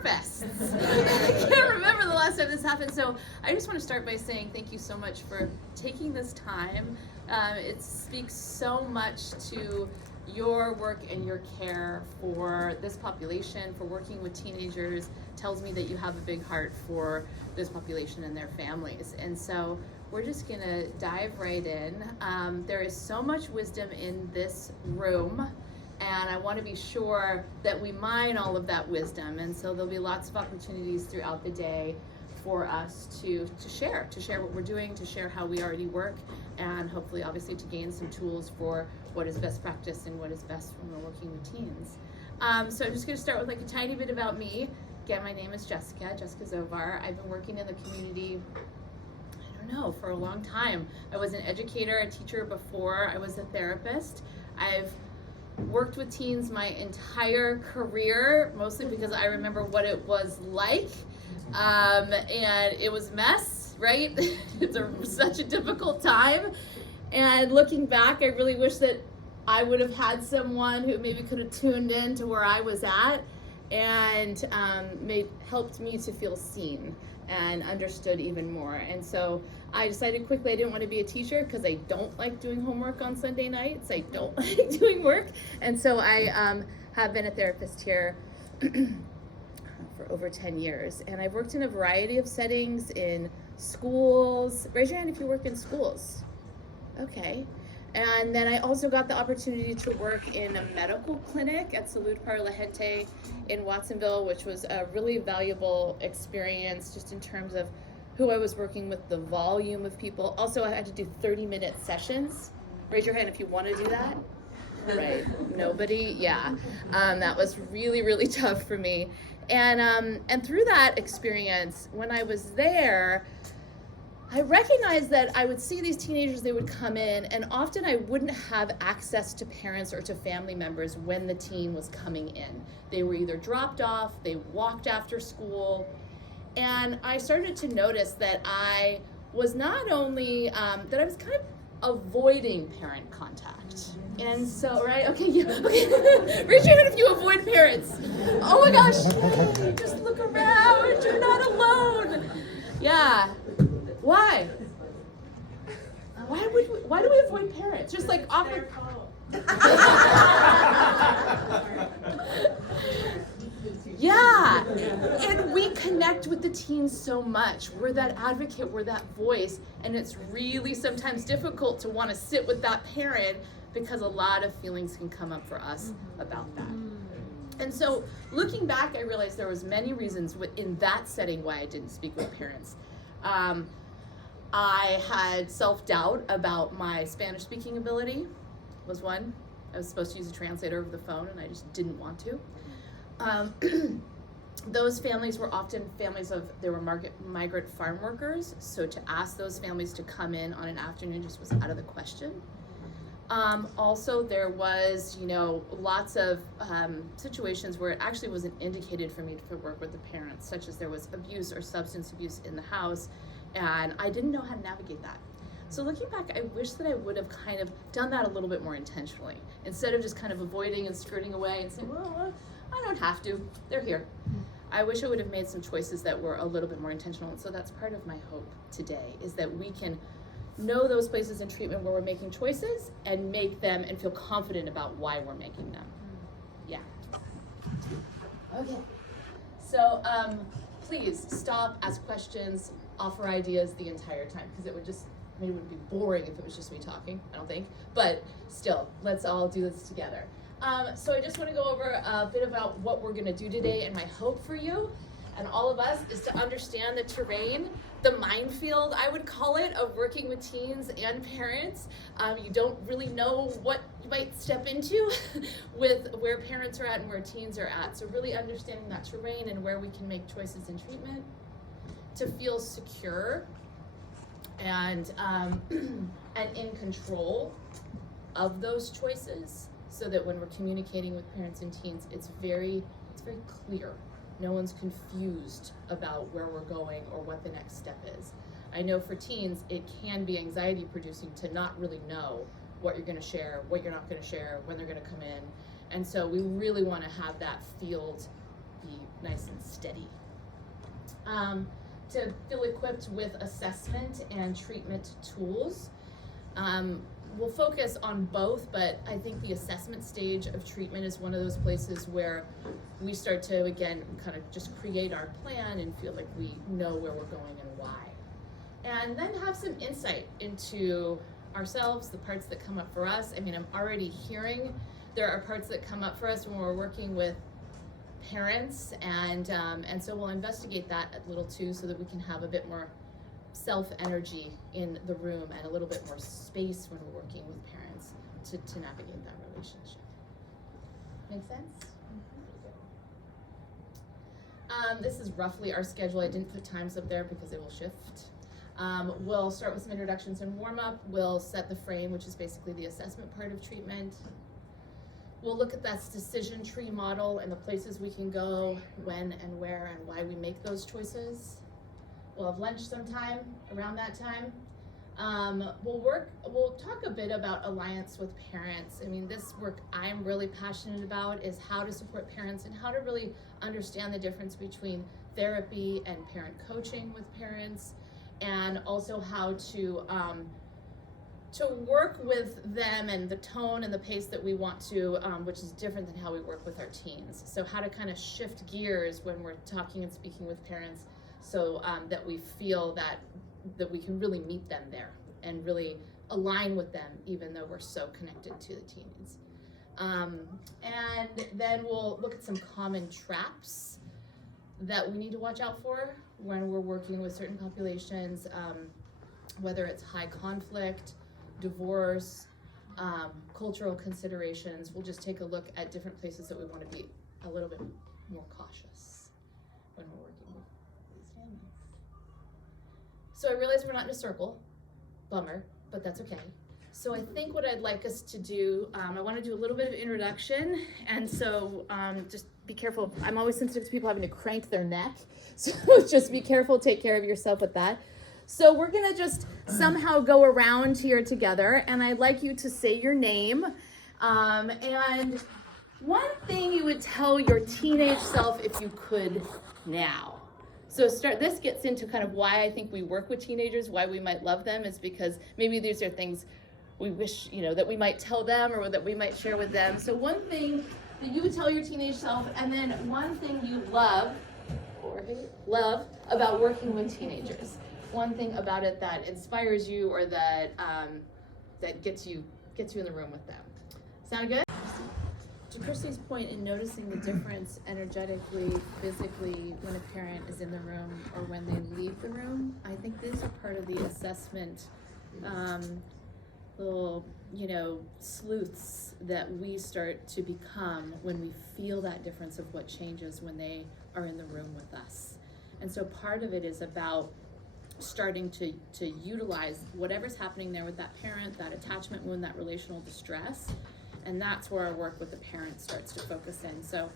therapists. I can't remember the last time this happened. So I just want to start by saying thank you so much for taking this time. It speaks so much to your work and your care for this population, for working with teenagers. Tells me that you have a big heart for this population and their families. And so we're just gonna dive right in. There is so much wisdom in this room, and I want to be sure that we mine all of that wisdom. And so there'll be lots of opportunities throughout the day for us to share what we're doing, to share how we already work, and hopefully obviously to gain some tools for what is best practice and what is best when we're working with teens. So I'm just gonna start with like a tiny bit about me. Again, my name is Jessica Zovar. I've been working in the community, for a long time. I was an educator, a teacher before I was a therapist. I've worked with teens my entire career, mostly because I remember what it was like. And it was a mess, right? It's such a difficult time. And looking back, I really wish that I would have had someone who maybe could have tuned in to where I was at and helped me to feel seen and understood even more. And so I decided quickly I didn't want to be a teacher because I don't like doing homework on Sunday nights. I don't like doing work. And so I have been a therapist here for over 10 years. And I've worked in a variety of settings in schools. Raise your hand if you work in schools. Okay. And then I also got the opportunity to work in a medical clinic at Salud para la Gente in Watsonville, which was a really valuable experience just in terms of who I was working with, the volume of people. Also, I had to do 30-minute sessions. Raise your hand if you want to do that. Right, nobody, yeah. That was really, really tough for me. And through that experience, when I was there, I recognized that I would see these teenagers, they would come in, and often I wouldn't have access to parents or to family members when the teen was coming in. They were either dropped off, they walked after school, and I started to notice that I was not only, that I was kind of avoiding parent contact. And so, right, okay, raise your hand if you avoid parents. Oh my gosh, just look around, you're not alone. Yeah. Why? Why do we avoid parents? Just like awkward. Yeah, and we connect with the teens so much. We're that advocate, we're that voice, and it's really sometimes difficult to want to sit with that parent because a lot of feelings can come up for us about that. And so looking back, I realized there was many reasons in that setting why I didn't speak with parents. I had self-doubt about my Spanish speaking ability, was one. I was supposed to use a translator over the phone and I just didn't want to. Those families were often families there were migrant farm workers, so to ask those families to come in on an afternoon just was out of the question. Also, there was, lots of situations where it actually wasn't indicated for me to work with the parents, such as there was abuse or substance abuse in the house, and I didn't know how to navigate that. So looking back, I wish that I would have kind of done that a little bit more intentionally, instead of just kind of avoiding and skirting away and saying, well, I don't have to, they're here. I wish I would have made some choices that were a little bit more intentional, and so that's part of my hope today, is that we can know those places in treatment where we're making choices and make them and feel confident about why we're making them. Yeah. Okay. So please stop, ask questions, offer ideas the entire time, because it would be boring if it was just me talking, I don't think. But still, let's all do this together. So I just want to go over a bit about what we're going to do today, and my hope for you and all of us is to understand the terrain, the minefield, I would call it, of working with teens and parents. You don't really know what you might step into with where parents are at and where teens are at. So really understanding that terrain and where we can make choices in treatment to feel secure and in control of those choices, so that when we're communicating with parents and teens, it's very clear. No one's confused about where we're going or what the next step is. I know for teens, it can be anxiety producing to not really know what you're gonna share, what you're not gonna share, when they're gonna come in. And so we really wanna have that field be nice and steady. To feel equipped with assessment and treatment tools. We'll focus on both, but I think the assessment stage of treatment is one of those places where we start to, again, kind of just create our plan and feel like we know where we're going and why. And then have some insight into ourselves, the parts that come up for us. I mean, I'm already hearing there are parts that come up for us when we're working with parents, and so we'll investigate that a little too, so that we can have a bit more self-energy in the room and a little bit more space when we're working with parents to navigate that relationship. Make sense? This is roughly our schedule. I didn't put times up there because it will shift. We'll start with some introductions and warm-up. We'll set the frame, which is basically the assessment part of treatment. We'll look at that decision tree model and the places we can go, when and where and why we make those choices. We'll have lunch sometime around that time. We'll talk a bit about alliance with parents. I mean, this work I'm really passionate about is how to support parents and how to really understand the difference between therapy and parent coaching with parents, and also how to work with them and the tone and the pace that we want to, which is different than how we work with our teens. So how to kind of shift gears when we're talking and speaking with parents, so that we feel that we can really meet them there and really align with them, even though we're so connected to the teens. And then we'll look at some common traps that we need to watch out for when we're working with certain populations, whether it's high conflict, divorce, cultural considerations. We'll just take a look at different places that we want to be a little bit more cautious when we're working with these families. So I realize we're not in a circle, bummer, but that's okay. So I think what I'd like us to do, I want to do a little bit of introduction, and so just be careful. I'm always sensitive to people having to crank their neck, so just be careful, take care of yourself with that. So we're gonna just somehow go around here together, and I'd like you to say your name. And one thing you would tell your teenage self if you could now. So this gets into kind of why I think we work with teenagers, why we might love them, is because maybe these are things we wish, that we might tell them or that we might share with them. So one thing that you would tell your teenage self, and then one thing you love about working with teenagers. One thing about it that inspires you or that that gets you in the room with them. Sound good? To Christy's point in noticing the difference energetically, physically, when a parent is in the room or when they leave the room, I think these are part of the assessment, little, sleuths that we start to become when we feel that difference of what changes when they are in the room with us. And so part of it is about starting to utilize whatever's happening there with that parent, that attachment wound, that relational distress, and that's where our work with the parent starts to focus in. So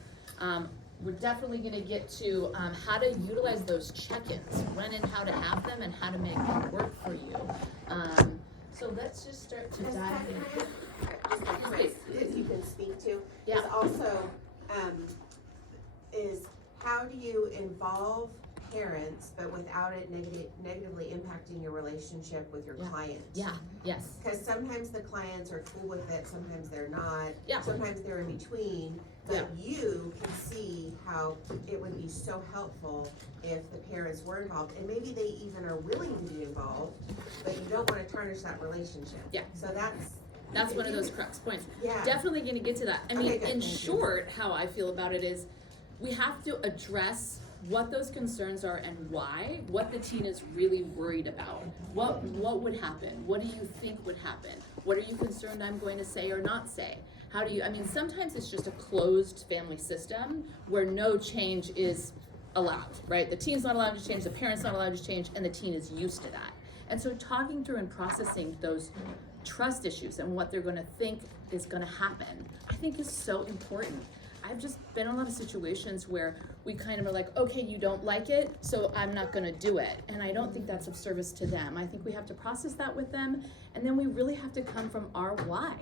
we're definitely going to get to how to utilize those check-ins, when and how to have them, and how to make them work for you. So let's just start to dive in. Just a quick, that you can speak to, Yeah. is also is how do you involve parents, but without it negatively impacting your relationship with your client? Yeah, yes. Because sometimes the clients are cool with it, sometimes they're not. Yeah. Sometimes they're in between, but you can see how it would be so helpful if the parents were involved, and maybe they even are willing to be involved, but you don't want to tarnish that relationship. Yeah. So that's one of those crux points. Yeah. Definitely going to get to that. I mean, Okay, in short, how I feel about it is we have to address what those concerns are and why, what the teen is really worried about. What would happen? What do you think would happen? What are you concerned I'm going to say or not say? Sometimes it's just a closed family system where no change is allowed, right? The teen's not allowed to change, the parent's not allowed to change, and the teen is used to that. And so talking through and processing those trust issues and what they're going to think is going to happen, I think is so important. I've just been in a lot of situations where we kind of are like, okay, you don't like it, so I'm not gonna do it. And I don't think that's of service to them. I think we have to process that with them, and then we really have to come from our why.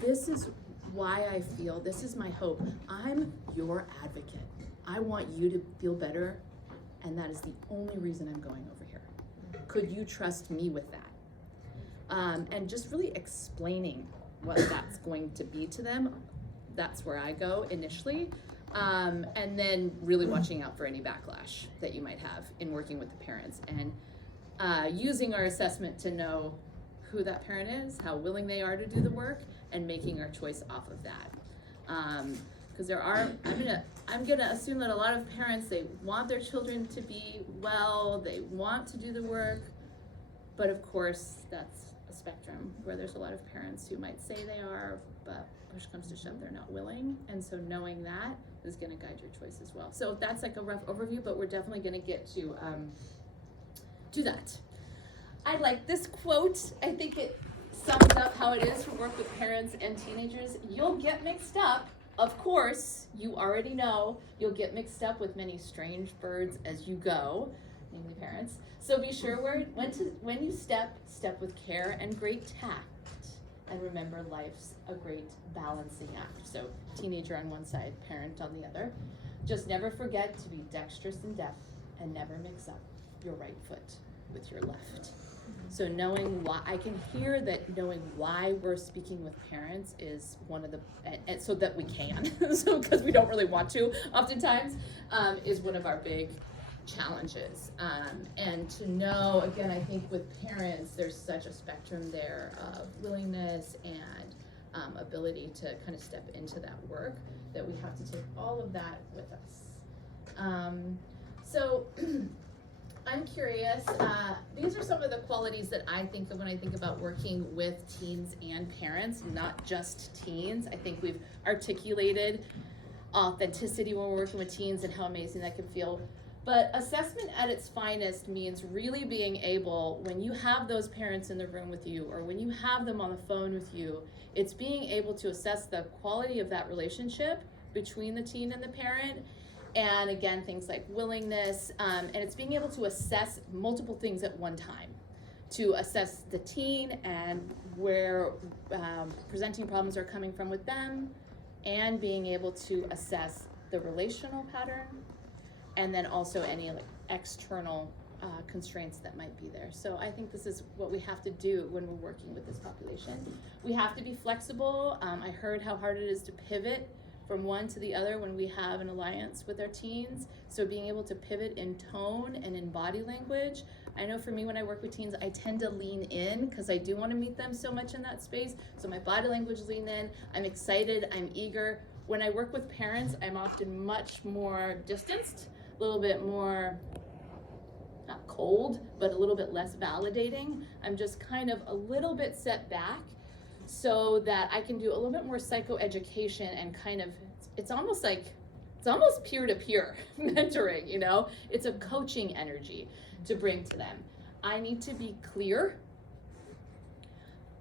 This is why I feel, this is my hope. I'm your advocate. I want you to feel better, and that is the only reason I'm going over here. Could you trust me with that? And just really explaining what that's going to be to them. That's where I go initially. And then really watching out for any backlash that you might have in working with the parents, and using our assessment to know who that parent is, how willing they are to do the work, and making our choice off of that. Because I'm gonna assume that a lot of parents, they want their children to be well, they want to do the work, but of course that's a spectrum where there's a lot of parents who might say they are, but push comes to shove, they're not willing. And so knowing that is gonna guide your choice as well. So that's like a rough overview, but we're definitely gonna get to do that. I like this quote. I think it sums up how it is to work with parents and teenagers. You'll get mixed up. Of course, you already know you'll get mixed up with many strange birds as you go, namely parents. So be sure when you step with care and great tact. And remember, life's a great balancing act. So teenager on one side, parent on the other. Just never forget to be dexterous and deft, and never mix up your right foot with your left. So knowing why, I can hear that knowing why we're speaking with parents is one of the, and so that we can, so because we don't really want to oftentimes, is one of our big challenges. And to know, again, I think with parents, there's such a spectrum there of willingness and ability to kind of step into that work, that we have to take all of that with us. So I'm curious, these are some of the qualities that I think of when I think about working with teens and parents, not just teens. I think we've articulated authenticity when we're working with teens and how amazing that can feel. But assessment at its finest means really being able, when you have those parents in the room with you, or when you have them on the phone with you, it's being able to assess the quality of that relationship between the teen and the parent. And again, things like willingness, and it's being able to assess multiple things at one time, to assess the teen and where presenting problems are coming from with them, and being able to assess the relational pattern, and then also any like external constraints that might be there. So I think this is what we have to do when we're working with this population. We have to be flexible. I heard how hard it is to pivot from one to the other when we have an alliance with our teens. So being able to pivot in tone and in body language. I know for me, when I work with teens, I tend to lean in because I do want to meet them so much in that space. So my body language lean in, I'm excited, I'm eager. When I work with parents, I'm often much more distanced, a little bit more, not cold, but a little bit less validating. I'm just kind of a little bit set back, so that I can do a little bit more psychoeducation and kind of, it's almost peer-to-peer mentoring, you know? It's a coaching energy to bring to them. I need to be clear.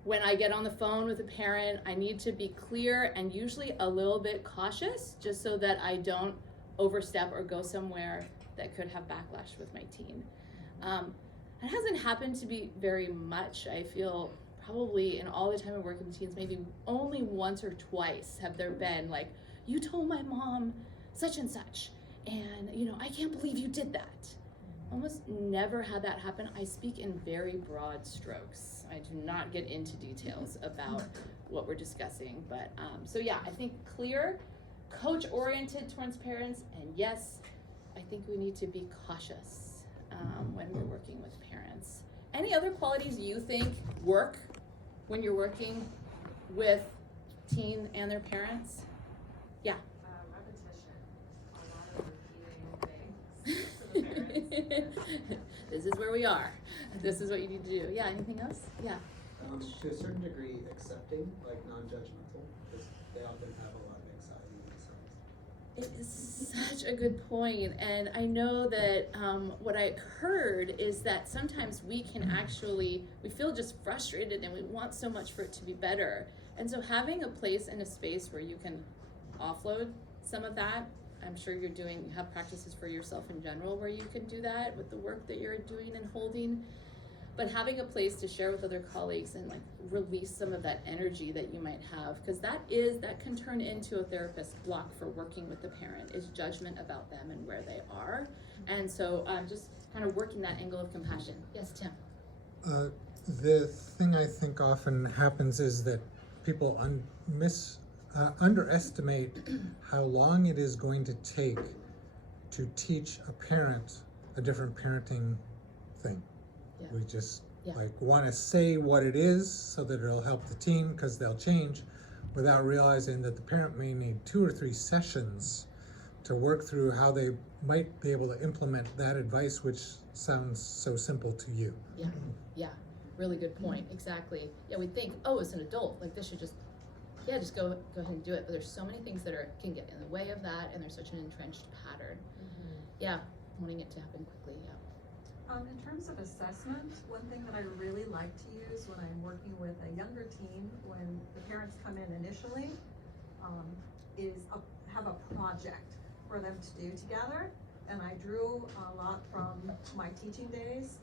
When I get on the phone with a parent, I need to be clear and usually a little bit cautious, just so that I don't overstep or go somewhere that could have backlash with my teen. It hasn't happened to be very much. I feel probably in all the time of working with teens, maybe only once or twice have there been like, you told my mom such and such, and you know, I can't believe you did that. Almost never had that happen. I speak in very broad strokes. I do not get into details about what we're discussing, but so yeah, I think clear, coach oriented towards parents, and yes, I think we need to be cautious when we're working with parents. Any other qualities you think work when you're working with teen and their parents? Yeah. Repetition. A lot of repeating things to the parents. This is where we are. This is what you need to do. Yeah, anything else? Yeah. To a certain degree, accepting, like non-judgmental, because they often have a lot of anxiety themselves. It is such a good point, and I know that what I heard is that sometimes we feel just frustrated and we want so much for it to be better. And so having a place and a space where you can offload some of that, I'm sure you have practices for yourself in general where you can do that with the work that you're doing and holding. but having a place to share with other colleagues and like release some of that energy that you might have, because that can turn into a therapist block for working with the parent, is judgment about them and where they are. And so just kind of working that angle of compassion. Yes, Tim? The thing I think often happens is that people underestimate how long it is going to take to teach a parent a different parenting thing. Yeah. We just Yeah. like want to say what it is so that it'll help the team because they'll change, without realizing that the parent may need 2 or 3 sessions to work through how they might be able to implement that advice, which sounds so simple to you. Yeah, yeah, really good point, exactly. Yeah, we think, oh, as an adult, like this should just go ahead and do it, but there's so many things that can get in the way of that, and there's such an entrenched pattern. Yeah, wanting it to happen quickly, yeah. In terms of assessment, one thing that I really like to use when I'm working with a younger teen, when the parents come in initially, is have a project for them to do together. And I drew a lot from my teaching days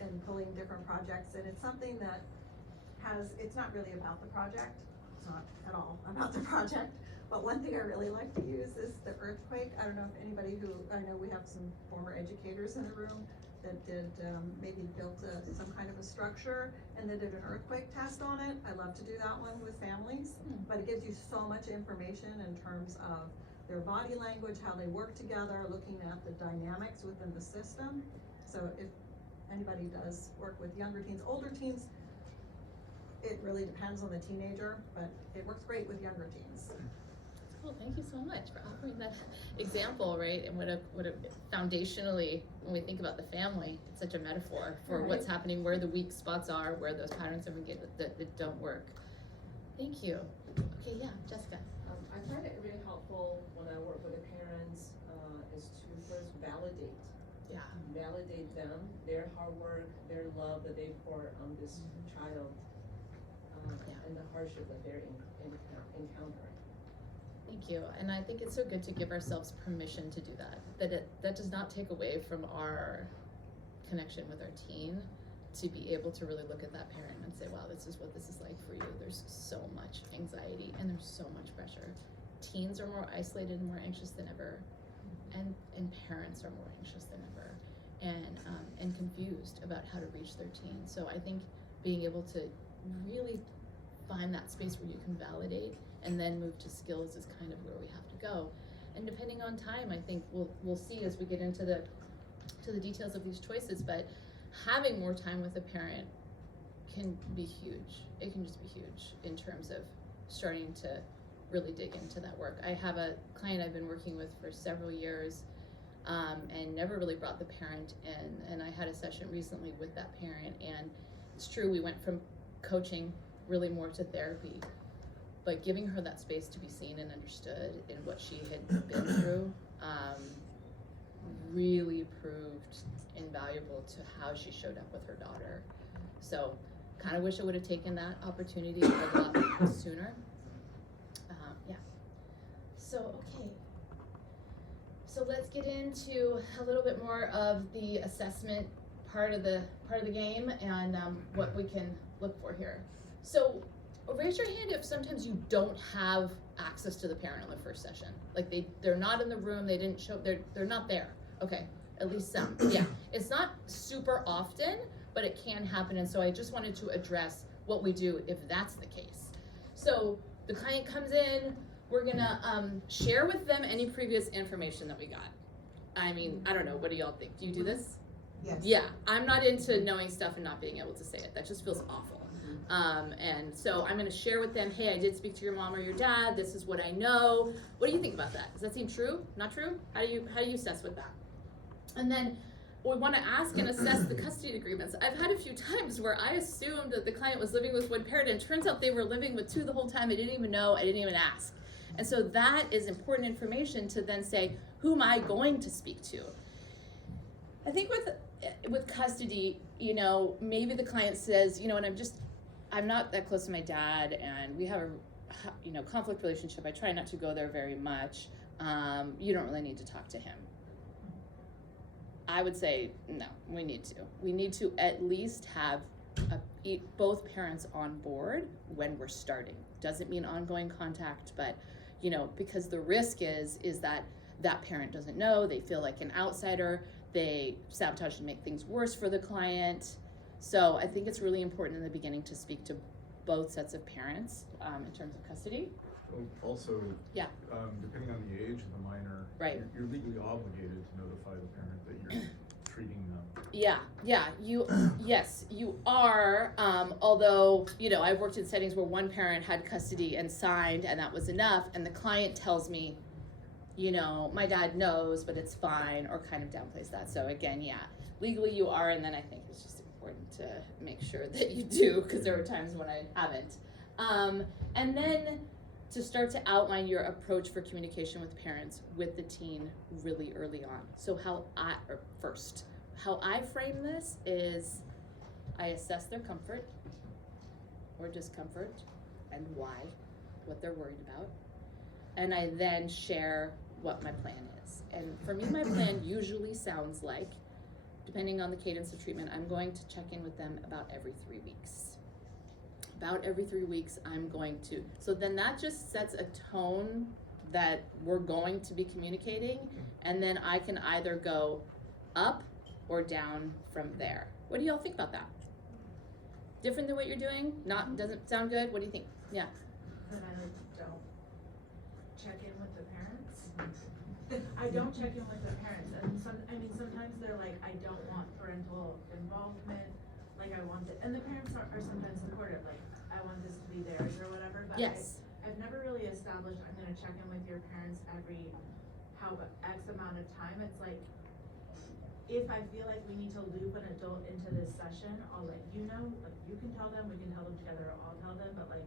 and pulling different projects, and it's something that it's not really about the project. It's not at all about the project. But one thing I really like to use is the earthquake. I don't know if anybody I know we have some former educators in the room that did, maybe built some kind of a structure and they did an earthquake test on it. I love to do that one with families, but it gives you so much information in terms of their body language, how they work together, looking at the dynamics within the system. So if anybody does work with younger teens, older teens, it really depends on the teenager, but it works great with younger teens. Well, thank you so much for offering that example, right? And what a foundationally, when we think about the family, it's such a metaphor for what's happening, where the weak spots are, where those patterns that don't work. Thank you. Okay, yeah, Jessica. I find it really helpful when I work with the parents is to first validate. Yeah. Validate them, their hard work, their love that they pour on this child, and the hardship that they're encountering. Thank you, and I think it's so good to give ourselves permission to do that. That does not take away from our connection with our teen, to be able to really look at that parent and say, wow, this is what this is like for you. There's so much anxiety and there's so much pressure. Teens are more isolated and more anxious than ever, and parents are more anxious than ever, and confused about how to reach their teens. So I think being able to really find that space where you can validate and then move to skills is kind of where we have to go. And depending on time, I think we'll see as we get into the details of these choices, but having more time with a parent can be huge. It can just be huge in terms of starting to really dig into that work. I have a client I've been working with for several years, and never really brought the parent in, and I had a session recently with that parent, and it's true, we went from coaching really more to therapy, but giving her that space to be seen and understood in what she had been through really proved invaluable to how she showed up with her daughter. So kind of wish I would have taken that opportunity a lot sooner. Yeah. So, okay. So let's get into a little bit more of the assessment part of the game and what we can look for here. So raise your hand if sometimes you don't have access to the parent on the first session. Like they're not in the room, they didn't show, they're not there. Okay, at least some. Yeah, it's not super often, but it can happen, and so I just wanted to address what we do if that's the case. So the client comes in, we're gonna share with them any previous information that we got. I mean, I don't know, what do y'all think? Do you do this? Yes. Yeah, I'm not into knowing stuff and not being able to say it. That just feels awful. And so I'm gonna share with them, hey, I did speak to your mom or your dad, this is what I know. What do you think about that? Does that seem true? Not true? How do you assess with that? And then we want to ask and assess the custody agreements. I've had a few times where I assumed that the client was living with one parent, and it turns out they were living with 2 the whole time. I didn't even know, I didn't even ask. And so that is important information to then say, who am I going to speak to? I think with custody, you know, maybe the client says, you know, and I'm not that close to my dad, and we have a conflict relationship. I try not to go there very much. You don't really need to talk to him. I would say, no, we need to. We need to at least have both parents on board when we're starting. Doesn't mean ongoing contact, but, you know, because the risk is that that parent doesn't know, they feel like an outsider, they sabotage and make things worse for the client. So I think it's really important in the beginning to speak to both sets of parents in terms of custody. Also, Yeah. Depending on the age of the minor, Right. you're legally obligated to notify the parent that you're treating them. Yeah, yes, you are, although, you know, I've worked in settings where one parent had custody and signed and that was enough, and the client tells me, you know, my dad knows, but it's fine, or kind of downplays that. So again, yeah, legally you are, and then I think it's just important to make sure that you do, because there were times when I haven't. And then to start to outline your approach for communication with parents with the teen really early on. So how I frame this is I assess their comfort or discomfort and why, what they're worried about. And I then share what my plan is. And for me, my plan usually sounds like, depending on the cadence of treatment, I'm going to check in with them about every 3 weeks. About every 3 weeks, I'm going to, so then that just sets a tone that we're going to be communicating, and then I can either go up or down from there. What do y'all think about that? Different than what you're doing? Doesn't sound good? What do you think? Yeah. Then I don't check in with the parents. I don't check in with the parents, and sometimes they're like, I don't want parental involvement, like I want it, and the parents are sometimes supportive, like, I want this to be theirs or whatever, but Yes. I've never really established, I'm gonna check in with your parents every X amount of time. It's like, if I feel like we need to loop an adult into this session, I'll let you know, like, you can tell them, we can tell them together, or I'll tell them, but like,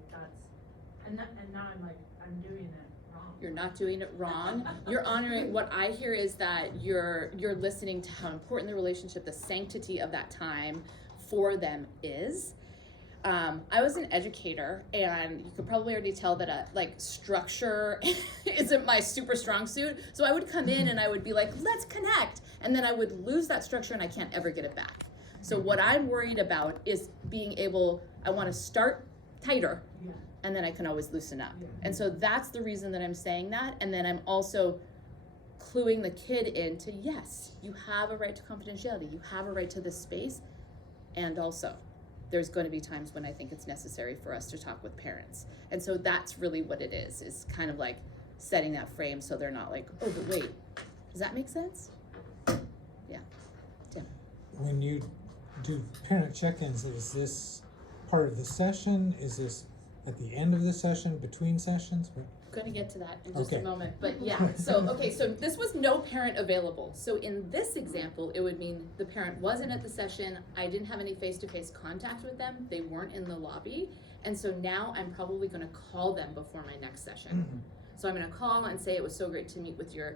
and now I'm like, I'm doing it wrong. You're not doing it wrong. You're honoring, what I hear is that you're listening to how important the relationship, the sanctity of that time for them is. I was an educator, and you could probably already tell that structure isn't my super strong suit. So I would come in and I would be like, let's connect. And then I would lose that structure and I can't ever get it back. So what I'm worried about is being able, I want to start tighter, Yeah. and then I can always loosen up. Yeah. And so that's the reason that I'm saying that. And then I'm also cluing the kid into, yes, you have a right to confidentiality. You have a right to this space. And also, there's going to be times when I think it's necessary for us to talk with parents. And so that's really what it is kind of like setting that frame so they're not like, oh, but wait, does that make sense? Yeah. Tim. When you do parent check-ins, is this part of the session? Is this at the end of the session, between sessions? Going to get to that in just Okay. a moment, but yeah. So this was no parent available. So in this example, it would mean the parent wasn't at the session. I didn't have any face-to-face contact with them. They weren't in the lobby. And so now I'm probably going to call them before my next session. So I'm going to call and say, it was so great to meet with your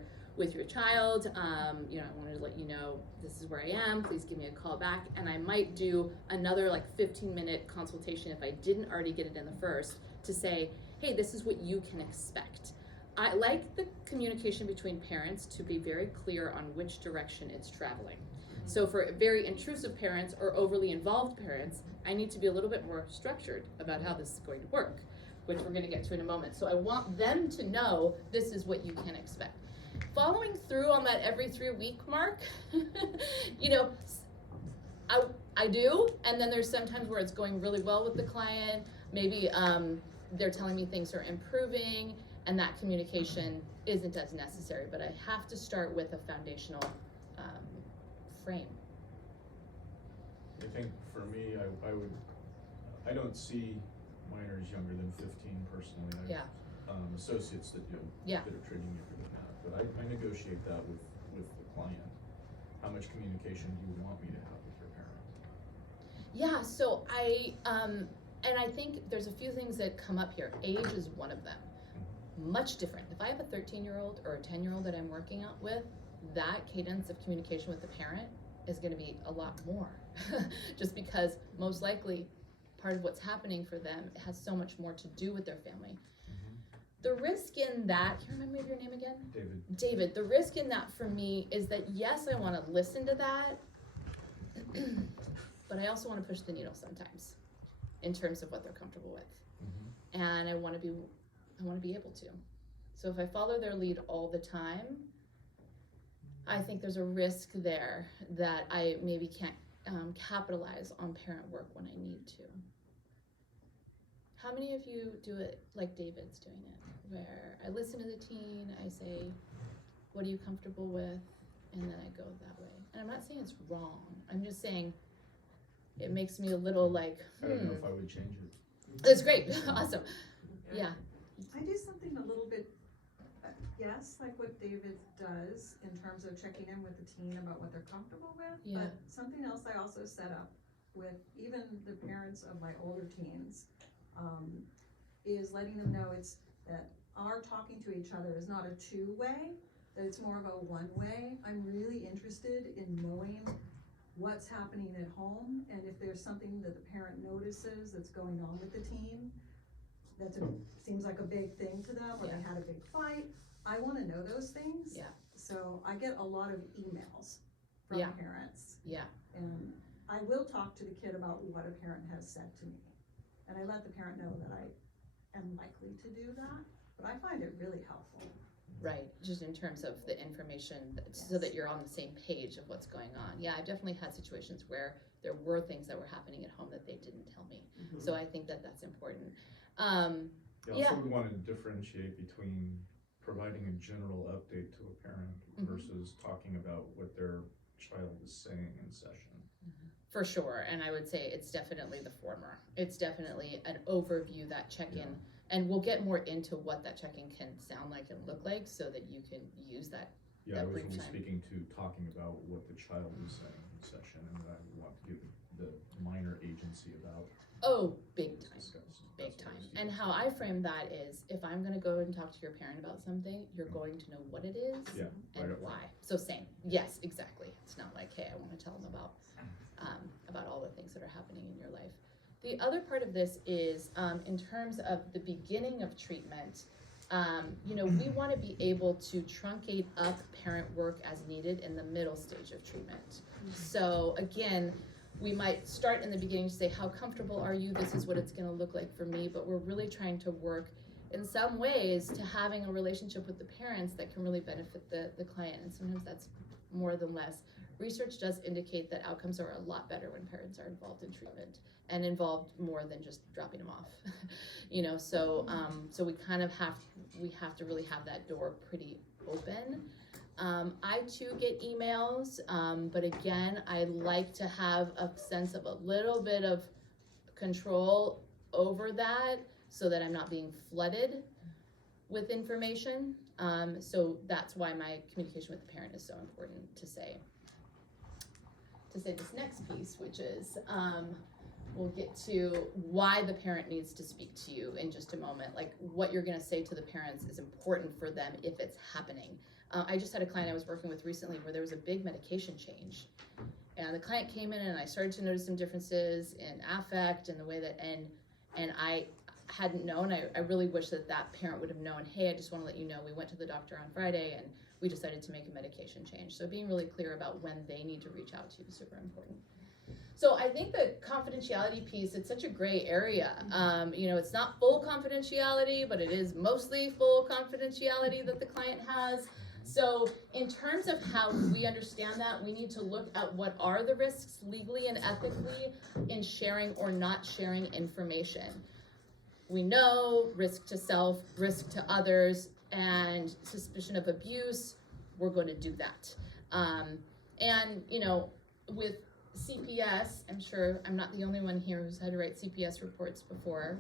child. I wanted to let you know this is where I am. Please give me a call back. And I might do another 15-minute consultation if I didn't already get it in the first, to say, hey, this is what you can expect. I like the communication between parents to be very clear on which direction it's traveling. So for very intrusive parents or overly involved parents, I need to be a little bit more structured about how this is going to work, which we're going to get to in a moment. So I want them to know this is what you can expect. Following through on that every 3 week mark, I do, and then there's sometimes where it's going really well with the client. Maybe they're telling me things are improving, and that communication isn't as necessary, but I have to start with a foundational frame. I think for me, I don't see minors younger than 15 personally. I have, associates that that are treating younger than that, but I negotiate that with the client. How much communication do you want me to have with your parent? Yeah, so and I think there's a few things that come up here. Age is one of them. Much different. If I have a 13-year-old or a 10-year-old that I'm working out with, that cadence of communication with the parent is going to be a lot more. Just because most likely part of what's happening for them has so much more to do with their family. The risk in that, can you remind me of your name again? David. David, the risk in that for me is that yes, I want to listen to that, but I also want to push the needle sometimes in terms of what they're comfortable with. Mm-hmm. And I want to be able to. So if I follow their lead all the time, I think there's a risk there that I maybe can't capitalize on parent work when I need to. How many of you do it like David's doing it, where I listen to the teen, I say, what are you comfortable with, and then I go that way. And I'm not saying it's wrong, I'm just saying it makes me a little like, I don't know if I would change it. That's great, awesome, yeah. I do something a little bit, yes, like what David does in terms of checking in with the teen about what they're comfortable with. Yeah. But something else I also set up with even the parents of my older teens, is letting them know it's that our talking to each other is not a two-way, that it's more of a one-way. I'm really interested in knowing what's happening at home, and if there's something that the parent notices that's going on with the teen, seems like a big thing to them, or Yeah. they had a big fight. I wanna know those things. Yeah. So I get a lot of emails from Yeah. parents. Yeah. And I will talk to the kid about what a parent has said to me. And I let the parent know that I am likely to do that, but I find it really helpful. Right, just in terms of the information, so that you're on the same page of what's going on. Yeah, I've definitely had situations where there were things that were happening at home that they didn't tell me. Mhm. So I think that that's important. Yeah, also we want to differentiate between providing a general update to a parent Mhm. versus talking about what their child is saying in session. For sure, and I would say it's definitely the former. It's definitely an overview, that check-in, Yeah. and we'll get more into what that check-in can sound like and look like so that you can use that. Yeah, That I was brief really time. speaking to talking about what the child is saying in session, and that I want to give the minor agency about Oh, big what's time. discussed. Big That's what I time. was And doing. how I frame that is, if I'm gonna go and talk to your parent about something, you're going to know what it is Yeah, right and up front. why. So same, yes, exactly. It's not like, hey, I wanna tell them about all the things that are happening in your life. The other part of this is, in terms of the beginning of treatment, we wanna be able to truncate up parent work as needed in the middle stage of treatment. So again, we might start in the beginning to say, how comfortable are you? This is what it's gonna look like for me, but we're really trying to work in some ways to having a relationship with the parents that can really benefit the client, and sometimes that's more than less. Research does indicate that outcomes are a lot better when parents are involved in treatment, and involved more than just dropping them off. So we kind of have to really have that door pretty open. I too get emails, but again, I like to have a sense of a little bit of control over that so that I'm not being flooded with information. So that's why my communication with the parent is so important to say this next piece, which is, we'll get to why the parent needs to speak to you in just a moment. Like, what you're gonna say to the parents is important for them if it's happening. I just had a client I was working with recently where there was a big medication change. And the client came in and I started to notice some differences in affect and the way that, and I hadn't known. I really wish that parent would have known, hey, I just wanna let you know, we went to the doctor on Friday and we decided to make a medication change. So being really clear about when they need to reach out to you is super important. So I think the confidentiality piece, it's such a gray area. It's not full confidentiality, but it is mostly full confidentiality that the client has. So in terms of how we understand that, we need to look at what are the risks legally and ethically in sharing or not sharing information. We know risk to self, risk to others, and suspicion of abuse, we're going to do that. With CPS, I'm sure I'm not the only one here who's had to write CPS reports before.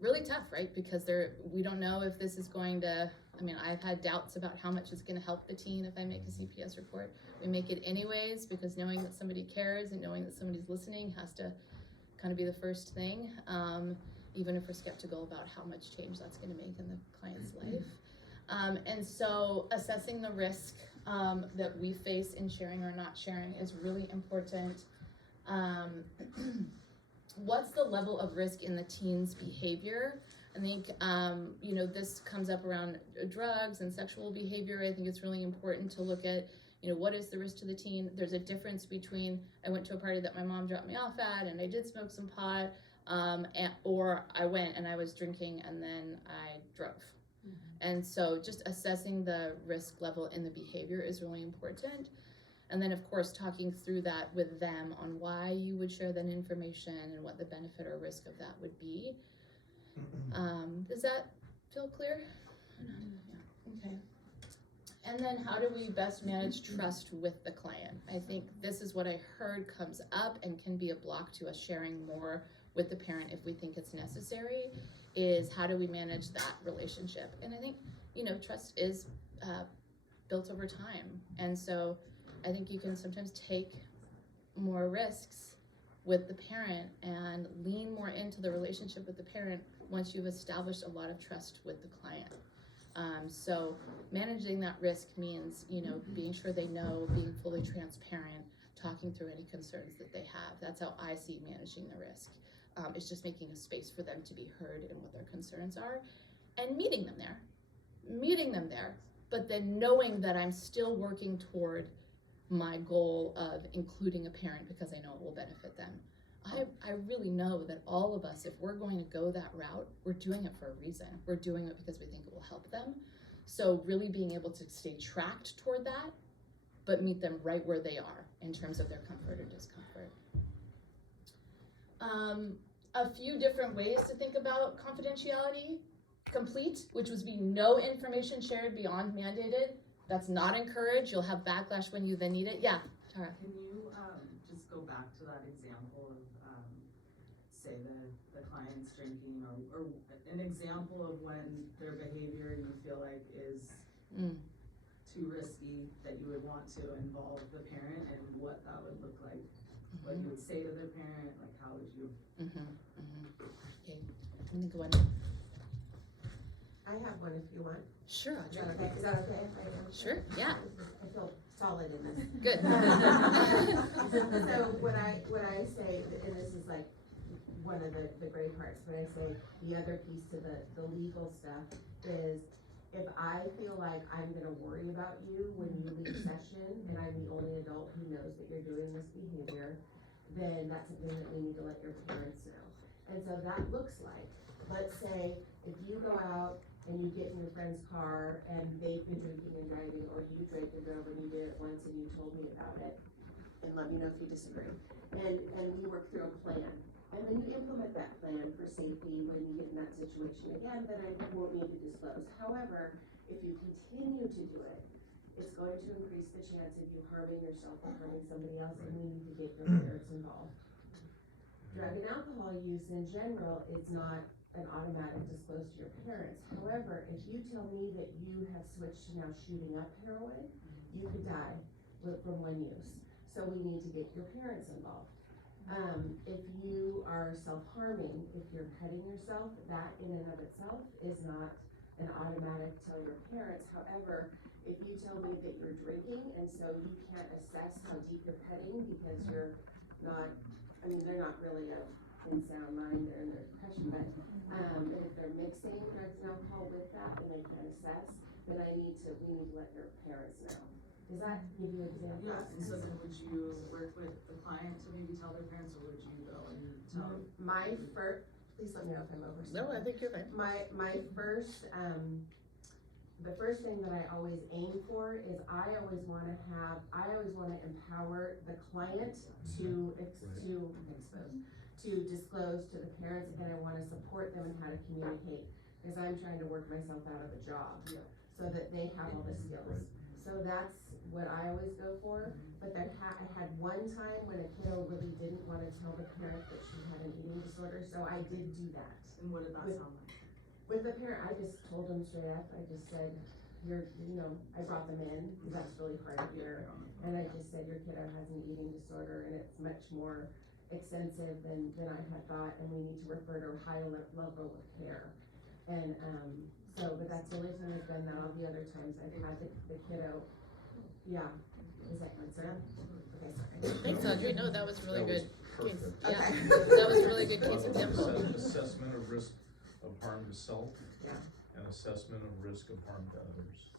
Really tough, right? Because we don't know if this is going to, I've had doubts about how much it's going to help the teen if I make a CPS report. We make it anyways because knowing that somebody cares and knowing that somebody's listening has to kind of be the first thing, even if we're skeptical about how much change that's going to make in the client's life. And so assessing the risk that we face in sharing or not sharing is really important. What's the level of risk in the teen's behavior? I think, you know, this comes up around drugs and sexual behavior. I think it's really important to look at, you know, what is the risk to the teen? There's a difference between, I went to a party that my mom dropped me off at and I did smoke some pot, or I went and I was drinking and then I drove. And so just assessing the risk level in the behavior is really important. And then of course, talking through that with them on why you would share that information and what the benefit or risk of that would be. Does that feel clear? Yeah. Okay. And then how do we best manage trust with the client? I think this is what I heard comes up and can be a block to us sharing more with the parent if we think it's necessary, is how do we manage that relationship? And I think, you know, trust is built over time. And so I think you can sometimes take more risks with the parent and lean more into the relationship with the parent once you've established a lot of trust with the client. So managing that risk means, you know, being sure they know, being fully transparent, talking through any concerns that they have. That's how I see managing the risk. It's just making a space for them to be heard in what their concerns are and meeting them there, but then knowing that I'm still working toward my goal of including a parent because I know it will benefit them. I really know that all of us, if we're going to go that route, we're doing it for a reason. We're doing it because we think it will help them. So really being able to stay tracked toward that, but meet them right where they are in terms of their comfort or discomfort. A few different ways to think about confidentiality. Complete, which would be no information shared beyond mandated. That's not encouraged. You'll have backlash when you then need it. Yeah, Tara. Can you just go back to that example of, say the client's drinking, or an example of when their behavior you feel like is too risky that you would want to involve the parent, and what that would look like, what you would say to the parent, like how would you? Okay, I'm gonna go on. I have one if you want. Sure, I'll Is try. that okay? Is that okay? If I don't- Sure, yeah. I feel solid in this. Good. So what I say, and this is like one of the great parts, but I say the other piece to the legal stuff is, if I feel like I'm gonna worry about you when you leave session and I'm the only adult who knows that you're doing this behavior, then that's something that we need to let your parents know. And so that looks like, let's say if you go out and you get in your friend's car and they've been drinking and driving, or you drank and drove and you did it once and you told me about it, and let me know if you disagree. And we work through a plan. And then you implement that plan for safety when you get in that situation again, then I won't need to disclose. However, if you continue to do it, it's going to increase the chance of you harming yourself or harming somebody else, and we need to get your parents involved. Drug and alcohol use in general is not an automatic disclose to your parents. However, if you tell me that you have switched to now shooting up heroin, you could die from one use. So we need to get your parents involved. If you are self-harming, if you're cutting yourself, that in and of itself is not an automatic tell your parents. However, if you tell me that you're drinking and so you can't assess how deep you're cutting because you're not, I mean, they're not really in sound mind, they're in their depression, but and if they're mixing drugs and alcohol with that and they can't assess, then we need to let your parents know. Does that give you an example? Yeah, and so then would you work with the client to maybe tell their parents, or would you go and tell? Please let me know if I'm over. No, I think you're fine. My first, the first thing that I always aim for is I always wanna empower the client to disclose to the parents, and I wanna support them in how to communicate, because I'm trying to work myself out of a job, so that they have all the skills. So that's what I always go for, but I had one time when a kiddo really didn't wanna tell the parent that she had an eating disorder, so I did do that. And what did that sound like? With the parent, I just told them straight up, I just said, I brought them in, because that's really hard to hear, and I just said, your kiddo has an eating disorder, and it's much more extensive than I had thought, and we need to refer to a higher level of care. And, but that's the only time I've done that. All the other times I've had the kiddo, yeah, is that answer? Okay, sorry. Thanks, Audrey. No, that was really good. Perfect. Yeah, Okay. that was really good case example. Assessment of risk of harm to self. Yeah. And assessment of risk of harm to others.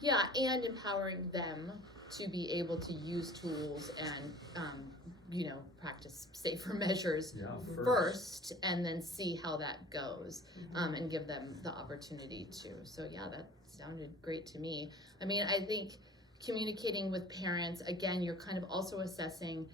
Yeah, and empowering them to be able to use tools and, practice safer measures Yeah, first, and then see how that goes, and give them the opportunity to. So yeah, that sounded great to me. I mean, I think communicating with parents, again, you're kind of also assessing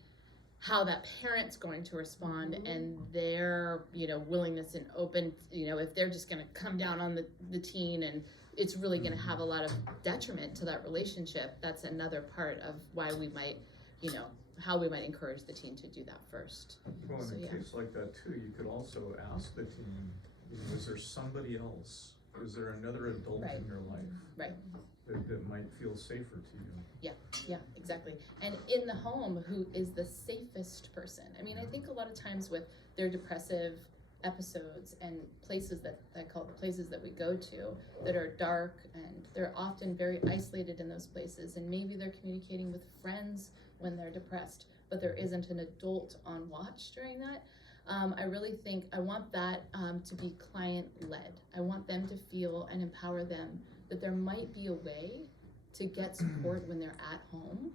how that parent's going to respond and their, willingness and open, if they're just gonna come down on the teen and it's really gonna have a lot of detriment to that relationship. That's another part of why we might, how we might encourage the teen to do that first. Well, in So, a yeah. case like that too, you could also ask the teen, is there somebody else? Is there another adult Right. in your life? Right. That might feel safer to you? Yeah, exactly. And in the home, who is the safest person? I mean, I think a lot of times with their depressive episodes and places that I call the places that we go to that are dark, and they're often very isolated in those places, and maybe they're communicating with friends when they're depressed, but there isn't an adult on watch during that. I really think I want that to be client-led. I want them to feel and empower them that there might be a way to get support when they're at home,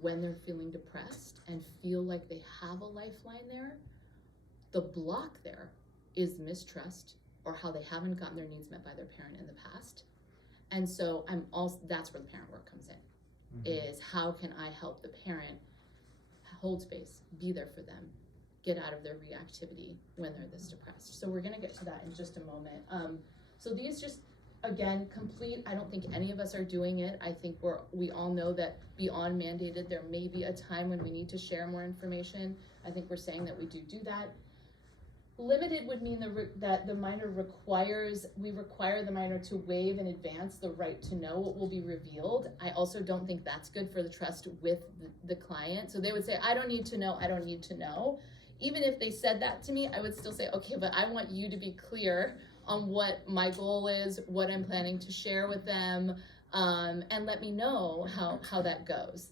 when they're feeling depressed and feel like they have a lifeline there. The block there is mistrust or how they haven't gotten their needs met by their parent in the past. And so that's where the parent work comes in, is how can I help the parent hold space, be there for them, get out of their reactivity when they're this depressed. So we're gonna get to that in just a moment. So these just, again, complete, I don't think any of us are doing it. I think we all know that beyond mandated, there may be a time when we need to share more information. I think we're saying that we do that. Limited would mean that the minor we require the minor to waive in advance the right to know what will be revealed. I also don't think that's good for the trust with the client. So they would say, I don't need to know. Even if they said that to me, I would still say, okay, but I want you to be clear on what my goal is, what I'm planning to share with them, and let me know how that goes.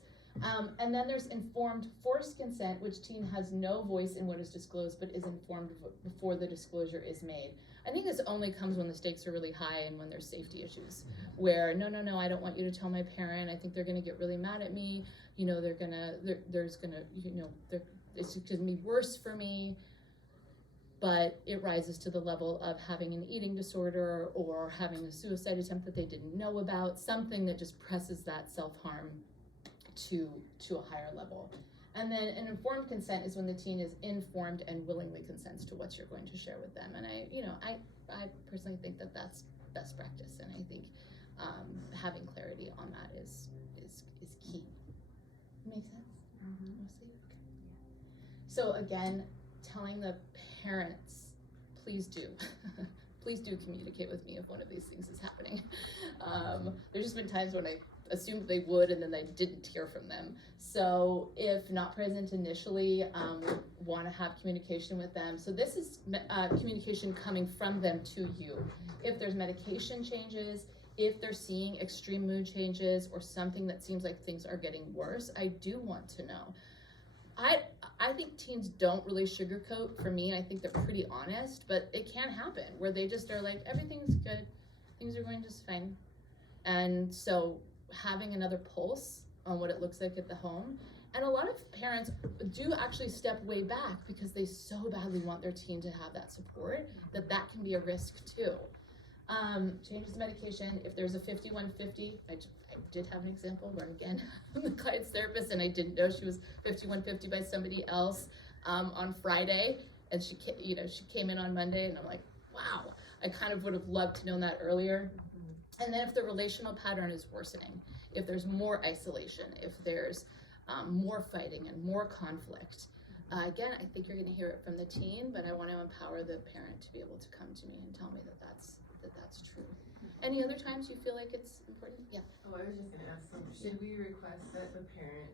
And then there's informed forced consent, which teen has no voice in what is disclosed, but is informed before the disclosure is made. I think this only comes when the stakes are really high and when there's safety issues, where no, I don't want you to tell my parent. I think they're gonna get really mad at me. It's gonna be worse for me. But it rises to the level of having an eating disorder or having a suicide attempt that they didn't know about, something that just presses that self-harm to a higher level. And then an informed consent is when the teen is informed and willingly consents to what you're going to share with them. And I personally think that that's best practice, and I think having clarity on that is key. Make sense? Mostly? Okay. So again, telling the parents, please do communicate with me if one of these things is happening. There's just been times when I assumed they would and then I didn't hear from them. So if not present initially, we want to have communication with them. So this is communication coming from them to you. If there's medication changes, if they're seeing extreme mood changes or something that seems like things are getting worse, I do want to know. I think teens don't really sugarcoat. For me, I think they're pretty honest, but it can happen where they just are like, everything's good, things are going just fine. And so having another pulse on what it looks like at the home. And a lot of parents do actually step way back because they so badly want their teen to have that support that can be a risk too. Changes to medication. If there's a 5150, I did have an example where, again, I'm the client's therapist and I didn't know she was 5150 by somebody else on Friday, and she came in on Monday, and I'm like, wow, I kind of would have loved to know that earlier. And then if the relational pattern is worsening, if there's more isolation, if there's more fighting and more conflict, again, I think you're going to hear it from the teen, but I want to empower the parent to be able to come to me and tell me that that's true. Any other times you feel like it's important? Yeah. Oh, I was just gonna ask, should we request that the parent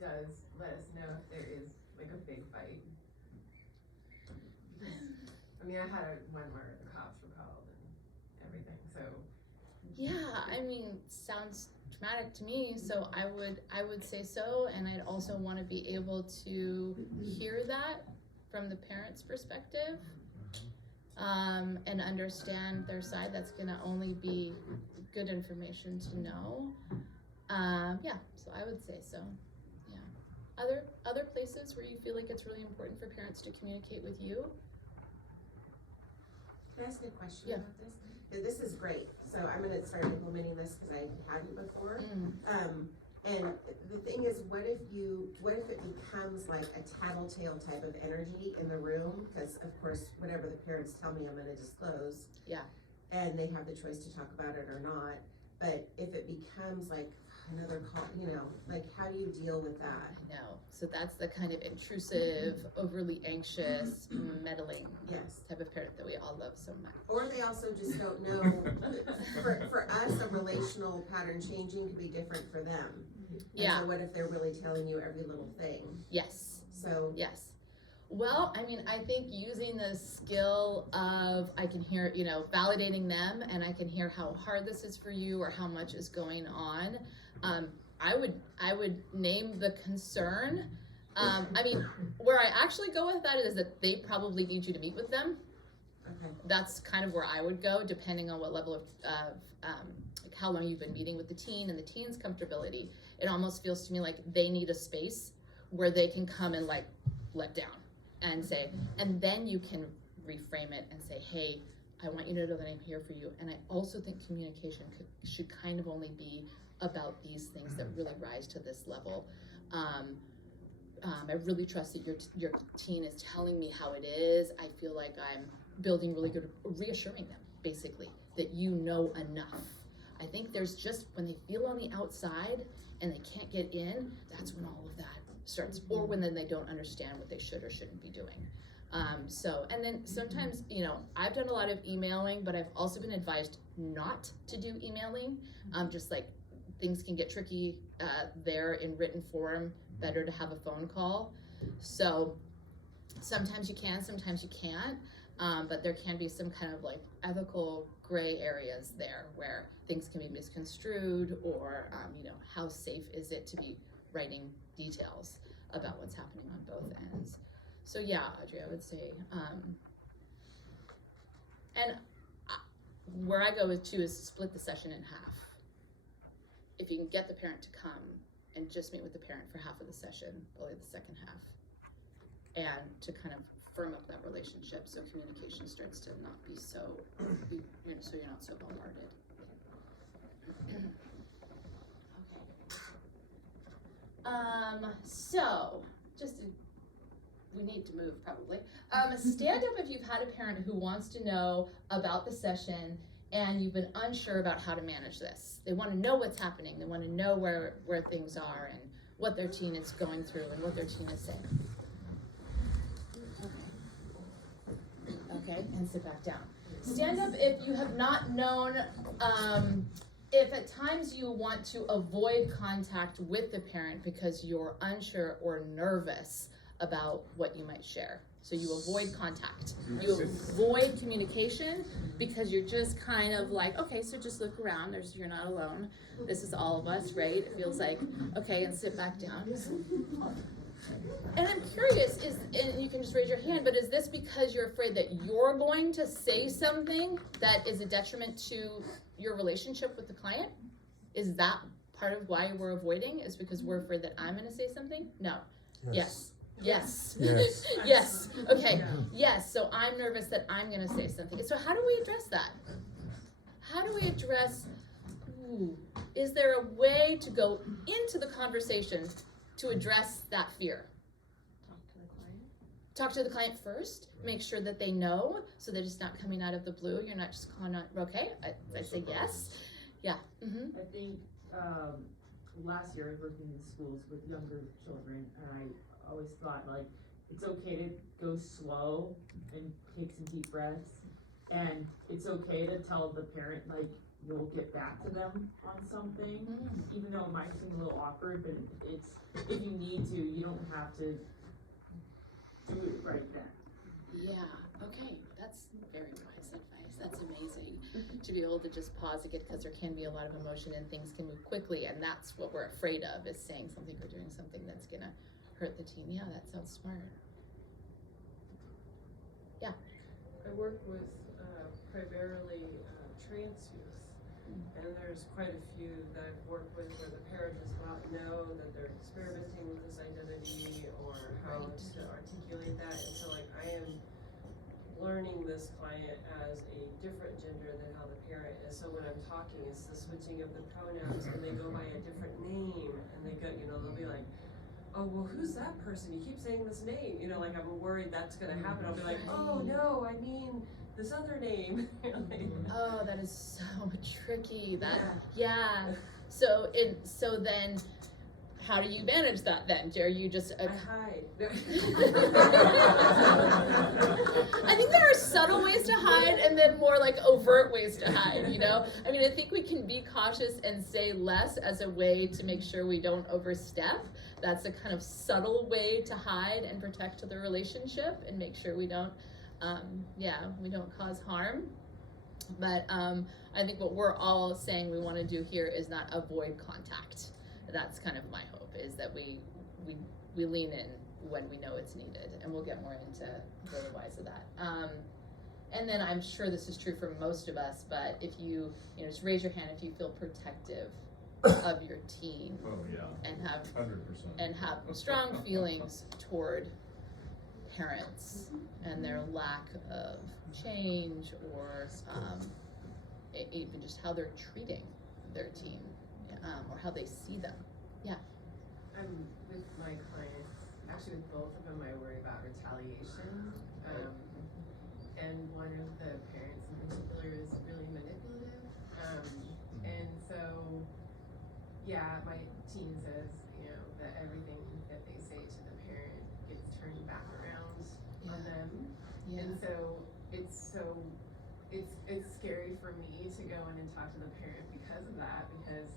does let us know if there is like a big fight? I mean, I had one where the cops were called and everything, so. Yeah, I mean, sounds traumatic to me, so I would say so, and I'd also want to be able to hear that from the parent's perspective. and understand their side. That's gonna only be good information to know. Yeah, so I would say so. Yeah. Other places where you feel like it's really important for parents to communicate with you? Can I ask a question Yeah. about this? 'Cause this is great, so I'm gonna start implementing this because I hadn't before. And the thing is, what if it becomes like a tattletale type of energy in the room? Because of course, whatever the parents tell me, I'm gonna disclose. Yeah. And they have the choice to talk about it or not. But if it becomes like another call, like how do you deal with that? I know. So that's the kind of intrusive, overly anxious, meddling Yes. type of parent that we all love so much. Or they also just don't know. For us, a relational pattern changing could be different for them. Yeah. And so what if they're really telling you every little thing? Yes. So Yes. Well, I mean, I think using the skill of, I can hear, validating them, and I can hear how hard this is for you or how much is going on. I would name the concern. I mean, where I actually go with that is that they probably need you to meet with them. okay. That's kind of where I would go, depending on what level of like how long you've been meeting with the teen and the teen's comfortability. It almost feels to me like they need a space where they can come and like let down and say, and then you can reframe it and say, hey, I want you to know that I'm here for you. And I also think communication should kind of only be about these things that really rise to this level. I really trust that your teen is telling me how it is. I feel like I'm building really good, reassuring them, basically, that you know enough. I think there's just, when they feel on the outside and they can't get in, that's when all of that starts, or when then they don't understand what they should or shouldn't be doing. And then sometimes, I've done a lot of emailing, but I've also been advised not to do emailing. Just like things can get tricky there in written form, better to have a phone call. So sometimes you can, sometimes you can't, but there can be some kind of like ethical gray areas there where things can be misconstrued, or how safe is it to be writing details about what's happening on both ends. So yeah, Audrey, I would say, where I go with too is to split the session in half. If you can get the parent to come and just meet with the parent for half of the session, only the second half, and to kind of firm up that relationship so communication starts to not be so, so you're not so bombarded. So we need to move probably. Stand up if you've had a parent who wants to know about the session and you've been unsure about how to manage this. They want to know what's happening. They want to know where things are and what their teen is going through and what their teen is saying. Okay, and sit back down. Stand up if you have not known, if at times you want to avoid contact with the parent because you're unsure or nervous about what you might share. So you avoid contact. You avoid communication because you're just kind of like, okay, so just look around. You're not alone. This is all of us, right? It feels like, okay, and sit back down. And I'm curious, and you can just raise your hand, but is this because you're afraid that you're going to say something that is a detriment to your relationship with the client? Is that part of why we're avoiding? Is because we're afraid that I'm going to say something? No. Yes. Yes. Yes. Yes. Okay. Yes. So I'm nervous that I'm going to say something. So how do we address that? How do we address, is there a way to go into the conversation to address that fear? Talk to the client first. Make sure that they know, so that it's not coming out of the blue. You're not just calling out, okay, I say yes. Yeah. Mm-hmm. I think last year I was working in schools with younger children, and I always thought like it's okay to go slow and take some deep breaths, and it's okay to tell the parent like you'll get back to them on something, even though it might seem a little awkward, but it's, if you need to, you don't have to do it right then. Yeah, okay, that's very wise advice. That's amazing to be able to just pause again, because there can be a lot of emotion and things can move quickly, and that's what we're afraid of, is saying something or doing something that's gonna hurt the teen. Yeah, that sounds smart. Yeah. I work with primarily trans youth, and there's quite a few that I've worked with where the parent does not know that they're experimenting with this identity or how to articulate that, and so like I am learning this client as a different gender than how the parent is. So when I'm talking, it's the switching of the pronouns, and they go by a different name, and they go, you know, they'll be like, oh, well, who's that person? You keep saying this name. You know, like I'm worried that's gonna happen. I'll be like, oh no, I mean this other name. Like, Oh, that is so tricky. That yeah. So then how do you manage that then? Are you just I hide. I think there are subtle ways to hide and then more like overt ways to hide, you know? I mean, I think we can be cautious and say less as a way to make sure we don't overstep. That's a kind of subtle way to hide and protect the relationship and make sure we don't, we don't cause harm. But I think what we're all saying we want to do here is not avoid contact. That's kind of my hope, is that we lean in when we know it's needed, and we'll get more into the whys of that. And then I'm sure this is true for most of us, but if you just raise your hand if you feel protective of your teen. Oh, yeah. And have 100%. and have strong feelings toward parents and their lack of change, or even just how they're treating their teen, or how they see them. Yeah. With my clients, actually with both of them, I worry about retaliation. And one of the parents in particular is really manipulative. And so, yeah, my teen says, that everything that they say to the parent gets turned back around on them. Yeah. And so it's scary for me to go in and talk to the parent because of that, because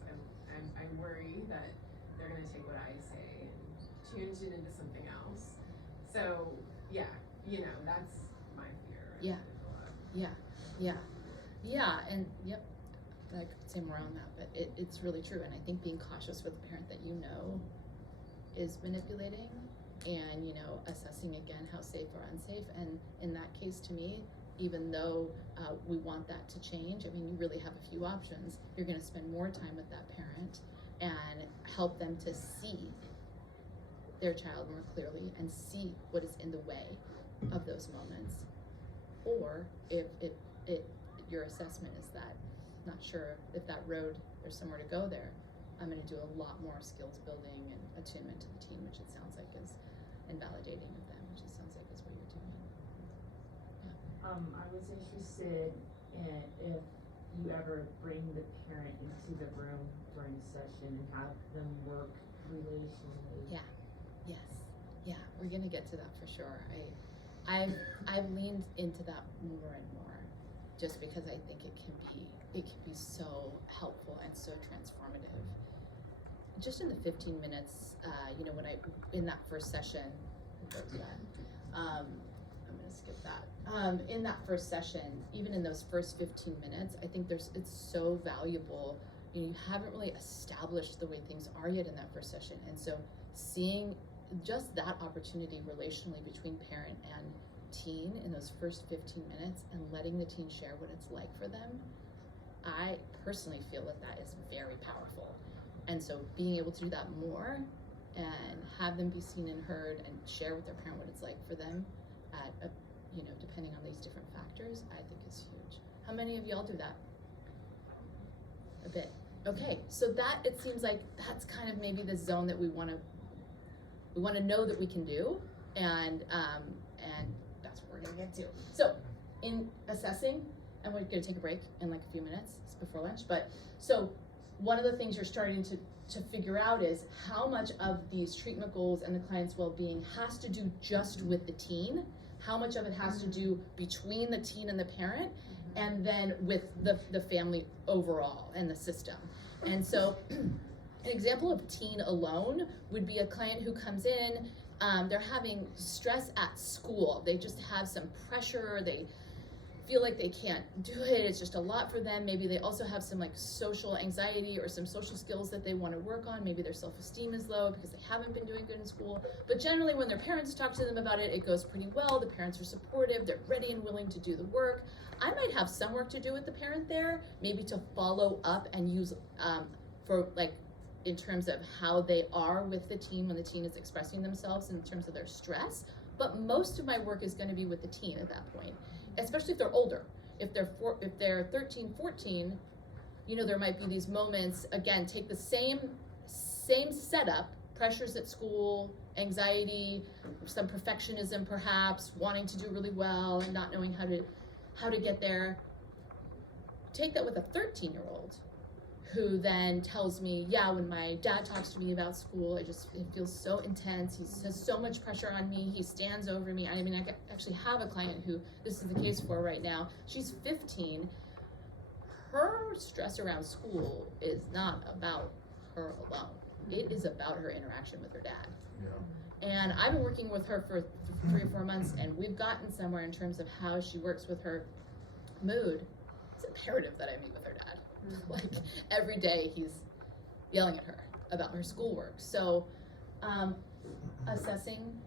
I'm worried that they're gonna take what I say and change it into something else. So yeah, that's my fear. Yeah, and yep, I could say more on that, but it's really true. And I think being cautious with a parent that is manipulating, and assessing again how safe or unsafe. And in that case, to me, even though we want that to change, I mean, you really have a few options. You're going to spend more time with that parent and help them to see their child more clearly and see what is in the way of those moments. Or if your assessment is that not sure if that road there's somewhere to go there, I'm going to do a lot more skills building and attunement to the teen, which it sounds like is, and validating of them, which it sounds like is what you're doing. I was interested in if you ever bring the parent into the room during a session and have them work relationally. Yeah. Yes. Yeah. We're gonna get to that for sure. I've leaned into that more and more, just because I think it can be so helpful and so transformative. Just in the 15 minutes, when in that first session, I'm gonna skip that. In that first session, even in those first 15 minutes, I think it's so valuable. You haven't really established the way things are yet in that first session. And so seeing just that opportunity relationally between parent and teen in those first 15 minutes and letting the teen share what it's like for them, I personally feel that is very powerful. And so being able to do that more and have them be seen and heard and share with their parent what it's like for them at depending on these different factors, I think is huge. How many of y'all do that? A bit. Okay, so that, it seems like that's kind of maybe the zone that we want to know that we can do, and that's what we're gonna get to. So in assessing, and we're gonna take a break in like a few minutes, it's before lunch, but so one of the things you're starting to figure out is how much of these treatment goals and the client's well-being has to do just with the teen, how much of it has to do between the teen and the parent, and then with the family overall and the system. And so an example of teen alone would be a client who comes in, they're having stress at school. They just have some pressure, they feel like they can't do it, it's just a lot for them. Maybe they also have some like social anxiety or some social skills that they want to work on. Maybe their self-esteem is low because they haven't been doing good in school. But generally when their parents talk to them about it, it goes pretty well. The parents are supportive, they're ready and willing to do the work. I might have some work to do with the parent there, maybe to follow up and use for like in terms of how they are with the teen when the teen is expressing themselves in terms of their stress. But most of my work is going to be with the teen at that point, especially if they're older. If they're 13, 14, you know, there might be these moments, again, take the same setup, pressures at school, anxiety, some perfectionism perhaps, wanting to do really well and not knowing how to get there. Take that with a 13-year-old who then tells me, yeah, when my dad talks to me about school, it feels so intense. He has so much pressure on me. He stands over me. I mean, I actually have a client who this is the case for right now. She's 15. Her stress around school is not about her alone. It is about her interaction with her dad. Yeah. And I've been working with her for 3 or 4 months, and we've gotten somewhere in terms of how she works with her mood. It's imperative that I meet with her dad. Like every day he's yelling at her about her schoolwork. So assessing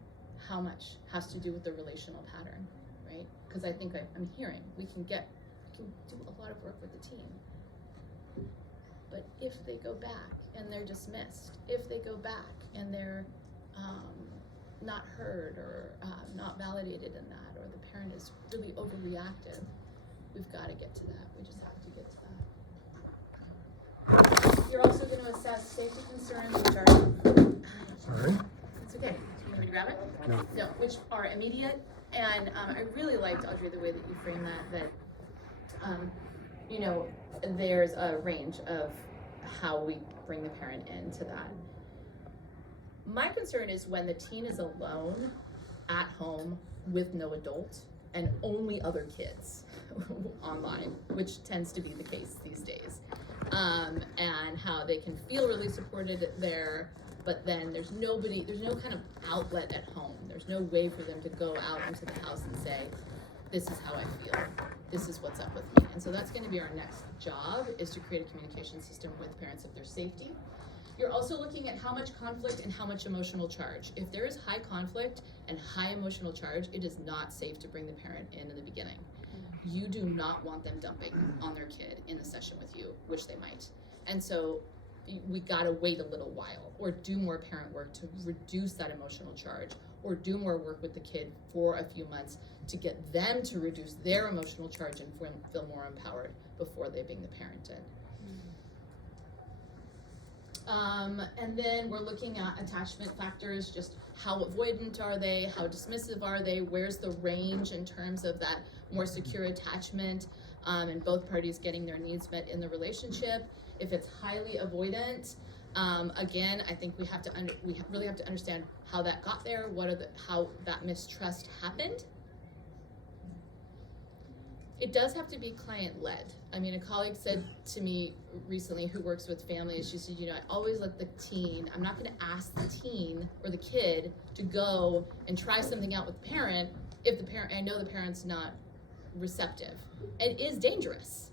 how much has to do with the relational pattern, right? Because I think I'm hearing we can do a lot of work with the teen. But if they go back and they're dismissed, if they go back and they're not heard or not validated in that, or the parent is really overreactive, we've got to get to that. We just have to get to that. You're also going to assess safety concerns, which are, Sorry? it's okay. You want me to grab it? No. No, which are immediate. And I really liked, Audrey, the way that you framed that you know, there's a range of how we bring the parent into that. My concern is when the teen is alone at home with no adult and only other kids online, which tends to be the case these days. And how they can feel really supported there, but then there's no kind of outlet at home. There's no way for them to go out into the house and say, this is how I feel, this is what's up with me. And so that's going to be our next job, is to create a communication system with parents of their safety. You're also looking at how much conflict and how much emotional charge. If there is high conflict and high emotional charge, it is not safe to bring the parent in the beginning. You do not want them dumping on their kid in a session with you, which they might. And so we gotta wait a little while, or do more parent work to reduce that emotional charge, or do more work with the kid for a few months to get them to reduce their emotional charge and feel more empowered before they bring the parent in. And then we're looking at attachment factors, just how avoidant are they, how dismissive are they, where's the range in terms of that more secure attachment, and both parties getting their needs met in the relationship. If it's highly avoidant, again, I think we really have to understand how that got there, how that mistrust happened. It does have to be client-led. I mean, a colleague said to me recently who works with families, she said, you know, I always let the teen, I'm not gonna ask the teen or the kid to go and try something out with the parent if the parent, I know the parent's not receptive. It is dangerous,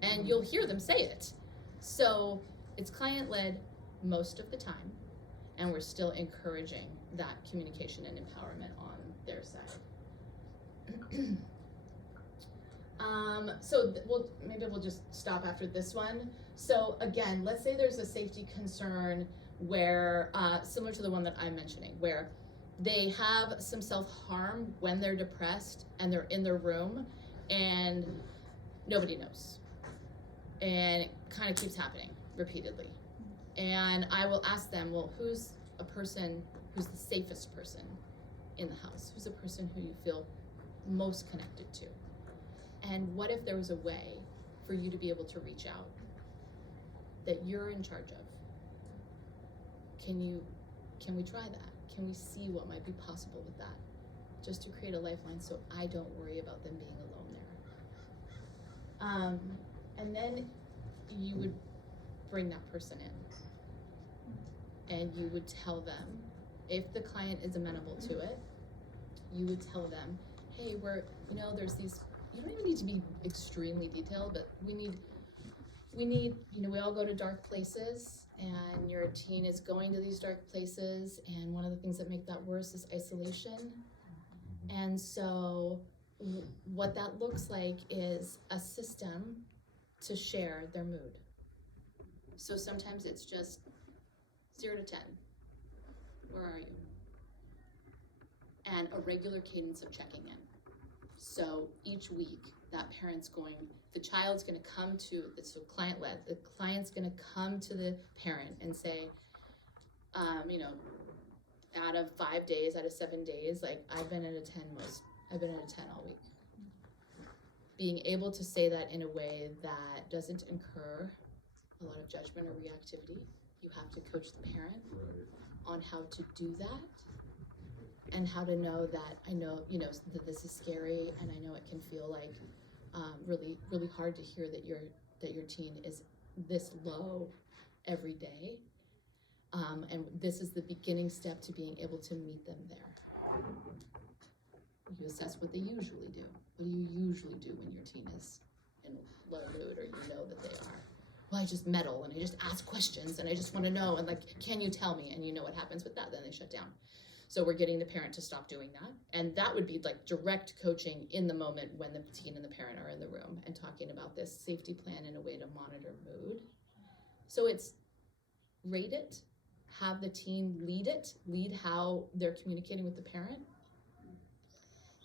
and you'll hear them say it. So it's client-led most of the time, and we're still encouraging that communication and empowerment on their side. Maybe we'll just stop after this one. So again, let's say there's a safety concern where, similar to the one that I'm mentioning, where they have some self-harm when they're depressed and they're in their room and nobody knows. And it kind of keeps happening repeatedly. And I will ask them, well, who's the safest person in the house? Who's the person who you feel most connected to? And what if there was a way for you to be able to reach out that you're in charge of? Can we try that? Can we see what might be possible with that? Just to create a lifeline so I don't worry about them being alone there. And then you would bring that person in. And you would tell them, if the client is amenable to it, you would tell them, hey, there's these you don't even need to be extremely detailed, but we need, we all go to dark places, and your teen is going to these dark places, and one of the things that make that worse is isolation. And so what that looks like is a system to share their mood. So sometimes it's just 0 to 10. Where are you? And a regular cadence of checking in. So each week, that parent's the child's gonna come to, so client-led, the client's gonna come to the parent and say, out of 5 days, out of 7 days, like, I've been at a 10 all week. Being able to say that in a way that doesn't incur a lot of judgment or reactivity. You have to coach the parent on how to do that, and how to know that that this is scary, and I know it can feel like really, really hard to hear that your teen is this low every day. And this is the beginning step to being able to meet them there. You assess what they usually do. What do you usually do when your teen is in low mood, or you know that they are? Well, I just meddle, and I just ask questions, and I just want to know, and can you tell me? And you know what happens with that, then they shut down. So we're getting the parent to stop doing that. And that would be direct coaching in the moment when the teen and the parent are in the room, and talking about this safety plan in a way to monitor mood. So it's rate it, have the teen lead how they're communicating with the parent.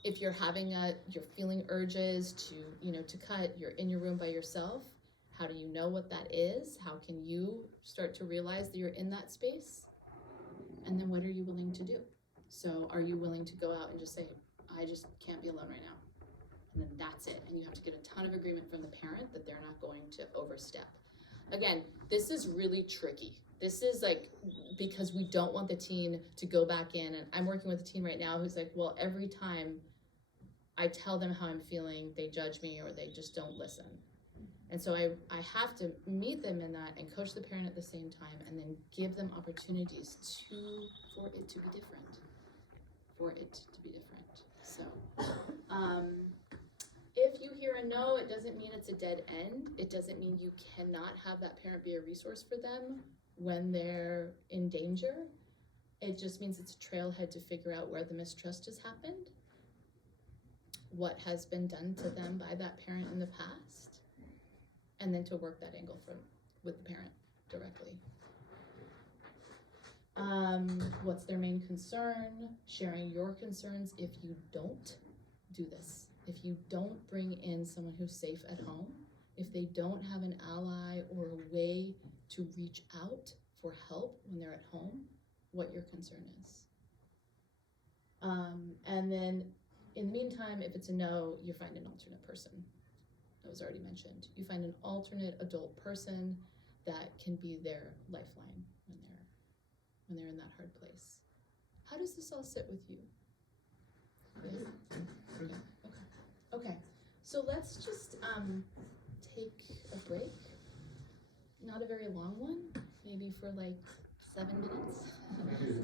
If you're feeling urges to cut, you're in your room by yourself, how do you know what that is? How can you start to realize that you're in that space? And then what are you willing to do? So are you willing to go out and just say, I just can't be alone right now? And then that's it. And you have to get a ton of agreement from the parent that they're not going to overstep. Again, this is really tricky. This is because we don't want the teen to go back in, and I'm working with a teen right now who's like, well, every time I tell them how I'm feeling, they judge me, or they just don't listen. And so I have to meet them in that and coach the parent at the same time, and then give them opportunities for it to be different. So, if you hear a no, it doesn't mean it's a dead end. It doesn't mean you cannot have that parent be a resource for them when they're in danger. It just means it's a trailhead to figure out where the mistrust has happened, what has been done to them by that parent in the past, and then to work that angle with the parent directly. What's their main concern? Sharing your concerns if you don't do this. If you don't bring in someone who's safe at home, if they don't have an ally or a way to reach out for help when they're at home, what your concern is. And then in the meantime, if it's a no, you find an alternate person. That was already mentioned. You find an alternate adult person that can be their lifeline when they're in that hard place. How does this all sit with you? Yeah? Okay. So let's just take a break. Not a very long one, maybe for 7 minutes.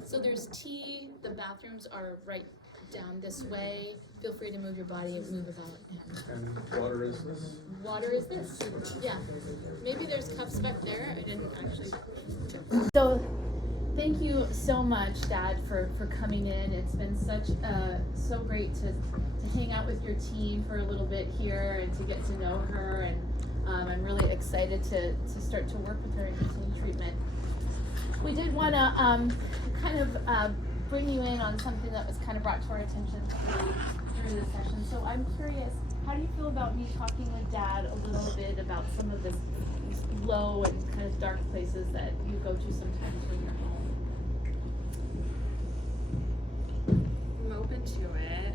So there's tea. The bathrooms are right down this way. Feel free to move your body and move about. And water is this? Water is this. Yeah. Maybe there's cups back there. I didn't actually. So thank you so much, Dad, for coming in. It's been so great to hang out with your teen for a little bit here and to get to know her. And I'm really excited to start to work with her and continue treatment. We did want to bring you in on something that was kind of brought to our attention through the session. So I'm curious, how do you feel about me talking with Dad a little bit about some of these low and kind of dark places that you go to sometimes when you're home? I'm open to it,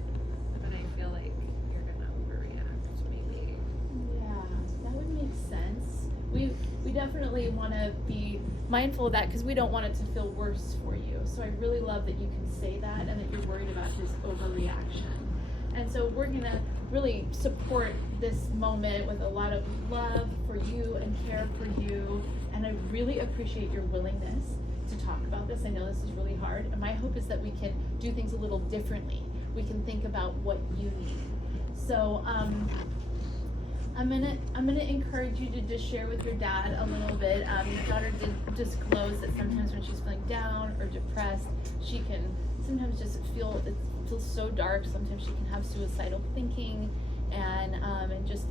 but I feel like you're gonna overreact, maybe. Yeah, that would make sense. We definitely want to be mindful of that because we don't want it to feel worse for you. So I really love that you can say that and that you're worried about his overreaction. And so we're going to really support this moment with a lot of love for you and care for you. And I really appreciate your willingness to talk about this. I know this is really hard. And my hope is that we can do things a little differently. We can think about what you need. So, I'm gonna encourage you to just share with your dad a little bit. Your daughter did disclose that sometimes when she's feeling down or depressed, she can sometimes just it feels so dark. Sometimes she can have suicidal thinking, and just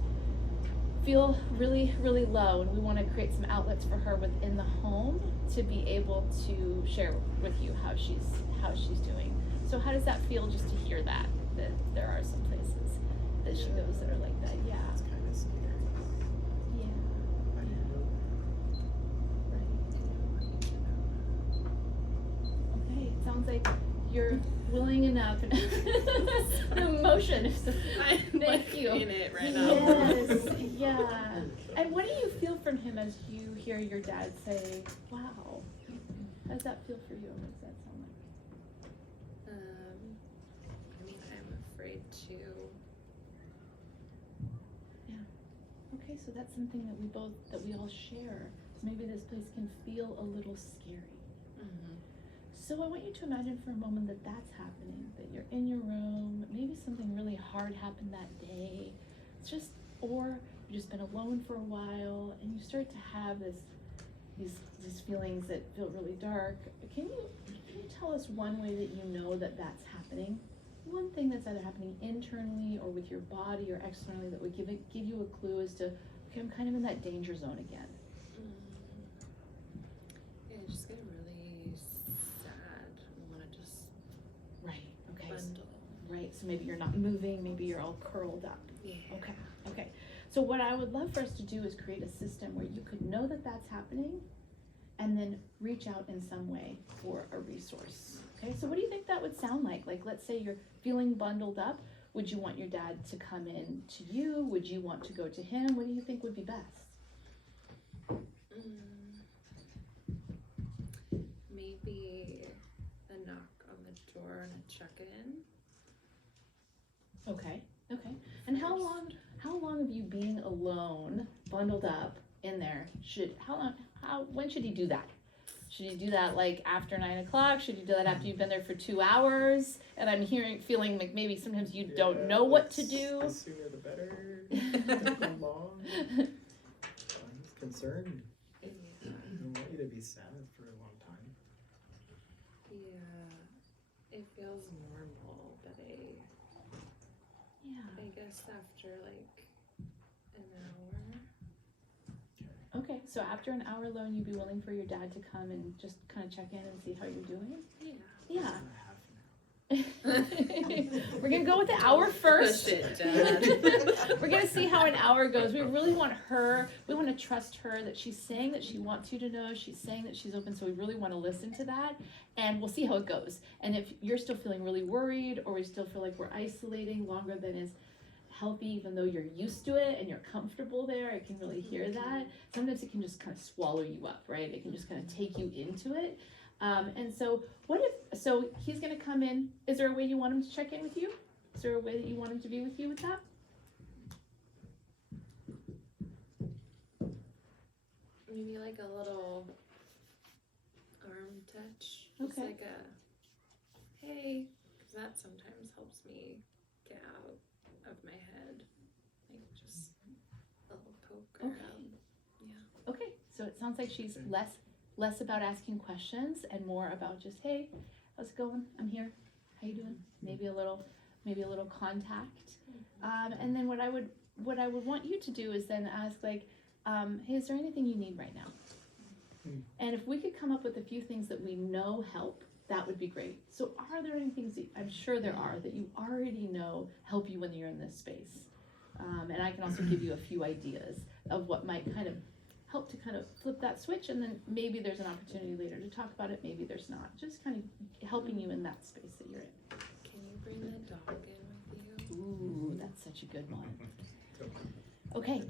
feel really, really low. And we want to create some outlets for her within the home to be able to share with you how she's doing. So how does that feel, just to hear that there are some places that she goes that are like that? Yeah. It's kind of scary. Yeah. I didn't know Right. Okay, it sounds like you're willing enough. Emotion. Thank you. In it right now. Yes, yeah. And what do you feel from him as you hear your dad say, wow? How does that feel for you? What does that sound like? I mean, I'm afraid to. Okay, so that's something that we all share. So maybe this place can feel a little scary. Mm-hmm. So I want you to imagine for a moment that that's happening, that you're in your room, maybe something really hard happened that day. Or you've just been alone for a while and you start to have these feelings that feel really dark. Can you tell us one way that you know that that's happening? One thing that's either happening internally or with your body or externally that would give you a clue as to, okay, I'm kind of in that danger zone again. Yeah, I just get really sad. I want to just bundle. Right, so maybe you're not moving, maybe you're all curled up. Yeah. Okay. So what I would love for us to do is create a system where you could know that that's happening and then reach out in some way for a resource. Okay, so what do you think that would sound like? Like, let's say you're feeling bundled up. Would you want your dad to come in to you? Would you want to go to him? What do you think would be best? Maybe a knock on the door and a check-in. Okay. And how long of you being alone, bundled up in there, when should he do that? Should he do that like after 9 o'clock? Should he do that after you've been there for 2 hours? And I'm feeling like maybe sometimes you don't know what to do. The sooner the better. How long? I'm concerned. Yeah. I don't want you to be sad for a long time. Yeah. It feels normal, but I guess after like an hour. Okay, so after an hour alone, you'd be willing for your dad to come and just kind of check in and see how you're doing? Yeah. We're gonna go with the hour first. Push it, Dad. We're gonna see how an hour goes. We really want we want to trust her that she's saying that she wants you to know, she's saying that she's open, so we really want to listen to that, and we'll see how it goes. And if you're still feeling really worried, or we still feel like we're isolating longer than is healthy, even though you're used to it and you're comfortable there, I can really hear that. Sometimes it can just kind of swallow you up, right? It can just kind of take you into it. And so so he's gonna come in. Is there a way you want him to check in with you? Is there a way that you want him to be with you with that? Maybe like a little arm touch. Just Okay. like a, hey, 'cause that sometimes helps me get out of my head. Like just a little poke Okay. around. Yeah. Okay, so it sounds like she's less about asking questions and more about just, hey, how's it going? I'm here. How you doing? Maybe a little contact. And then what I would want you to do is then ask like, hey, is there anything you need right now? And if we could come up with a few things that we know help, that would be great. So are there any things that I'm sure there are that you already know help you when you're in this space? And I can also give you a few ideas of what might kind of help to kind of flip that switch, and then maybe there's an opportunity later to talk about it, maybe there's not. Just kind of helping you in that space that you're in. Can you bring the dog in with you? Ooh, that's such a good one. Okay.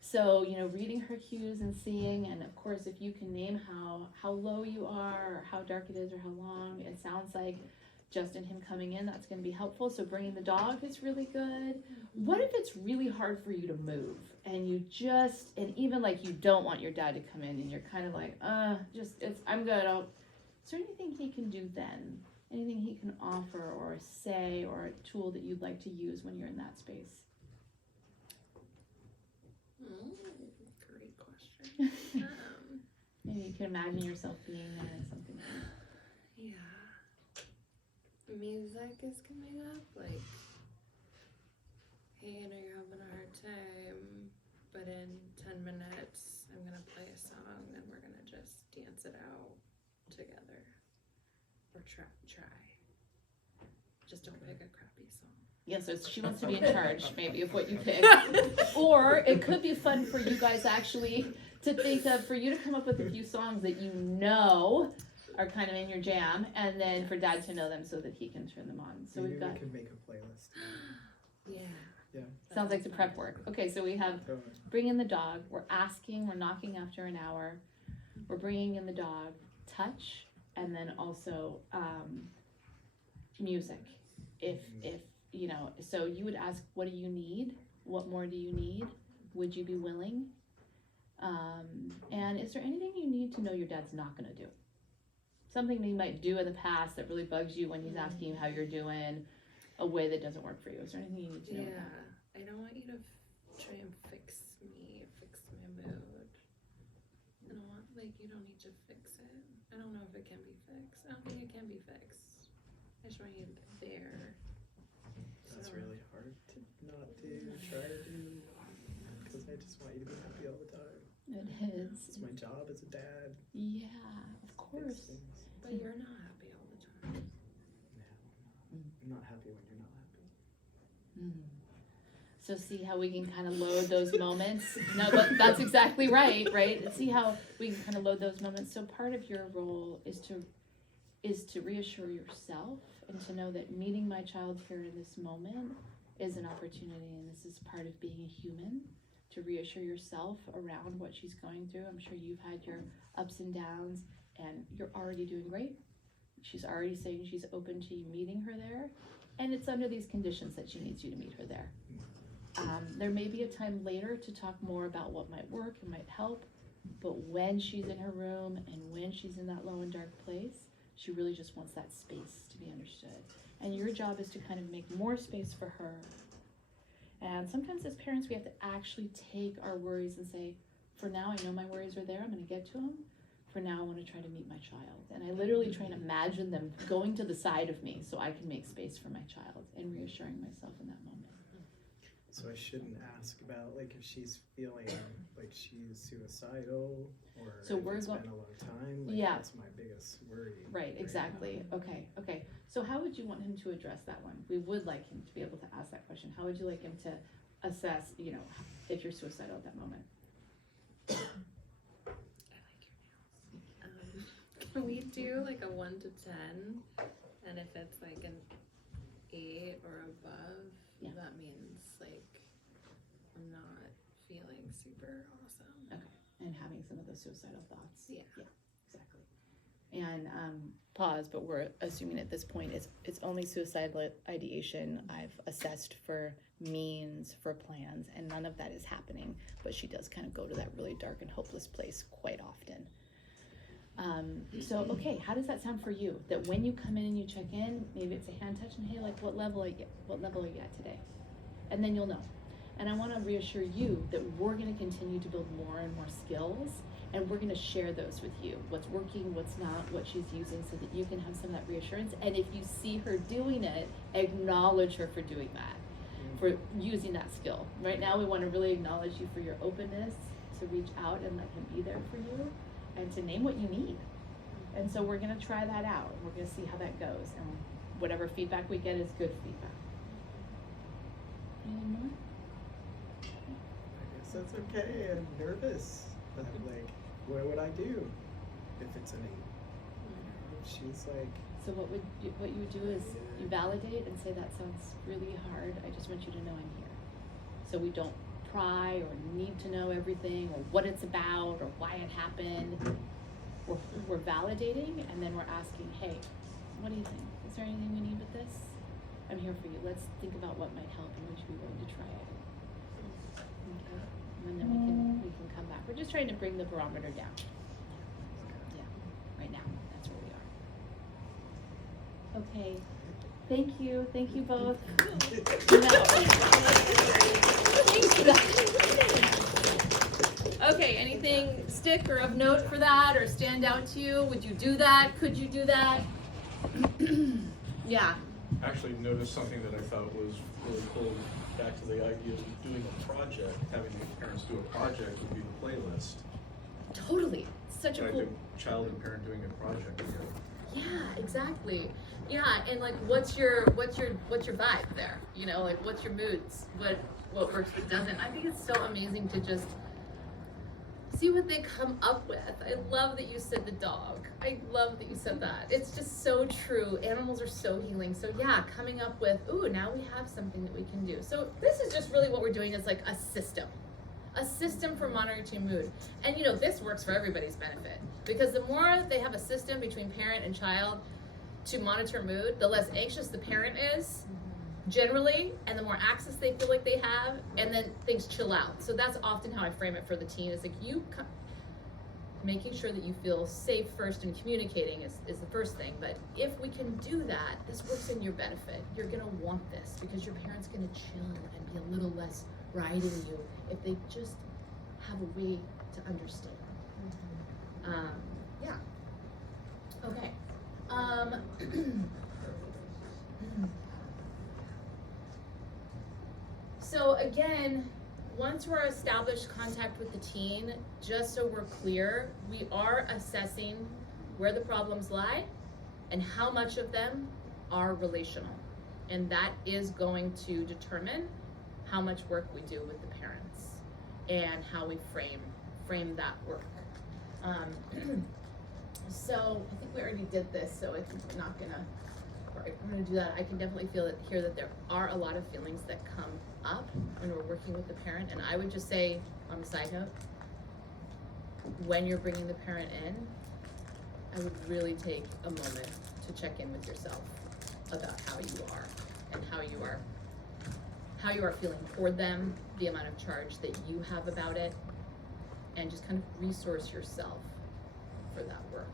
So, reading her cues and seeing, and of course, if you can name how low you are, or how dark it is, or how long, it sounds like just in him coming in, that's going to be helpful. So bringing the dog is really good. What if it's really hard for you to move, and even like you don't want your dad to come in, and you're kind of like, I'm good. Is there anything he can do then anything he can offer or say, or a tool that you'd like to use when you're in that space? Great question. Maybe you can imagine yourself being there or something like that. Yeah. Music is coming up, like, hey, I know you're having a hard time, but in 10 minutes, I'm gonna play a song and we're gonna just dance it out together. Or try. Just don't pick a crappy song. Yeah, so she wants to be in charge, maybe, of what you pick. Or it could be fun for you guys actually to think of, for you to come up with a few songs that you know are kind of in your jam, and then for Dad to know them so that he can turn them on. So Maybe we've got. we could make a playlist. Yeah. Yeah. Sounds like the prep work. Okay, so we have bring in the dog. We're knocking after an hour. We're bringing in the dog, touch, and then also music. If you know, so you would ask, what do you need? What more do you need? Would you be willing? And is there anything you need to know your dad's not going to do? Something that he might do in the past that really bugs you when he's asking you how you're doing, a way that doesn't work for you. Is there anything you need to know? Yeah, I don't want you to try and fix me, fix my mood. I don't want, like, you don't need to fix it. I don't know if it can be fixed. I don't think it can be fixed. I just want you there. That's really hard to not do, try to do, because I just want you to be happy all the time. It is. It's my job as a dad. Yeah, of course. But you're not happy all the time. No, I'm not happy when you're not happy. So see how we can kind of load those moments? No, but that's exactly right? And see how we can kind of load those moments. So part of your role is to reassure yourself and to know that meeting my child here in this moment is an opportunity, and this is part of being a human, to reassure yourself around what she's going through. I'm sure you've had your ups and downs, and you're already doing great. She's already saying she's open to you meeting her there, and it's under these conditions that she needs you to meet her there. There may be a time later to talk more about what might work and might help, but when she's in her room and when she's in that low and dark place, she really just wants that space to be understood. And your job is to kind of make more space for her. And sometimes as parents, we have to actually take our worries and say, for now, I know my worries are there, I'm gonna get to them. For now, I wanna try to meet my child. And I literally try and imagine them going to the side of me so I can make space for my child and reassuring myself in that moment. So I shouldn't ask about, like, if she's feeling like she's suicidal, or So if we're it's go- been a long time. Like, Yeah. That's my biggest worry. Right, exactly. Okay. So how would you want him to address that one? We would like him to be able to ask that question. How would you like him to assess, you know, if you're suicidal at that moment? I like your nails. Can we do like a 1 to 10? And if it's like an 8 or above, that means like I'm not feeling super awesome. Okay, and having some of those suicidal thoughts. Yeah, exactly. And pause, but we're assuming at this point it's only suicidal ideation. I've assessed for means, for plans, and none of that is happening, but she does kind of go to that really dark and hopeless place quite often. So, okay, how does that sound for you? That when you come in and you check in, maybe it's a hand touch and, hey, like, what level are you at today? And then you'll know. And I want to reassure you that we're going to continue to build more and more skills, and we're going to share those with you. What's working, what's not, what she's using, so that you can have some of that reassurance. And if you see her doing it, acknowledge her for doing that, for using that skill. Right now, we want to really acknowledge you for your openness to reach out and let him be there for you, and to name what you need. And so we're gonna try that out. We're gonna see how that goes, and whatever feedback we get is good feedback. Anything more? I guess that's okay. I'm nervous. But like, what would I do if it's an 8? If she's like. So what you would do is you validate and say, that sounds really hard. I just want you to know I'm here. So we don't pry or need to know everything or what it's about or why it happened. We're validating, and then we're asking, hey, what do you think? Is there anything we need with this? I'm here for you. Let's think about what might help, and would you be willing to try it? Okay, and then we can come back. We're just trying to bring the barometer down. Yeah, right now, that's where we are. Okay. Thank you both. Okay, anything stick or of note for that or stand out to you? Would you do that? Could you do that? Yeah. Actually noticed something that I thought was really cool, back to the idea of doing a project, having the parents do a project would be the playlist. Totally. Such a Like cool. a child and parent doing a project together. Yeah, exactly. Yeah, and like what's your vibe there? You know, like what's your moods? What works, what doesn't? I think it's so amazing to just see what they come up with. I love that you said the dog. I love that you said that. It's just so true. Animals are so healing. So yeah, coming up with, ooh, now we have something that we can do. So this is just really what we're doing is like a system for monitoring mood. And you know, this works for everybody's benefit because the more they have a system between parent and child to monitor mood, the less anxious the parent is generally, and the more access they feel like they have, and then things chill out. So that's often how I frame it for the teen. It's like making sure that you feel safe first and communicating is the first thing. But if we can do that, this works in your benefit. You're gonna want this because your parent's gonna chill and be a little less riding you if they just have a way to understand. Yeah. Okay. So again, once we're established contact with the teen, just so we're clear, we are assessing where the problems lie and how much of them are relational. And that is going to determine how much work we do with the parents and how we frame that work. So I think we already did this, so I think we're not gonna, I'm gonna do that. I can definitely hear that there are a lot of feelings that come up when we're working with the parent, and I would just say, on a side note, when you're bringing the parent in, I would really take a moment to check in with yourself about how you are and how you are feeling toward them, the amount of charge that you have about it, and just kind of resource yourself for that work.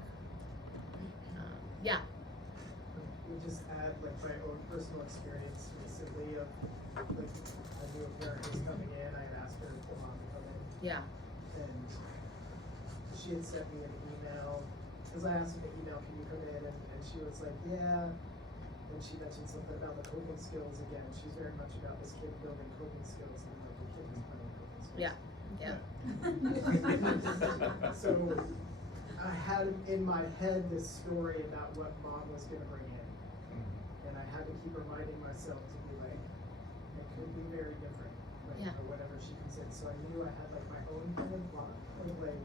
Yeah. We just add like my own personal experience recently of like I knew a parent was coming in. I had asked her for mom to come in. Yeah. And she had sent me an email because I asked her to email, can you come in? And she was like, yeah. And she mentioned something about the coping skills again. She's very much about this kid building coping skills and like the kid is playing coping skills. Yeah. Yeah. So I had in my head this story about what mom was gonna bring in. And I had to keep reminding myself to be like, it could be very different, like, Yeah. or whatever she can say. So I knew I had like my own kind of block of like,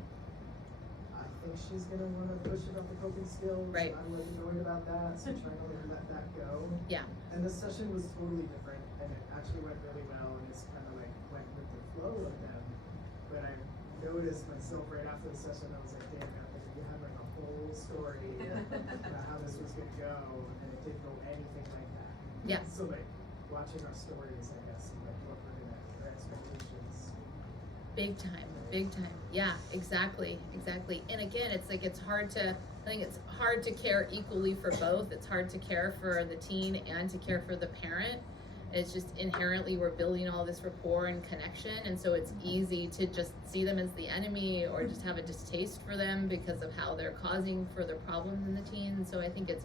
I think she's gonna wanna push about the coping skills. Right. I wasn't annoyed about that, so trying to like let that go. Yeah. And the session was totally different, and it actually went really well, and it's kind of like went with the flow of them. But I noticed myself right after the session, I was like, damn, I think you had like a whole story about how this was gonna go, and it didn't go anything like that. Yeah. So like watching our stories, I guess, and like what we're gonna, our expectations. Big time. Yeah, exactly. And again, it's like I think it's hard to care equally for both. It's hard to care for the teen and to care for the parent. It's just inherently we're building all this rapport and connection, and so it's easy to just see them as the enemy or just have a distaste for them because of how they're causing further problems in the teen. So I think it's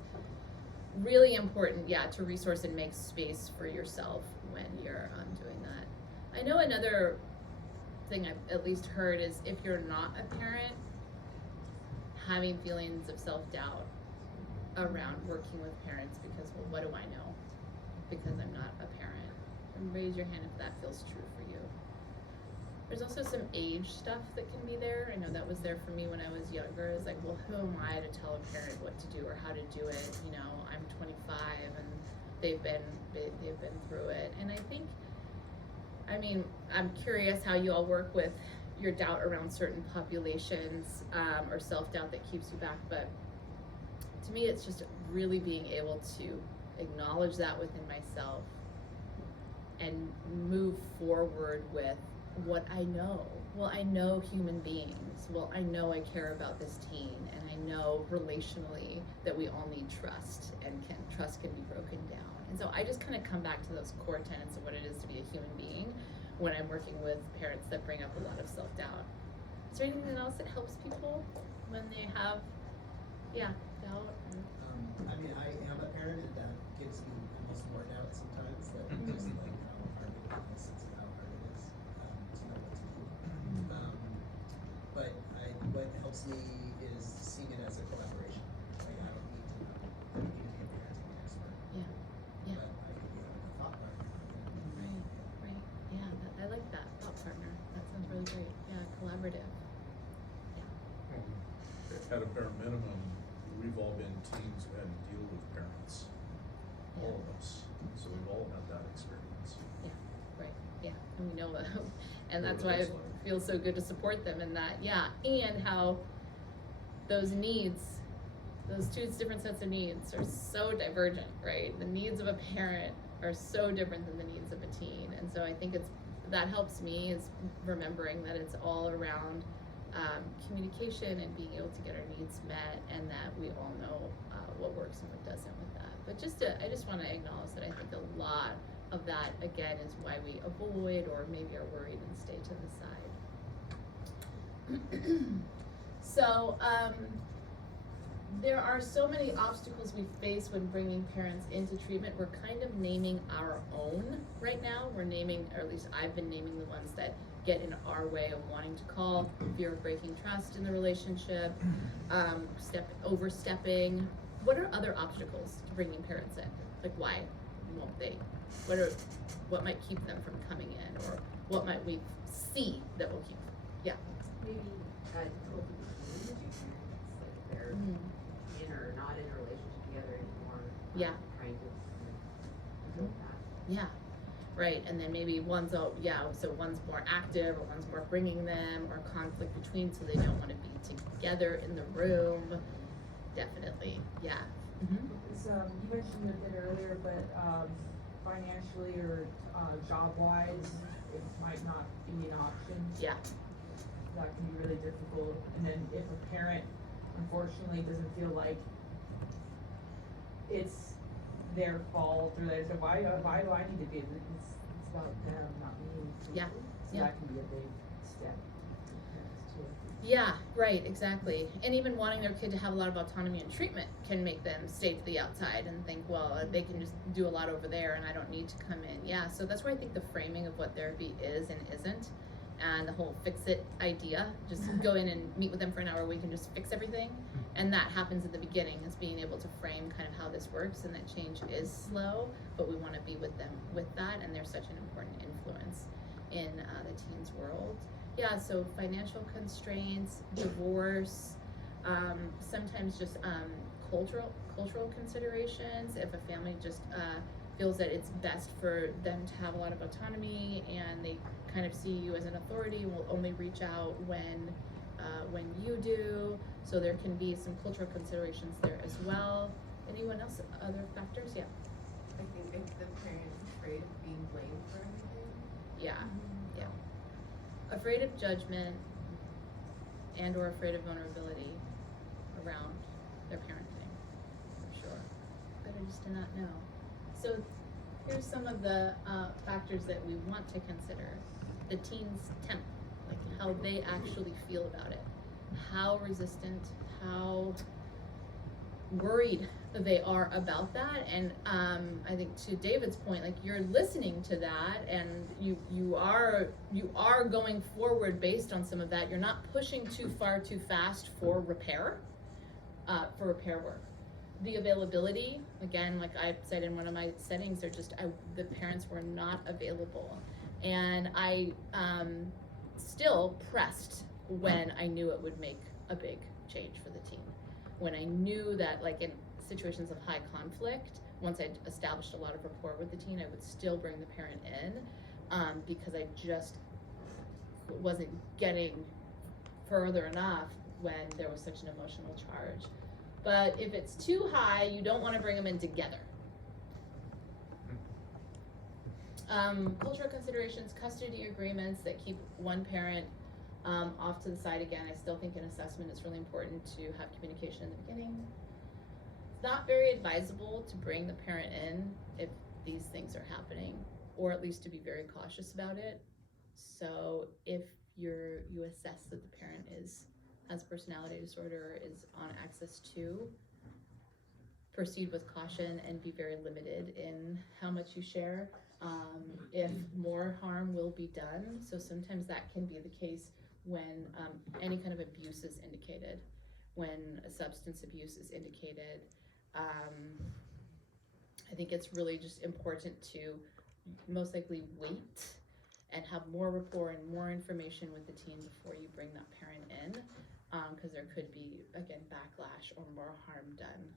really important, yeah, to resource and make space for yourself when you're doing that. I know another thing I've at least heard is if you're not a parent, having feelings of self-doubt around working with parents because, well, what do I know? Because I'm not a parent. And raise your hand if that feels true for you. There's also some age stuff that can be there. I know that was there for me when I was younger. It's like, well, who am I to tell a parent what to do or how to do it? You know, I'm 25 and they've been through it. And I think, I mean, I'm curious how you all work with your doubt around certain populations or self-doubt that keeps you back. But to me, it's just really being able to acknowledge that within myself and move forward with what I know well, I know human beings, well, I know I care about this teen, and I know relationally that we all need trust, and trust can be broken down. And so I just kind of come back to those core tenets of what it is to be a human being when I'm working with parents that bring up a lot of self-doubt. Is there anything else that helps people when they have, doubt? I mean, I am a parent, and that gives me almost more doubt sometimes, like just like how hard it is, and how hard it is to know what to do. But what helps me is seeing it as a collaboration. Like I don't need to know, I don't need to be a parenting expert. Yeah. But I could be a thought partner. Right. Yeah, I like that, thought partner. That sounds really great. Yeah, collaborative. At a bare minimum, we've all been teens who had to deal with parents, all of us, so we've all had that experience. And we know that, and that's why it feels so good to support them in that, and how those needs, those two different sets of needs are so divergent, right? The needs of a parent are so different than the needs of a teen, and so I think that helps me is remembering that it's all around communication and being able to get our needs met, and that we all know what works and what doesn't with that. But I just want to acknowledge that I think a lot of that, again, is why we avoid or maybe are worried and stay to the side. So there are so many obstacles we face when bringing parents into treatment. We're kind of naming our own right now. We're naming, or at least I've been naming the ones that get in our way of wanting to call, fear of breaking trust in the relationship, overstepping. What are other obstacles to bringing parents in? Like, why won't they? What might keep them from coming in, or what might we see that will keep them? Yeah. Maybe difficulty between the two parents, like they're in or not in a relationship together anymore. Trying to deal with that. Yeah. Right, and then maybe one's more active, or one's more bringing them, or conflict between, so they don't want to be together in the room. Definitely, yeah. You mentioned a bit earlier, but financially or job-wise, it might not be an option. Yeah. That can be really difficult. And then if a parent, unfortunately, doesn't feel like it's their fault, or they say, why do I need to be? It's about them, not me. So that can be a big step. Yeah, right, exactly. And even wanting their kid to have a lot of autonomy in treatment can make them stay to the outside and think, well, they can just do a lot over there and I don't need to come in. Yeah, so that's where I think the framing of what therapy is and isn't, and the whole fix it idea, just go in and meet with them for an hour, we can just fix everything. And that happens at the beginning, is being able to frame kind of how this works, and that change is slow, but we want to be with them with that, and they're such an important influence in the teens world. Yeah, so financial constraints, divorce, sometimes just cultural considerations. If a family just feels that it's best for them to have a lot of autonomy, and they kind of see you as an authority, will only reach out when you do. So there can be some cultural considerations there as well. Anyone else? Other factors? Yeah. I think if the parent's afraid of being blamed for everything. Yeah. Afraid of judgment and or afraid of vulnerability around their parenting, for sure. Better just to not know. So here's some of the factors that we want to consider. The teen's temp, like how they actually feel about it. How resistant, how worried they are about that. And I think to David's point, like you're listening to that, and you are going forward based on some of that. You're not pushing too far too fast for repair work. The availability, again, like I said in one of my settings, the parents were not available, and I still pressed when I knew it would make a big change for the teen. When I knew that, like in situations of high conflict, once I'd established a lot of rapport with the teen, I would still bring the parent in, because I just wasn't getting further enough when there was such an emotional charge. But if it's too high, you don't want to bring them in together. Cultural considerations, custody agreements that keep one parent Off to the side again, I still think in assessment it's really important to have communication in the beginning. It's not very advisable to bring the parent in if these things are happening, or at least to be very cautious about it. So if you assess that the parent has personality disorder, is on access to, proceed with caution and be very limited in how much you share. If more harm will be done, so sometimes that can be the case when any kind of abuse is indicated, when a substance abuse is indicated. I think it's really just important to most likely wait and have more rapport and more information with the teen before you bring that parent in, because there could be, again, backlash or more harm done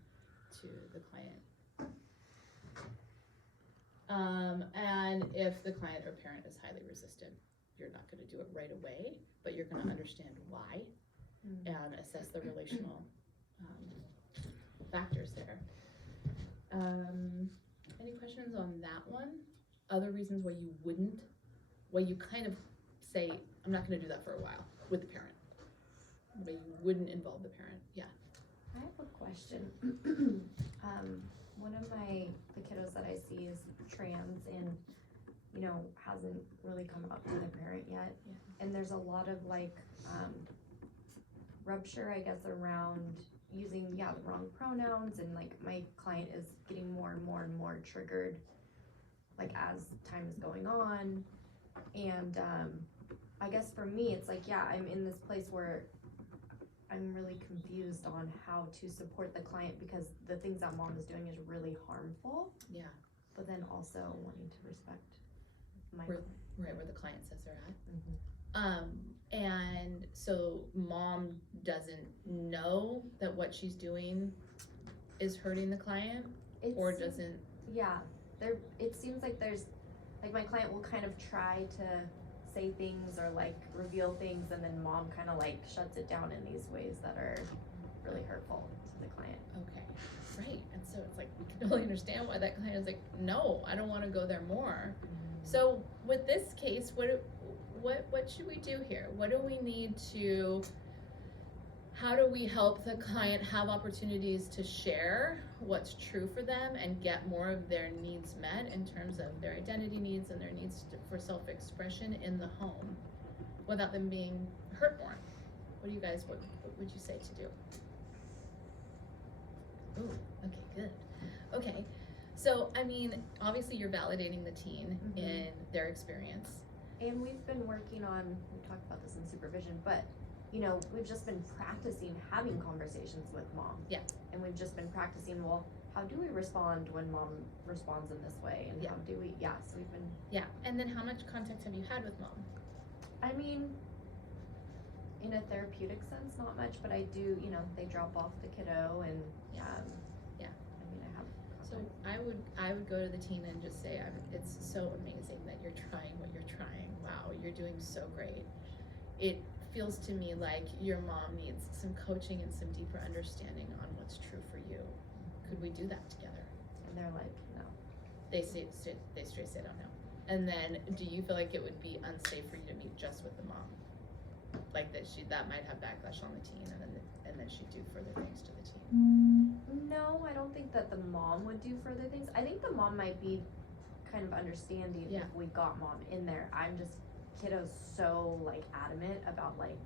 to the client. And if the client or parent is highly resistant, you're not going to do it right away, but you're going to understand why and assess the relational factors there. Any questions on that one? Other reasons why you kind of say, I'm not going to do that for a while with the parent, why you wouldn't involve the parent. Yeah. I have a question. One of the kiddos that I see is trans and, you know, hasn't really come up to the parent yet. Yeah. And there's a lot of like, rupture, I guess, around using, the wrong pronouns, and like my client is getting more and more and more triggered, like as time is going on. And, I guess for me, it's like, I'm in this place where I'm really confused on how to support the client, because the things that mom is doing is really harmful. Yeah. But then also wanting to respect my Right where the client says they're at. Mm-hmm. And so mom doesn't know that what she's doing is hurting the client, or doesn't. Yeah, it seems like there's, like my client will kind of try to say things or like reveal things, and then mom kind of like shuts it down in these ways that are really hurtful to the client. Okay, right. And so it's like, we can really understand why that client is like, no, I don't want to go there more. So with this case, what should we do here? What do we need to, how do we help the client have opportunities to share what's true for them and get more of their needs met in terms of their identity needs and their needs for self-expression in the home without them being hurt more? What would you say to do? Ooh, okay, good. Okay, so I mean, obviously you're validating the teen in their experience. And we've been working on, we talked about this in supervision, but you know, we've just been practicing having conversations with mom. Yeah. And we've just been practicing, well, how do we respond when mom responds in this way? And how do we, so we've been. Yeah, and then how much contact have you had with mom? I mean, in a therapeutic sense, not much, but I do, you know, they drop off the kiddo and, I mean, I have contact. So I would go to the teen and just say, it's so amazing that you're trying what you're trying. Wow, you're doing so great. It feels to me like your mom needs some coaching and some deeper understanding on what's true for you. Could we do that together? And they're like, no. They straight say don't know. And then, do you feel like it would be unsafe for you to meet just with the mom? Like that might have backlash on the teen, and then she'd do further things to the teen? No, I don't think that the mom would do further things. I think the mom might be kind of understanding if we got mom in there. I'm just, kiddo's so like adamant about like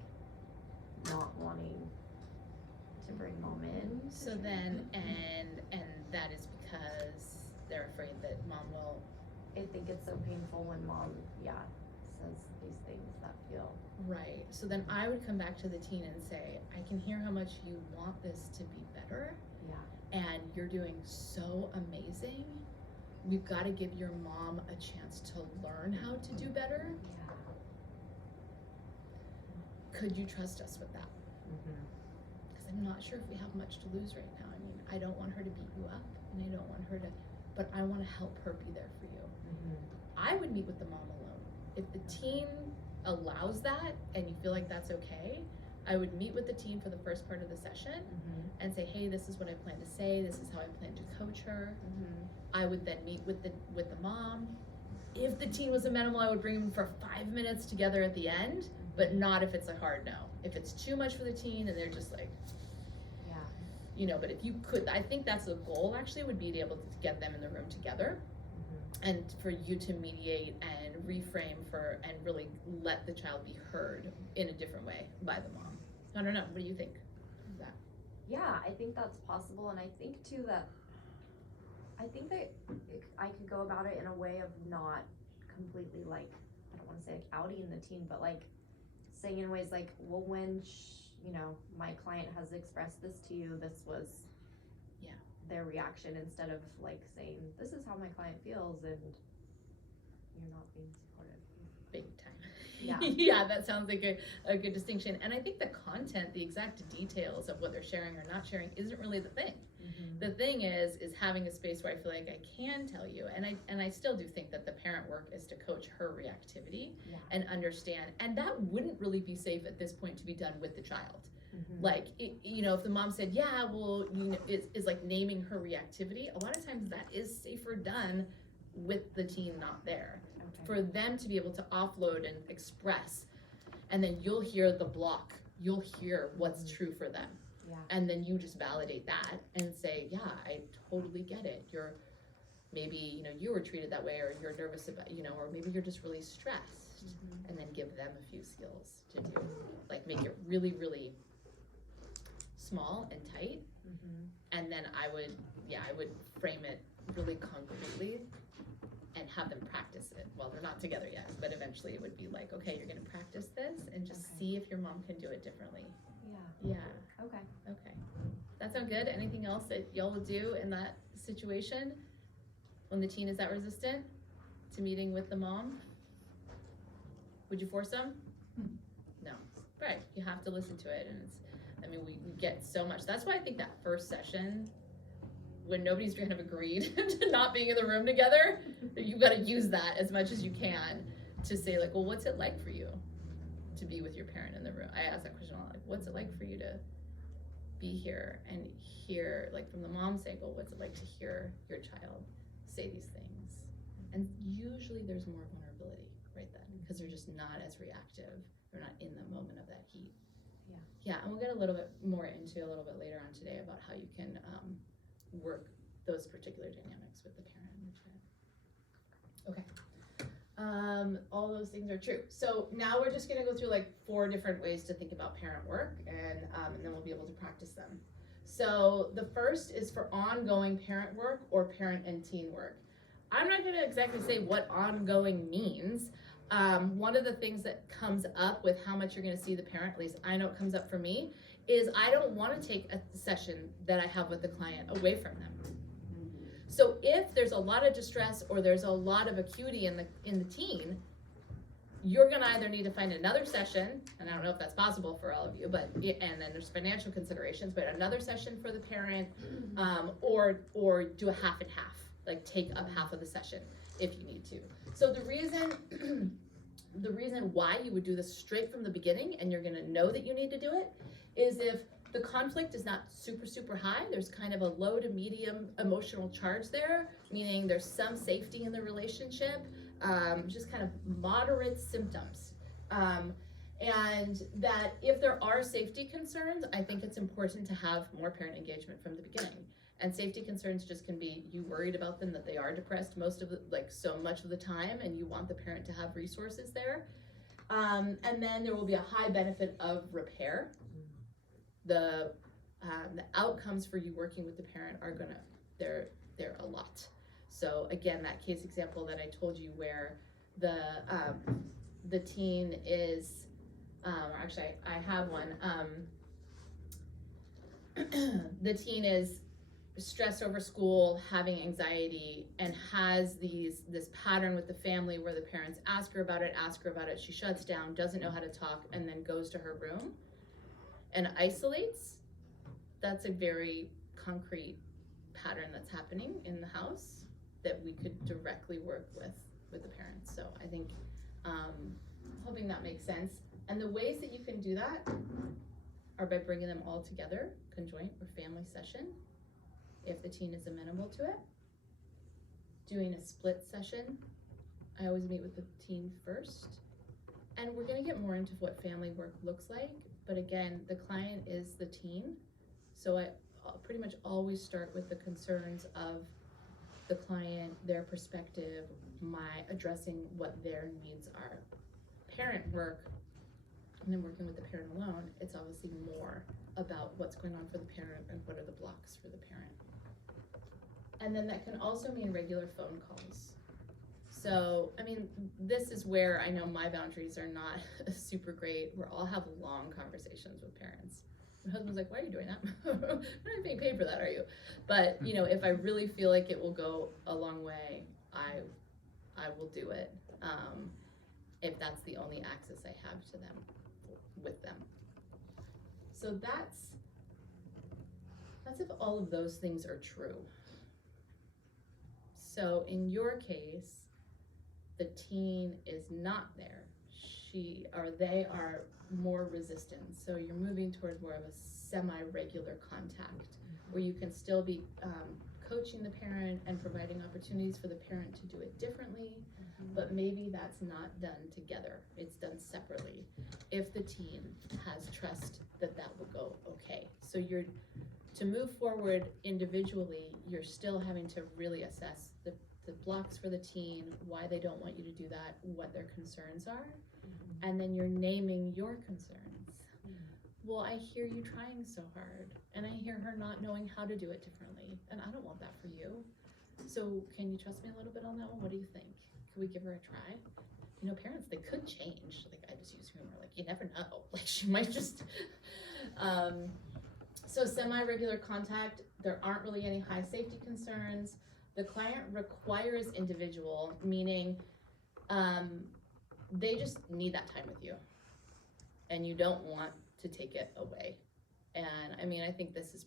not wanting to bring mom in. So then, and that is because they're afraid that mom will. I think it's so painful when mom, says these things that feel. Right. So then I would come back to the teen and say, I can hear how much you want this to be better. Yeah. And you're doing so amazing. We've got to give your mom a chance to learn how to do better. Yeah. Could you trust us with that? Because I'm not sure if we have much to lose right now. I mean, I don't want her to beat you up, and I don't want her to, but I want to help her be there for you. I would meet with the mom alone. If the teen allows that and you feel like that's okay, I would meet with the teen for the first part of the session and say, hey, this is what I plan to say, this is how I plan to coach her. I would then meet with the mom. If the teen was amenable, I would bring them for 5 minutes together at the end, but not if it's a hard no. If it's too much for the teen and they're just like, Yeah. you know, but if you could, I think that's the goal actually, would be to be able to get them in the room together and for you to mediate and reframe and really let the child be heard in a different way by the mom. I don't know, what do you think of that? Yeah, I think that's possible, and I think too that I could go about it in a way of not completely like, I don't wanna say like outing the teen, but like saying in ways like, well, when you know, my client has expressed this to you, this was their reaction, instead of like saying, this is how my client feels and you're not being supportive. Big time. Yeah. Yeah, that sounds like a good distinction. And I think the content, the exact details of what they're sharing or not sharing isn't really the thing. The thing is having a space where I feel like I can tell you, and I still do think that the parent work is to coach her reactivity and understand, and that wouldn't really be safe at this point to be done with the child. Like, you know, if the mom said, yeah, well, you know, is like naming her reactivity, a lot of times that is safer done with the teen not there. For them to be able to offload and express, and then you'll hear the block, you'll hear what's true for them. And then you just validate that and say, yeah, I totally get it. You're maybe, you know, you were treated that way, or you're nervous about, you know, or maybe you're just really stressed. And then give them a few skills to do, like make it really, really small and tight. And then I would frame it really concretely and have them practice it. Well, they're not together yet, but eventually it would be like, okay, you're gonna practice this and just see if your mom can do it differently. Yeah. Okay. That sound good? Anything else that y'all would do in that situation when the teen is that resistant to meeting with the mom? Would you force them? No. Right. You have to listen to it, and we get so much. That's why I think that first session, when nobody's kind of agreed to not being in the room together, you've got to use that as much as you can to say, like, well, what's it like for you to be with your parent in the room? I ask that question a lot, like, what's it like for you to be here and hear, like, from the mom's angle, what's it like to hear your child say these things? And usually there's more vulnerability right then, because they're just not as reactive. They're not in the moment of that heat. Yeah, and we'll get a little bit more into a little bit later on today about how you can work those particular dynamics with the parent and the child. Okay. All those things are true. So now we're just gonna go through like 4 different ways to think about parent work, and then we'll be able to practice them. So the first is for ongoing parent work or parent and teen work. I'm not gonna exactly say what ongoing means. One of the things that comes up with how much you're gonna see the parent, at least I know it comes up for me, is I don't wanna take a session that I have with the client away from them. So if there's a lot of distress or there's a lot of acuity in the teen, you're gonna either need to find another session, and I don't know if that's possible for all of you, but and then there's financial considerations, but another session for the parent, or do a half and half, like take up half of the session if you need to. So the reason why you would do this straight from the beginning, and you're gonna know that you need to do it, is if the conflict is not super, super high, there's kind of a low to medium emotional charge there, meaning there's some safety in the relationship, just kind of moderate symptoms. And that if there are safety concerns, I think it's important to have more parent engagement from the beginning. And safety concerns just can be you worried about them, that they are depressed so much of the time, and you want the parent to have resources there. And then there will be a high benefit of repair. The outcomes for you working with the parent are they're a lot. So again, that case example that I told you where the teen is, actually I have one, the teen is stressed over school, having anxiety, and has this pattern with the family where the parents ask her about it, she shuts down, doesn't know how to talk, and then goes to her room and isolates. That's a very concrete pattern that's happening in the house that we could directly work with the parents. So I think, hoping that makes sense. And the ways that you can do that are by bringing them all together, conjoint or family session, if the teen is amenable to it. Doing a split session. I always meet with the teen first, And we're gonna get more into what family work looks like, but again, the client is the teen. So I pretty much always start with the concerns of the client, their perspective, my addressing what their needs are. Parent work, and then working with the parent alone, it's obviously more about what's going on for the parent and what are the blocks for the parent. And then that can also mean regular phone calls. So, I mean, this is where I know my boundaries are not super great, where I'll have long conversations with parents. My husband's like, why are you doing that? You're not being paid for that, are you? But, you know, if I really feel like it will go a long way, I will do it, if that's the only access I have to them, with them. So that's if all of those things are true. So in your case, the teen is not there. She or they are more resistant. So you're moving toward more of a semi-regular contact where you can still be coaching the parent and providing opportunities for the parent to do it differently, but maybe that's not done together. It's done separately. If the teen has trust that will go okay. So to move forward individually, you're still having to really assess the blocks for the teen, why they don't want you to do that, what their concerns are, and then you're naming your concerns. Well, I hear you trying so hard, and I hear her not knowing how to do it differently, and I don't want that for you. So can you trust me a little bit on that one? What do you think? Can we give her a try? You know, parents, they could change. Like, I just use humor. Like, you never know. Like, she might just... So semi-regular contact, there aren't really any high safety concerns. The client requires individual, meaning they just need that time with you. And you don't want to take it away. And I mean, I think this is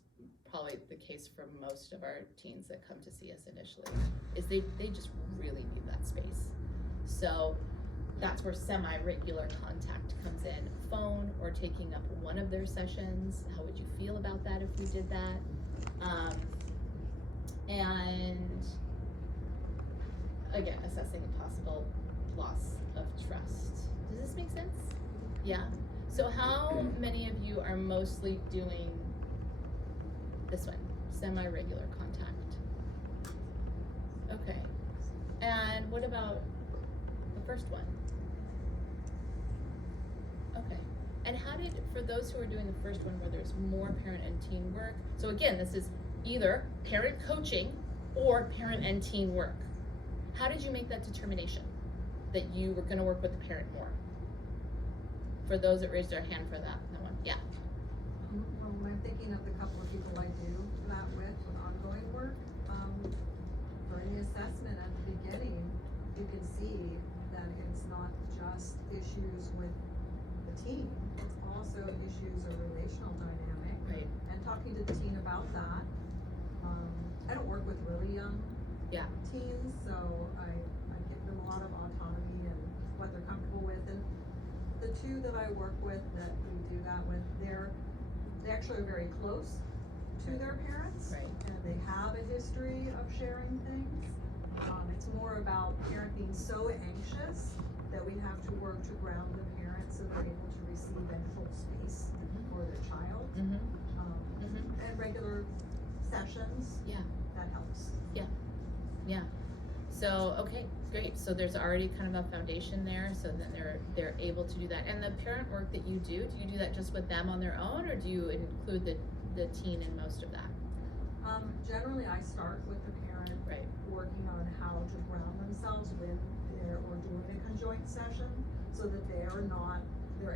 probably the case for most of our teens that come to see us initially, is they just really need that space. So that's where semi-regular contact comes in. Phone or taking up one of their sessions. How would you feel about that if we did that? And again, assessing a possible loss of trust. Does this make sense? Yeah? So how many of you are mostly doing this one, semi-regular contact? Okay. And what about the first one? Okay. And how did, for those who are doing the first one where there's more parent and teen work, so again, this is either parent coaching or parent and teen work. How did you make that determination that you were gonna work with the parent more? For those that raised their hand for that one, yeah. I'm thinking of the couple of people I do that with ongoing work. During the assessment at the beginning, you can see that it's not just issues with the teen, it's also issues of relational dynamic. Right. And talking to the teen about that. I don't work with really young teens, so I give them a lot of autonomy and what they're comfortable with. And the two that I work with that we do that with, they actually are very close to their parents, and they have a history of sharing things. It's more about parent being so anxious that we have to work to ground the parent so they're able to receive and hold space for their child. And regular sessions, that helps. Yeah. So, okay, great. So there's already kind of a foundation there, so then they're able to do that. And the parent work that you do you do that just with them on their own, or do you include the teen in most of that? Generally, I start with the parent working on how to ground themselves when they're doing a conjoint session, so that their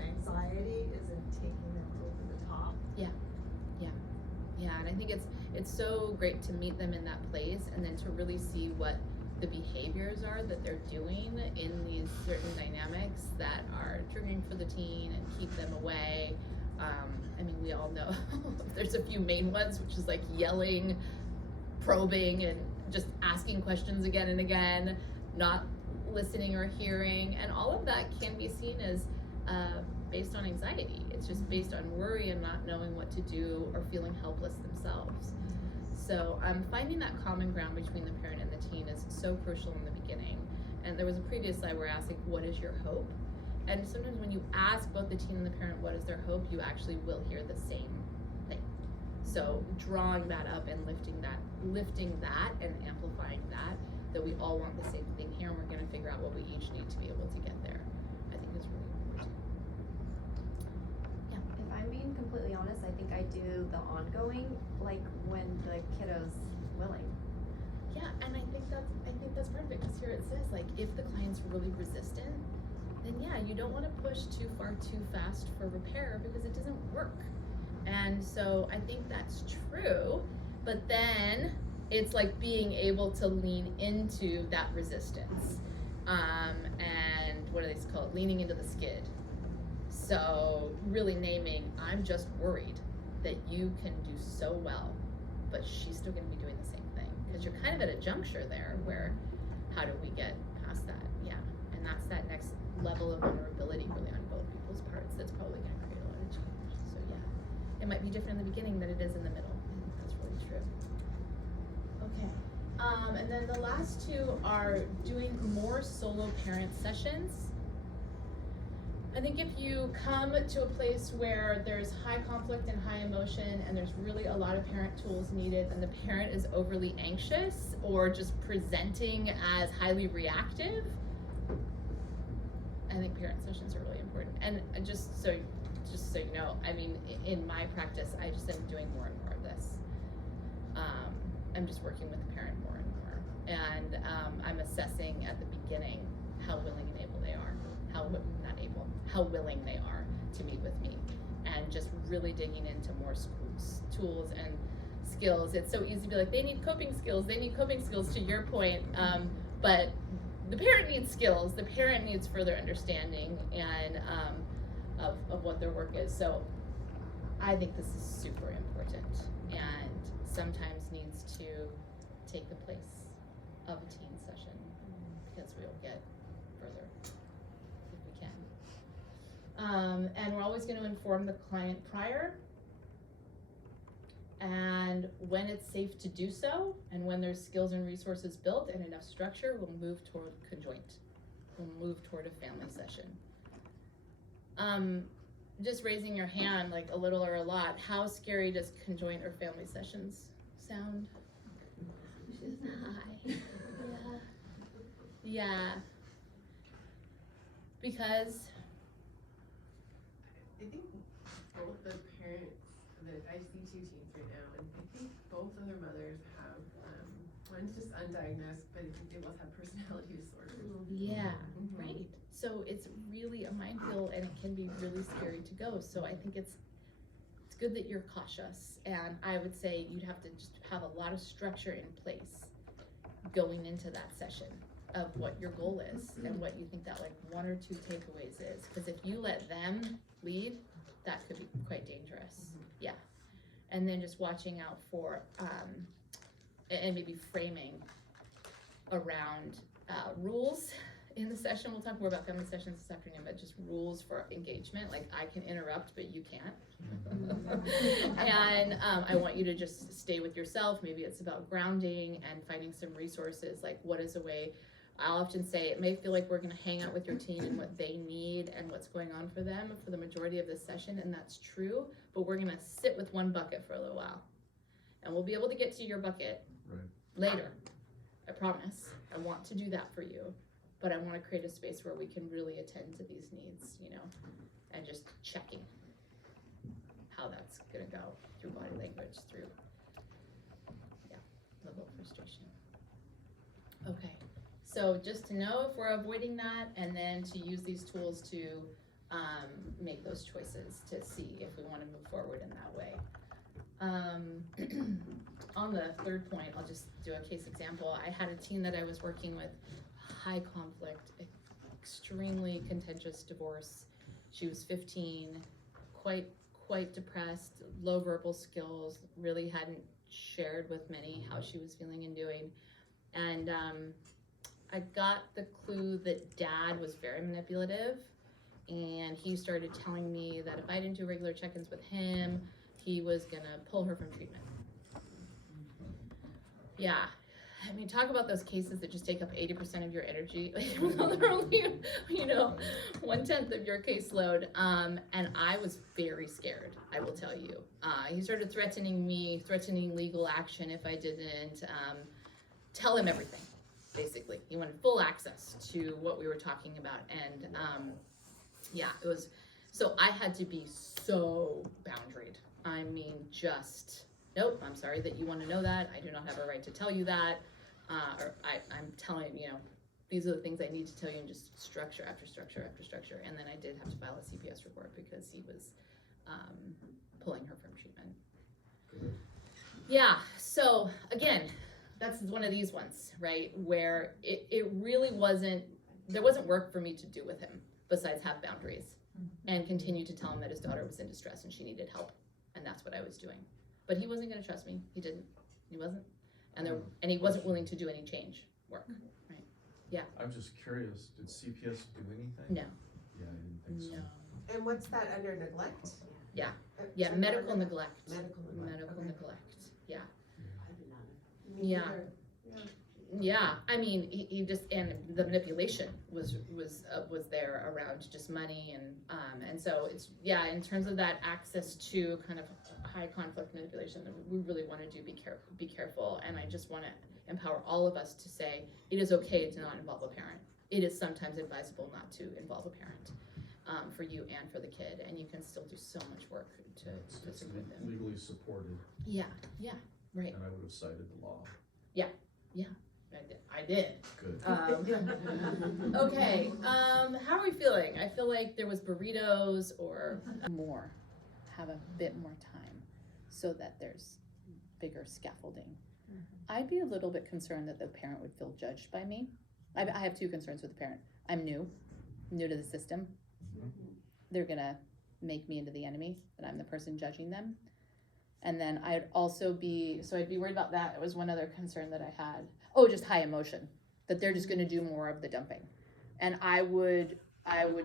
anxiety isn't taking them over the top. Yeah, and I think it's so great to meet them in that place, and then to really see what the behaviors are that they're doing in these certain dynamics that are triggering for the teen and keep them away. I mean, we all know there's a few main ones, which is like yelling, probing, and just asking questions again and again, not listening or hearing, and all of that can be seen as based on anxiety. It's just based on worry and not knowing what to do or feeling helpless themselves. So finding that common ground between the parent and the teen is so crucial in the beginning. And there was a previous slide where I asked, like, what is your hope? And sometimes when you ask both the teen and the parent what is their hope, you actually will hear the same thing. So drawing that up and lifting that and amplifying that we all want the same thing here, and we're gonna figure out what we each need to be able to get there, I think is really important. Yeah. If I'm being completely honest, I think I do the ongoing, like when the kiddo's willing. Yeah, and I think that's part of it, because here it says, like, if the client's really resistant, then yeah, you don't want to push too far too fast for repair because it doesn't work. And so I think that's true, but then it's like being able to lean into that resistance. And what do they call it? Leaning into the skid. So really naming, I'm just worried that you can do so well, but she's still gonna be doing the same thing. Because you're kind of at a juncture there where, how do we get past that? Yeah, and that's that next level of vulnerability really on both people's parts that's probably gonna create a lot of change. So yeah, it might be different in the beginning than it is in the middle. I think that's really true. Okay, and then the last two are doing more solo parent sessions. I think if you come to a place where there's high conflict and high emotion and there's really a lot of parent tools needed and the parent is overly anxious or just presenting as highly reactive, I think parent sessions are really important. And just so you know, I mean, in my practice, I just am doing more and more of this. I'm just working with the parent more and more. And I'm assessing at the beginning how willing and able they are, how willing they are to meet with me, and just really digging into more tools and skills. It's so easy to be like, they need coping skills to your point, but the parent needs skills, the parent needs further understanding and of what their work is. So I think this is super important and sometimes needs to take the place of a teen session because we'll get further if we can. And we're always going to inform the client prior and when it's safe to do so, and when there's skills and resources built and enough structure, we'll move toward conjoint. We'll move toward a family session. Just raising your hand, like a little or a lot, how scary does conjoint or family sessions sound? Hi. Yeah. Because I think both the parents, that I see two teens right now, and I think both of their mothers have, one's just undiagnosed, but I think they both have personality disorders. Yeah, right. So it's really a minefield and it can be really scary to go. So I think it's good that you're cautious, and I would say you'd have to just have a lot of structure in place going into that session of what your goal is and what you think that like 1 or 2 takeaways is. Because if you let them lead, that could be quite dangerous. Yeah. And then just watching out for and maybe framing around rules in the session. We'll talk more about family sessions this afternoon, but just rules for engagement. Like, I can interrupt, but you can't. And I want you to just stay with yourself. Maybe it's about grounding and finding some resources. Like, what is a way? I'll often say it may feel like we're going to hang out with your teen and what they need and what's going on for them for the majority of this session, and that's true, but we're going to sit with one bucket for a little while. And we'll be able to get to your bucket later. I promise. I want to do that for you, but I want to create a space where we can really attend to these needs, you know, and just checking how that's going to go through body language, through, yeah, level of frustration. Okay. So just to know if we're avoiding that, and then to use these tools to make those choices to see if we want to move forward in that way. On the third point, I'll just do a case example. I had a teen that I was working with, high conflict, extremely contentious divorce. She was 15, quite depressed, low verbal skills, really hadn't shared with many how she was feeling and doing. And I got the clue that dad was very manipulative, and he started telling me that if I didn't do regular check-ins with him, he was gonna pull her from treatment. Yeah, I mean, talk about those cases that just take up 80% of your energy, even though they're only, 1/10 of your caseload. And I was very scared, I will tell you. He started threatening me, threatening legal action if I didn't tell him everything, basically. He wanted full access to what we were talking about. And yeah, it was, so I had to be so boundaried. I mean, just, nope, I'm sorry that you want to know that. I do not have a right to tell you that. Or I'm telling, these are the things I need to tell you, and just structure after structure after structure. And then I did have to file a CPS report because he was pulling her from treatment. Yeah, so again, that's one of these ones, right, where it really wasn't, there wasn't work for me to do with him besides have boundaries and continue to tell him that his daughter was in distress and she needed help. And that's what I was doing. But he wasn't going to trust me. He didn't. He wasn't. And he wasn't willing to do any change work, right? Yeah. I'm just curious, did CPS do anything? No. Yeah, I didn't think so. No. And what's that under neglect? Yeah. Yeah, medical neglect. Medical neglect. Medical Okay. neglect. Yeah. I did not know. Me Yeah. neither. Yeah, I mean, he just, and the manipulation was there around just money and so it's, yeah, in terms of that access to kind of high conflict manipulation, we really want to be careful, and I just want to empower all of us to say it is okay to not involve a parent. It is sometimes advisable not to involve a parent for you and for the kid, and you can still do so much work to It's support them. legally supported, Yeah, right. and I would have cited the law. Yeah. I did. Good. Okay, how are we feeling? I feel like there was burritos or more, have a bit more time so that there's bigger scaffolding. I'd be a little bit concerned that the parent would feel judged by me. I have two concerns with the parent. I'm new to the system. They're gonna make me into the enemy, that I'm the person judging them. And then I'd be worried about that. It was one other concern that I had. Oh, just high emotion, that they're just gonna do more of the dumping. And I would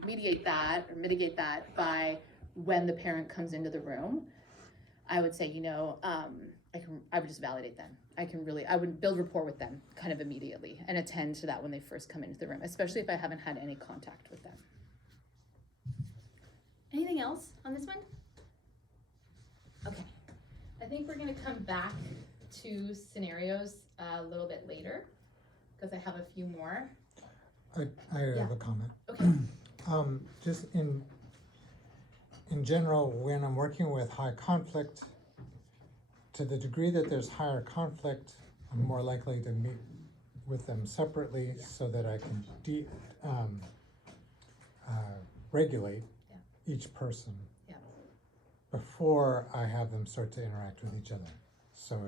mitigate that by when the parent comes into the room, I would say, I would just validate them. I would build rapport with them kind of immediately and attend to that when they first come into the room, especially if I haven't had any contact with them. Anything else on this one? Okay. I think we're gonna come back to scenarios a little bit later because I have a few more. I have a comment. Okay. Just in general, when I'm working with high conflict, to the degree that there's higher conflict, I'm more likely to meet with them separately so that I can regulate each person before I have them start to interact with each other. So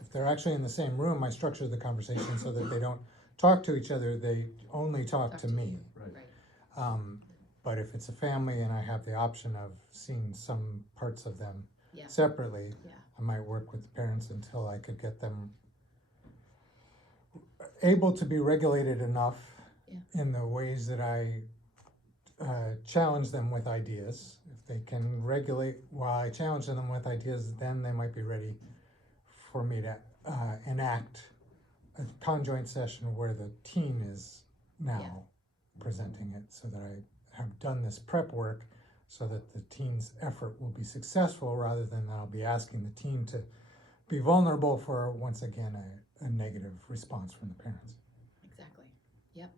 if they're actually in the same room, I structure the conversation so that they don't talk to each other, they only talk to me. Right. But if it's a family and I have the option of seeing some parts of them Yeah. separately, Yeah. I might work with the parents until I could get them able to be regulated enough in the ways that I challenge them with ideas. If they can regulate while I challenge them with ideas, then they might be ready for me to enact a conjoint session where the teen is now presenting it, so that I have done this prep work so that the teen's effort will be successful, rather than I'll be asking the teen to be vulnerable for, once again, a negative response from the parents. Exactly. Yep.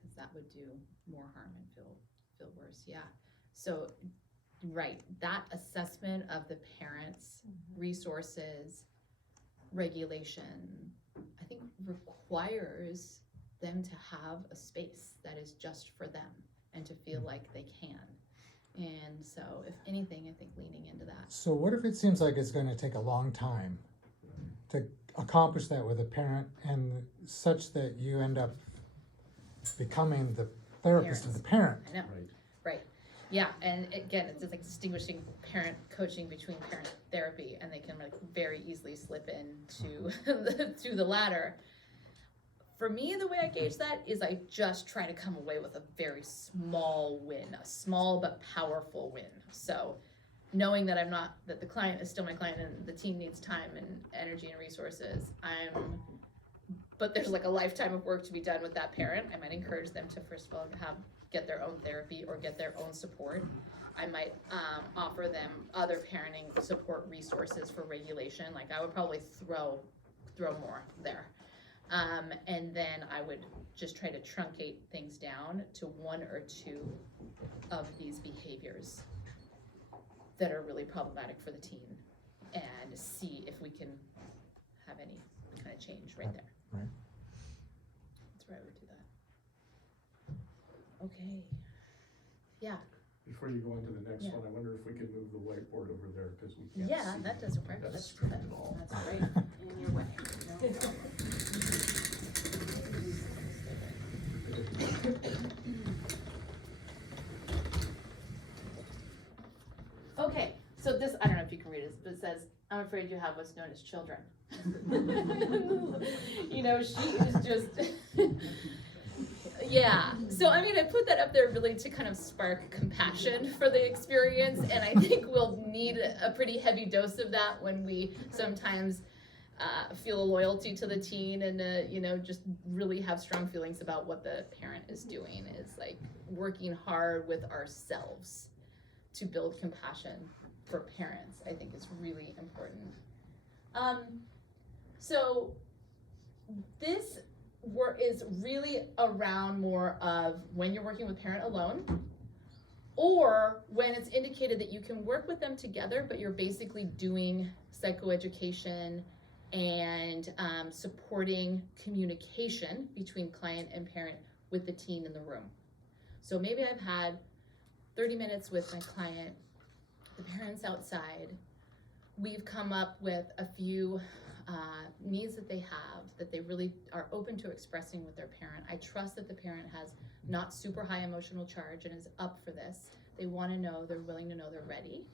Because that would do more harm and feel worse. Yeah. So, right, that assessment of the parents' resources, regulation, I think requires them to have a space that is just for them and to feel like they can. And so, if anything, I think leaning into that. So what if it seems like it's going to take a long time to accomplish that with a parent, and such that you end up becoming the therapist of the parent? I know. Right. Yeah, and again, it's just like distinguishing parent coaching between parent therapy, and they can like very easily slip into to the latter. For me, the way I gauge that is I just try to come away with a very small win, a small but powerful win. So knowing that that the client is still my client and the team needs time and energy and resources, I'm but there's like a lifetime of work to be done with that parent, I might encourage them to first of all get their own therapy or get their own support. I might offer them other parenting support resources for regulation. Like I would probably throw more there. And then I would just try to truncate things down to 1 or 2 of these behaviors that are really problematic for the teen, and see if we can have any kind of change right there. Right. That's where I would do that. Okay. Yeah. Before you go on to the next Yeah. one, I wonder if we could move the whiteboard over there, because we can't Yeah, see that doesn't work. that That's screen at all. That's great. In your way. Okay, so this, I don't know if you can read it, but it says, I'm afraid you have what's known as children. You know, she is just, yeah. So, I mean, I put that up there really to kind of spark compassion for the experience, and I think we'll need a pretty heavy dose of that when we sometimes feel a loyalty to the teen and, you know, just really have strong feelings about what the parent is doing, is like working hard with ourselves to build compassion for parents, I think is really important. So this work is really around more of when you're working with parent alone, or when it's indicated that you can work with them together, but you're basically doing psychoeducation and supporting communication between client and parent with the teen in the room. So maybe I've had 30 minutes with my client, the parents outside. We've come up with a few needs that they have, that they really are open to expressing with their parent. I trust that the parent has not super high emotional charge and is up for this. They want to know, they're willing to know, they're ready.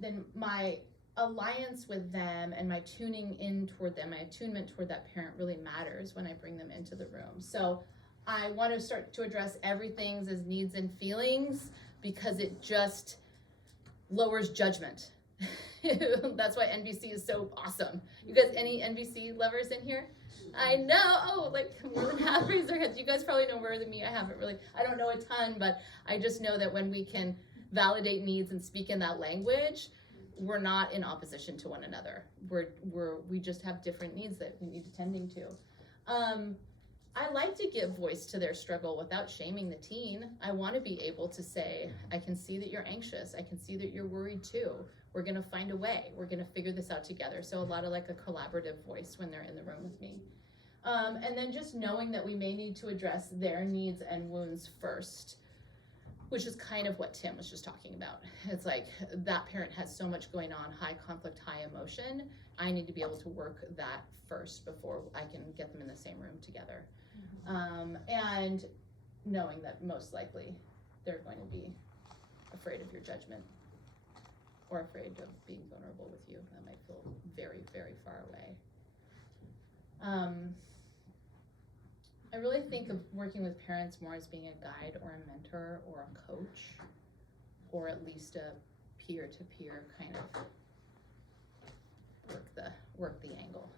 Then my alliance with them and my tuning in toward them, my attunement toward that parent really matters when I bring them into the room. So I want to start to address everything's as needs and feelings, because it just lowers judgment. That's why NVC is so awesome. You guys, any NVC lovers in here? I know, oh, like more than half raise their heads. You guys probably know more than me. I don't know a ton, but I just know that when we can validate needs and speak in that language, we're not in opposition to one another. We just have different needs that we need attending to. I like to give voice to their struggle without shaming the teen. I want to be able to say, I can see that you're anxious. I can see that you're worried too. We're going to find a way. We're going to figure this out together. So a lot of like a collaborative voice when they're in the room with me. And then just knowing that we may need to address their needs and wounds first, which is kind of what Tim was just talking about. It's like that parent has so much going on, high conflict, high emotion. I need to be able to work that first before I can get them in the same room together. And knowing that most likely they're going to be afraid of your judgment or afraid of being vulnerable with you. That might feel very, very far away. I really think of working with parents more as being a guide or a mentor or a coach, or at least a peer-to-peer kind of work the angle.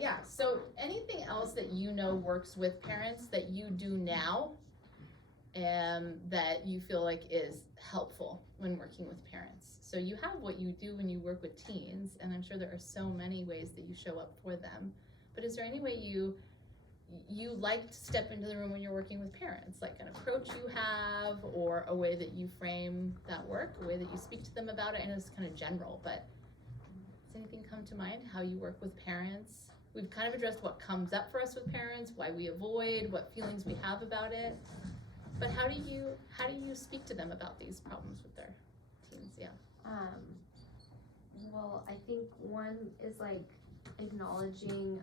Yeah, so anything else that you know works with parents that you do now that you feel like is helpful when working with parents? So you have what you do when you work with teens, and I'm sure there are so many ways that you show up for them, but is there any way you like to step into the room when you're working with parents, like an approach you have, or a way that you frame that work, a way that you speak to them about it? I know it's kind of general, but does anything come to mind, how you work with parents? We've kind of addressed what comes up for us with parents, why we avoid, what feelings we have about it, but how do you speak to them about these problems with their teens? Yeah. Well, I think one is like acknowledging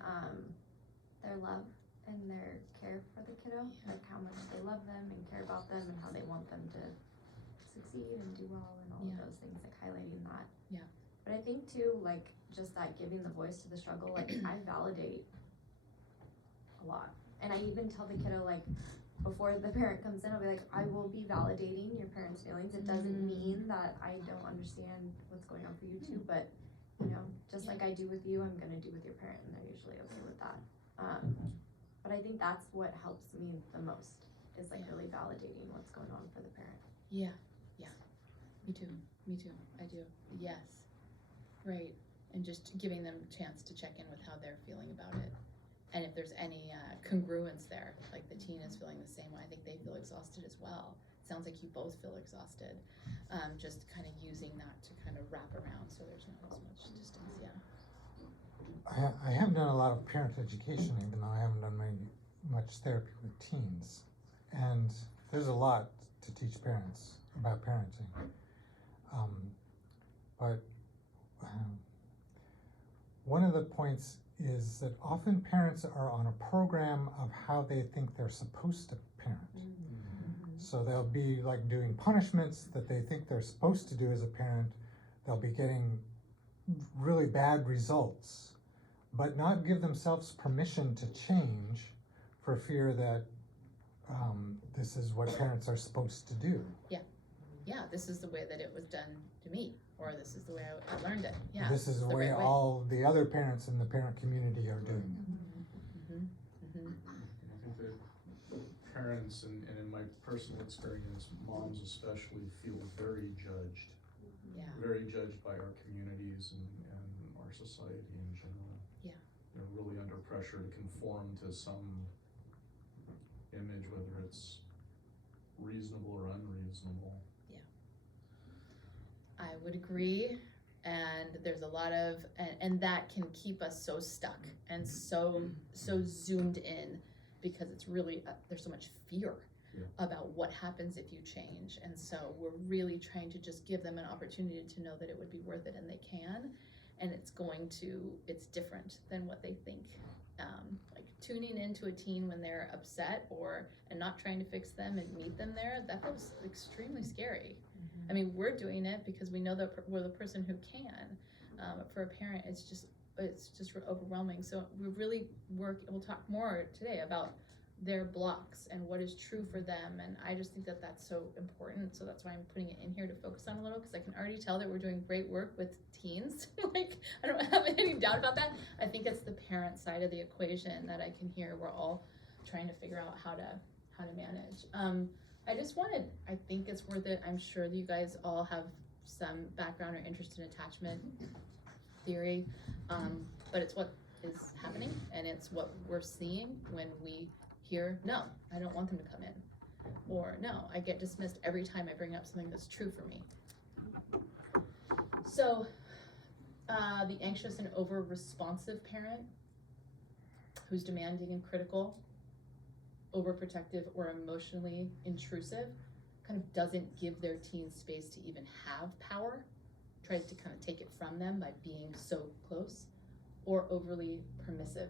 their love and their care for the kiddo, like how much they love them and care about them and how they want them to succeed and do well and all of those things, like highlighting that. Yeah. But I think too, like just that giving the voice to the struggle, like I validate a lot. And I even tell the kiddo, like, before the parent comes in, I'll be like, I will be validating your parents' feelings. It doesn't mean that I don't understand what's going on for you too, but you know, just like I do with you, I'm gonna do with your parent, and they're usually okay with that. But I think that's what helps me the most, is like really validating what's going on for the parent. Yeah, me too, I do, yes, right, and just giving them a chance to check in with how they're feeling about it. And if there's any congruence there, like the teen is feeling the same way, I think they feel exhausted as well. It sounds like you both feel exhausted. Just kind of using that to kind of wrap around so there's not as much distance, yeah. I have done a lot of parent education, even though I haven't done much therapy with teens. And there's a lot to teach parents about parenting. But one of the points is that often parents are on a program of how they think they're supposed to parent. So they'll be like doing punishments that they think they're supposed to do as a parent. They'll be getting really bad results, but not give themselves permission to change for fear that this is what parents are supposed to do. Yeah, this is the way that it was done to me, or this is the way I learned it, yeah. This is the way right all the other parents in the parent community are doing it. I think that parents, and in my personal experience, moms especially, feel very judged. Yeah. Very judged by our communities and our society in general. Yeah. They're really under pressure to conform to some image, whether it's reasonable or unreasonable. I would agree, and there's a lot of, and that can keep us so stuck and so zoomed in, because it's really, there's so much fear about what happens if you change, and so we're really trying to just give them an opportunity to know that it would be worth it, and they can, and it's different than what they think. Like tuning into a teen when they're upset and not trying to fix them and meet them there, that feels extremely scary. I mean, we're doing it because we know that we're the person who can. For a parent, it's just overwhelming. So we'll talk more today about their blocks and what is true for them. And I just think that that's so important. So that's why I'm putting it in here to focus on a little, because I can already tell that we're doing great work with teens. Like, I don't have any doubt about that. I think it's the parent side of the equation that I can hear we're all trying to figure out how to manage. I think it's worth it. I'm sure that you guys all have some background or interest in attachment theory, but it's what is happening, and it's what we're seeing when we hear, no, I don't want them to come in, or no, I get dismissed every time I bring up something that's true for me. So the anxious and over-responsive parent who's demanding and critical, overprotective, or emotionally intrusive, kind of doesn't give their teen space to even have power, tries to kind of take it from them by being so close, or overly permissive,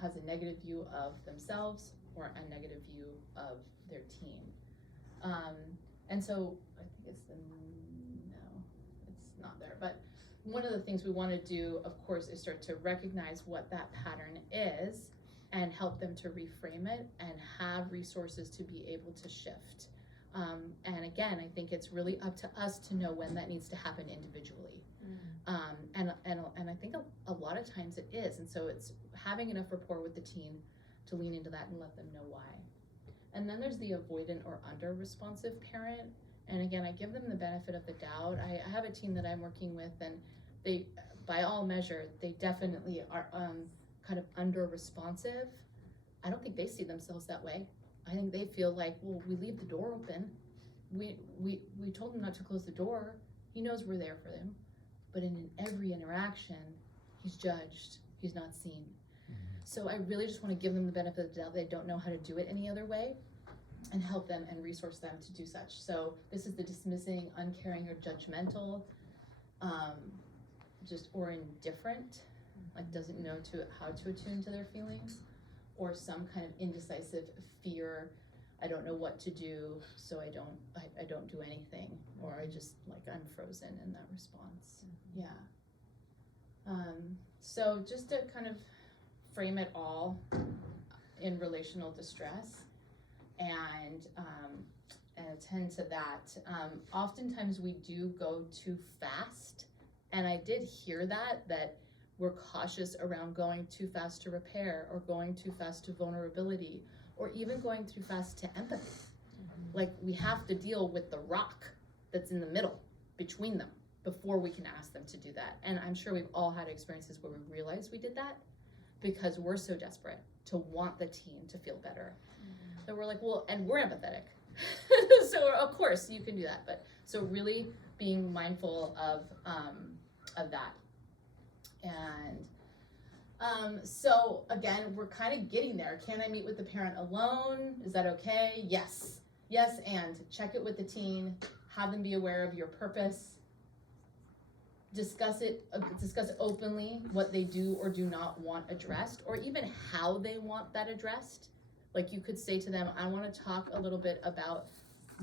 has a negative view of themselves or a negative view of their teen. And so I think it's not there, but one of the things we want to do, of course, is start to recognize what that pattern is and help them to reframe it and have resources to be able to shift. And again, I think it's really up to us to know when that needs to happen individually. And I think a lot of times it is. And so it's having enough rapport with the teen to lean into that and let them know why. And then there's the avoidant or under-responsive parent. And again, I give them the benefit of the doubt. I have a teen that I'm working with, and they, by all measure, they definitely are kind of under-responsive. I don't think they see themselves that way. I think they feel like, well, we leave the door open. We told him not to close the door. He knows we're there for him. But in every interaction, he's judged, he's not seen. So I really just want to give them the benefit of the doubt. They don't know how to do it any other way, and help them and resource them to do such. So this is the dismissing, uncaring, or judgmental, or indifferent, like doesn't know how to attune to their feelings, or some kind of indecisive fear. I don't know what to do, so I don't do anything, or I just, like, I'm frozen in that response. Yeah. So just to kind of frame it all in relational distress and attend to that. Oftentimes we do go too fast And I did hear that we're cautious around going too fast to repair, or going too fast to vulnerability, or even going too fast to empathy. Like, we have to deal with the rock that's in the middle between them before we can ask them to do that. And I'm sure we've all had experiences where we realized we did that because we're so desperate to want the teen to feel better. That we're like, well, and we're empathetic. So of course you can do that. But so really being mindful of that. And so again, we're kind of getting there. Can I meet with the parent alone? Is that okay? Yes. Yes, and check it with the teen. Have them be aware of your purpose. Discuss openly what they do or do not want addressed, or even how they want that addressed. Like, you could say to them, I want to talk a little bit about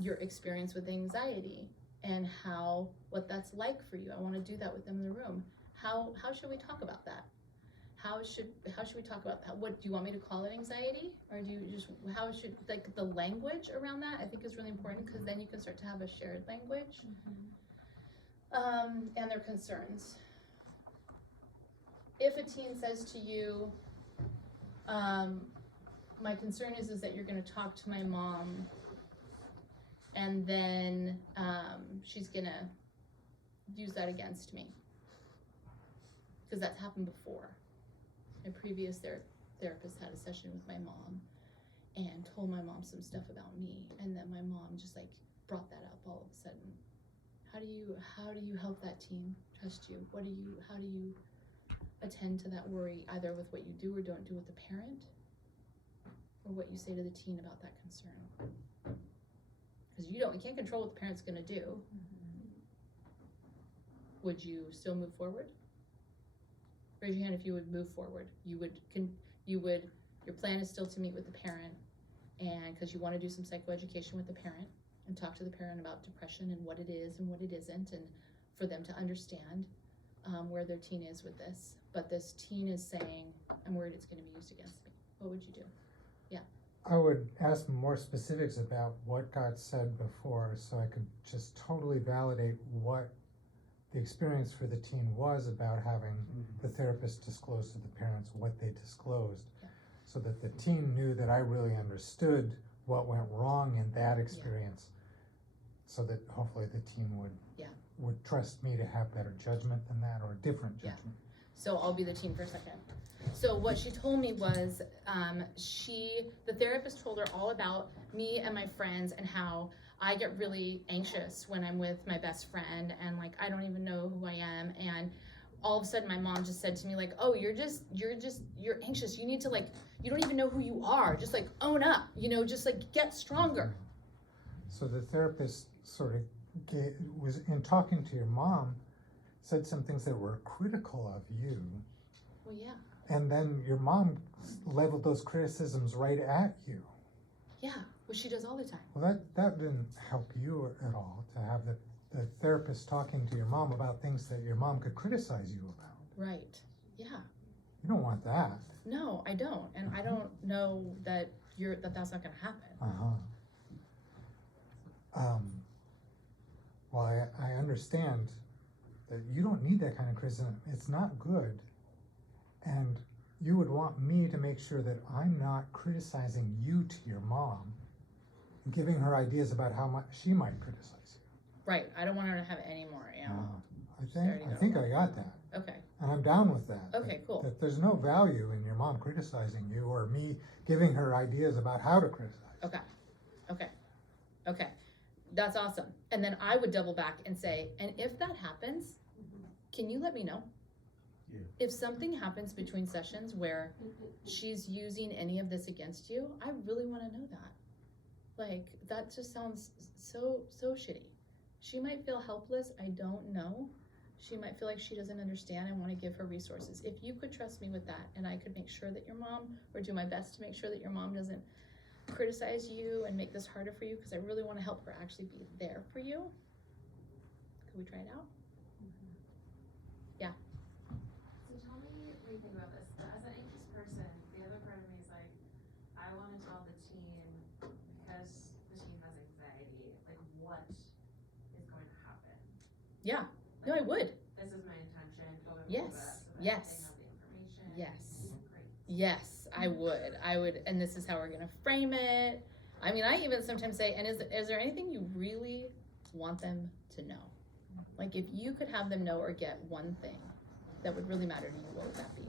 your experience with anxiety and what that's like for you. I want to do that with them in the room. How should we talk about that? How should we talk about that? What do you want me to call it, anxiety? Or do you just, how should, like, the language around that I think is really important, because then you can start to have a shared language. And their concerns. If a teen says to you, my concern is that you're going to talk to my mom, and then she's going to use that against me, because that's happened before. A previous therapist had a session with my mom and told my mom some stuff about me, and then my mom just like brought that up all of a sudden. How do you help that teen trust you? How do you attend to that worry, either with what you do or don't do with the parent, or what you say to the teen about that concern? Because you can't control what the parent's gonna do. Would you still move forward? Raise your hand if you would move forward. Your plan is still to meet with the parent, and because you want to do some psychoeducation with the parent and talk to the parent about depression and what it is and what it isn't, and for them to understand where their teen is with this. But this teen is saying, I'm worried it's going to be used against me. What would you do? Yeah. I would ask more specifics about what got said before, so I could just totally validate what the experience for the teen was about having the therapist disclose to the parents what they disclosed, so that the teen knew that I really understood what went wrong in that experience, so that hopefully the teen would trust me to have better judgment than that, or a different judgment. So I'll be the teen for a second. So what she told me was, the therapist told her all about me and my friends, and how I get really anxious when I'm with my best friend, and like, I don't even know who I am. And all of a sudden my mom just said to me, like, oh, you're anxious. You need to, like, you don't even know who you are. Just like own up, just like get stronger. So the therapist sort of was, in talking to your mom, said some things that were critical of you. Well, yeah. And then your mom leveled those criticisms right at you. Yeah, well, she does all the time. Well, that didn't help you at all, to have the therapist talking to your mom about things that your mom could criticize you about. Right, yeah. You don't want that. No, I don't. And I don't know that that's not gonna happen. Well, I understand that you don't need that kind of criticism. It's not good. And you would want me to make sure that I'm not criticizing you to your mom, giving her ideas about how much she might criticize you. Right, I don't want her to have any more, I think I got that. Okay. And I'm down with that. Okay, cool. That there's no value in your mom criticizing you, or me giving her ideas about how to criticize. Okay. That's awesome. And then I would double back and say, and if that happens, can you let me know? Yeah. If something happens between sessions where she's using any of this against you, I really want to know that. Like, that just sounds so shitty. She might feel helpless, I don't know. She might feel like she doesn't understand. I want to give her resources. If you could trust me with that, and I could make sure that your mom, or do my best to make sure that your mom doesn't criticize you and make this harder for you, because I really want to help her actually be there for you. Could we try it out? Yeah. So tell me what you think about this. As an anxious person, the other part of me is like, I want to tell the teen, because the teen has anxiety, like what is going to happen. Yeah. No, I would. This is my Yes. They have the information. Yes. Great. Yes, I would, and this is how we're gonna frame it. I mean, I even sometimes say, and is there anything you really want them to know? Like, if you could have them know or get one thing that would really matter to you, what would that be?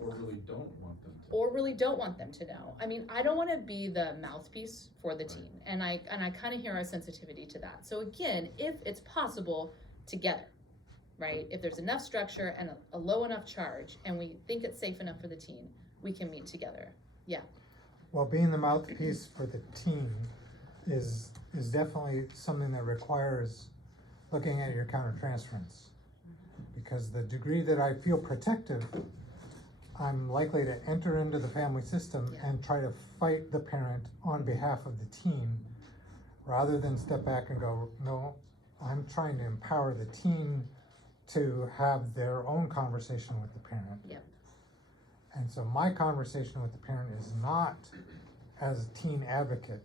Or really don't want them to. Or really don't want them to know. I mean, I don't wanna be the mouthpiece for the teen, and I kinda hear our sensitivity to that. So again, if it's possible, together, right? If there's enough structure and a low enough charge, and we think it's safe enough for the teen, we can meet together. Yeah. Well, being the mouthpiece for the team is definitely something that requires looking at your countertransference. Because the degree that I feel protective, I'm likely to enter into the family system and try to fight the parent on behalf of the teen, rather than step back and go, no, I'm trying to empower the teen to have their own conversation with the parent. Yep. And so my conversation with the parent is not as teen advocate,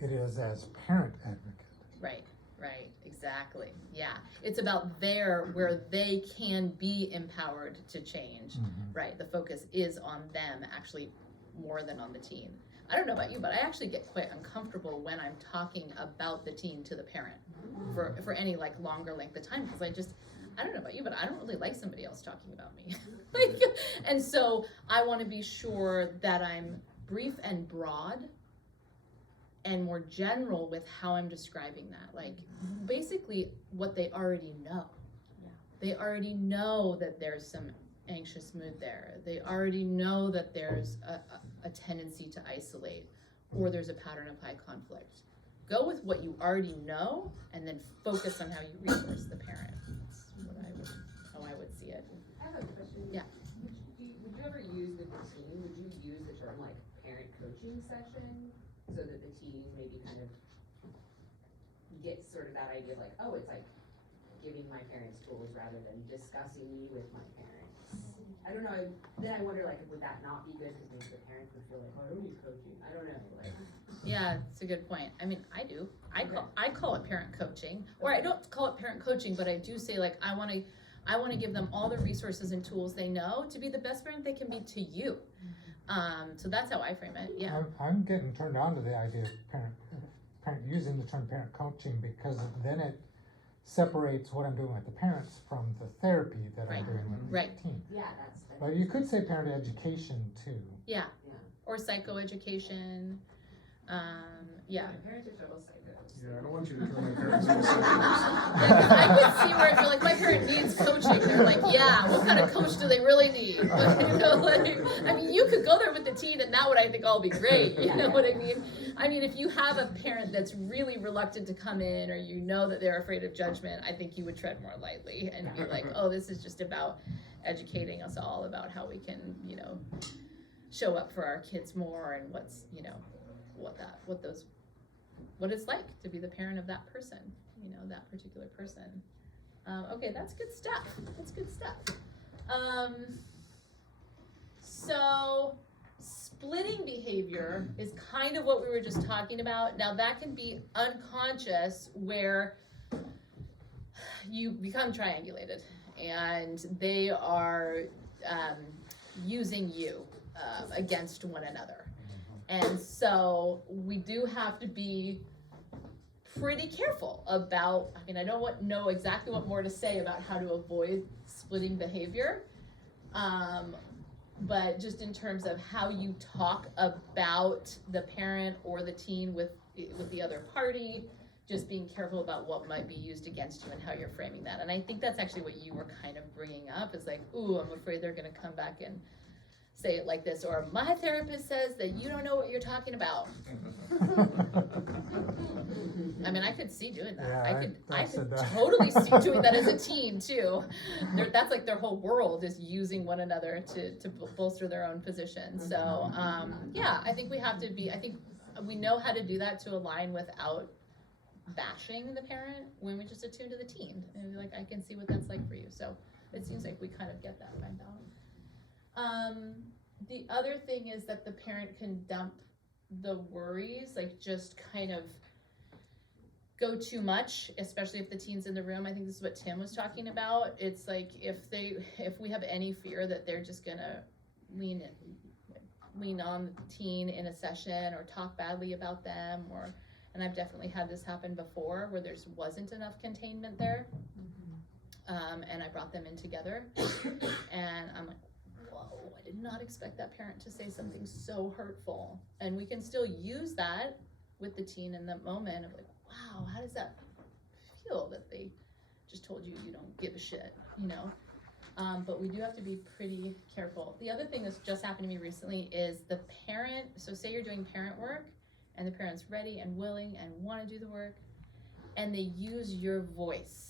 it is as parent advocate. Right, exactly. Yeah, it's about where they can be empowered to change. Right, the focus is on them actually more than on the teen. I don't know about you, but I actually get quite uncomfortable when I'm talking about the teen to the parent for any like longer length of time, because I don't know about you, but I don't really like somebody else talking about me. And so I want to be sure that I'm brief and broad and more general with how I'm describing that. Like, basically what they already know. Yeah. They already know that there's some anxious mood there. They already know that there's a tendency to isolate, or there's a pattern of high conflict. Go with what you already know, and then focus on how you resource the parent. That's how I would see it. I have a question. Yeah. Would you ever use the team, would you use the term like parent coaching session, so that the team maybe kind of gets sort of that idea of like, oh, it's like giving my parents tools rather than discussing me with my parents? I don't know, then I wonder like, would that not be good, because maybe the parents would feel like, oh, I don't need coaching, I don't know, like. Yeah, it's a good point. I mean, I do. I call it parent coaching, or I don't call it parent coaching, but I do say like, I want to give them all the resources and tools they know to be the best parent they can be to you. So that's how I frame it. Yeah. I'm getting turned on to the idea of parent using the term parent coaching, because then it separates what I'm doing with the parents from the therapy that I'm doing with the team. Yeah, But you could say parent education too. Yeah. Or psychoeducation. Yeah. My parents are total psychos. Yeah, I don't want you to turn my parents into psychos. I could see where if you're like, my parent needs coaching, they're like, yeah, what kind of coach do they really need? You know, like, I mean, you could go there with the teen, and that would, I think, all be great. You know what I mean? I mean, if you have a parent that's really reluctant to come in, or you know that they're afraid of judgment, I think you would tread more lightly and be like, oh, this is just about educating us all about how we can, you know, show up for our kids more, and what's, you know, what it's like to be the parent of that person, you know, that particular person. Okay, that's good stuff. That's good stuff. So splitting behavior is kind of what we were just talking about. Now that can be unconscious, where you become triangulated and they are using you against one another. And so we do have to be pretty careful about, I mean, I don't know exactly what more to say about how to avoid splitting behavior, but just in terms of how you talk about the parent or the teen with the other party, just being careful about what might be used against you and how you're framing that. And I think that's actually what you were kind of bringing up, is like, ooh, I'm afraid they're gonna come back and say it like this, or my therapist says that you don't know what you're talking about. I mean, I could see doing that. Yeah, I could totally see doing that as a teen too. That's like their whole world, is using one another to bolster their own position. So yeah, I think we have to be, I think we know how to do that to align without bashing the parent, when we just attune to the teen and be like, I can see what that's like for you. So it seems like we kind of get that by now. The other thing is that the parent can dump the worries, like just kind of go too much, especially if the teen's in the room. I think this is what Tim was talking about. It's like if we have any fear that they're just gonna lean on the teen in a session or talk badly about them, and I've definitely had this happen before where there wasn't enough containment there. And I brought them in together and I'm like, whoa, I did not expect that parent to say something so hurtful. And we can still use that with the teen in that moment of like, wow, how does that feel that they just told you you don't give a shit, you know? But we do have to be pretty careful. The other thing that's just happened to me recently is the parent, so say you're doing parent work and the parent's ready and willing and want to do the work and they use your voice.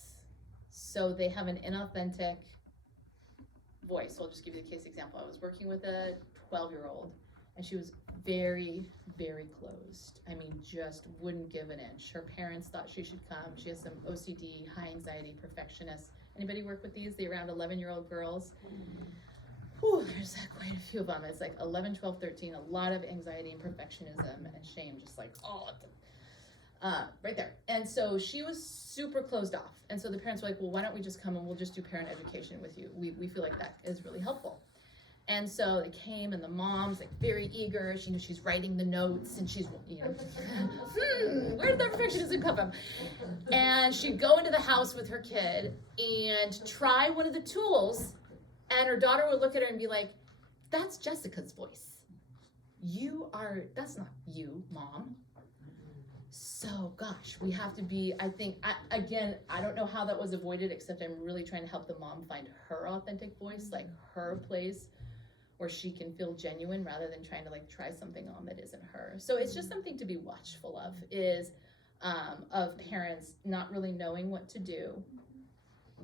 So they have an inauthentic voice. So I'll just give you the case example. I was working with a 12-year-old and she was very, very closed. I mean, just wouldn't give an inch. Her parents thought she should come. She has some OCD, high anxiety, perfectionist. Anybody work with these? They're around 11-year-old girls. Whew, there's quite a few of them. It's like 11, 12, 13, a lot of anxiety and perfectionism and shame, just like, right there. And so she was super closed off. And so the parents were like, well, why don't we just come and we'll just do parent education with you. We feel like that is really helpful. And so they came and the mom's like very eager. She knows she's writing the notes and she's, you know, where did that perfectionism come from? And she'd go into the house with her kid and try one of the tools and her daughter would look at her and be like, that's Jessica's voice. That's not you, Mom. So gosh, we have to be, I think, I don't know how that was avoided, except I'm really trying to help the mom find her authentic voice, like her place where she can feel genuine rather than trying to like try something on that isn't her. So it's just something to be watchful of, is of parents not really knowing what to do,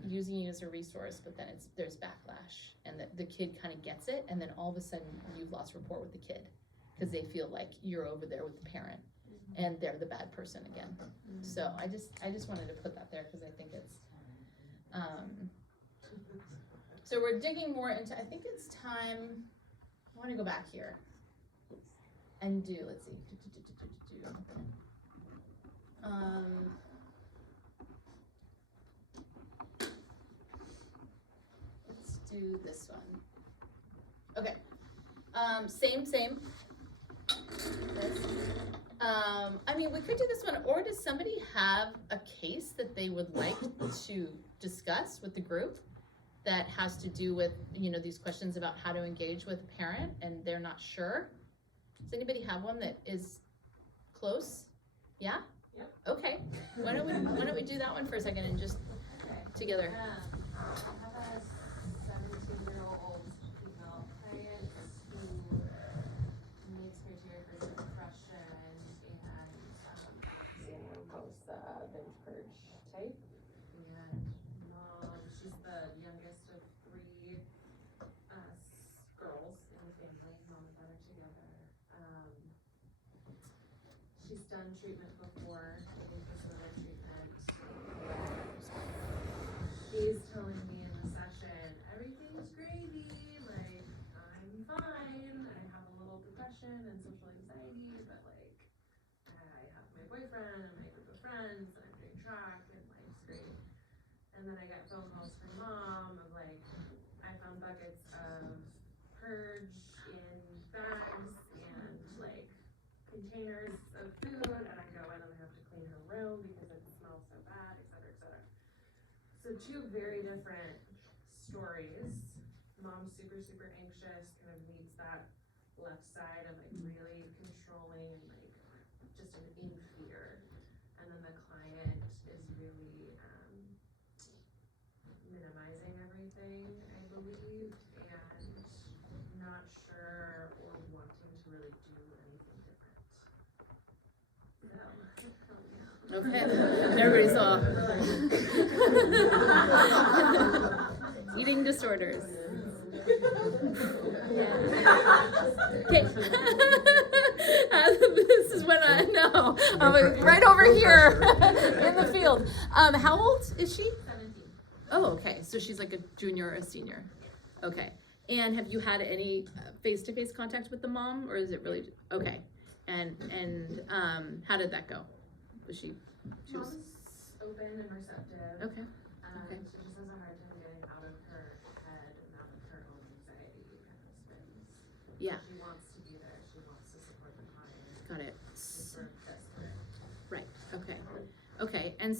using you as a resource, but then there's backlash and the kid kind of gets it, and then all of a sudden you've lost rapport with the kid because they feel like you're over there with the parent and they're the bad person again. So I just wanted to put that there because I think it's so we're digging more into, I think it's time, I want to go back here and do, let's see, let's do this one. Okay, same. This. I mean, we could do this one, or does somebody have a case that they would like to discuss with the group that has to do with, you know, these questions about how to engage with a parent and they're not sure? Does anybody have one that is close? Yeah? Yep. Okay. Why don't we do that one for a second and just together. I have a 17-year-old female client who meets criteria for depression and post binge purge type. And she's the youngest of 3 girls in the family. Mom and dad are together. She's done treatment before, taken physical treatment. He's telling me in the session, everything's gravy, like, I'm fine, I have a little depression and social anxiety, but like, I have my boyfriend and my group of friends, and I'm doing track, and life's great. And then I get phone calls from Mom of like, I found buckets of purge in bags and like containers of food, and I go in and I have to clean her room because it smells so bad, etc., etc. So 2 very different stories. Mom's super, super anxious, kind of needs that left side of like really controlling and like just in fear. And then the client is really minimizing everything, I believe, and not sure or wanting to really do anything different. So, Okay, everybody's all eating disorders. Okay. This is when I'm right over here in the field. How old is she? 17. Oh, okay. So she's like a junior or a senior. Okay. And have you had any face-to-face contact with the mom, or is it really okay? And how did that go? Was she She was, Mom's open and receptive. okay, okay. She just has a hard time getting out of her head and out of her own anxiety kind of space. Yeah. She wants to be there. She wants to support the client. Got it. She's sort of desperate. Right, okay. Okay, and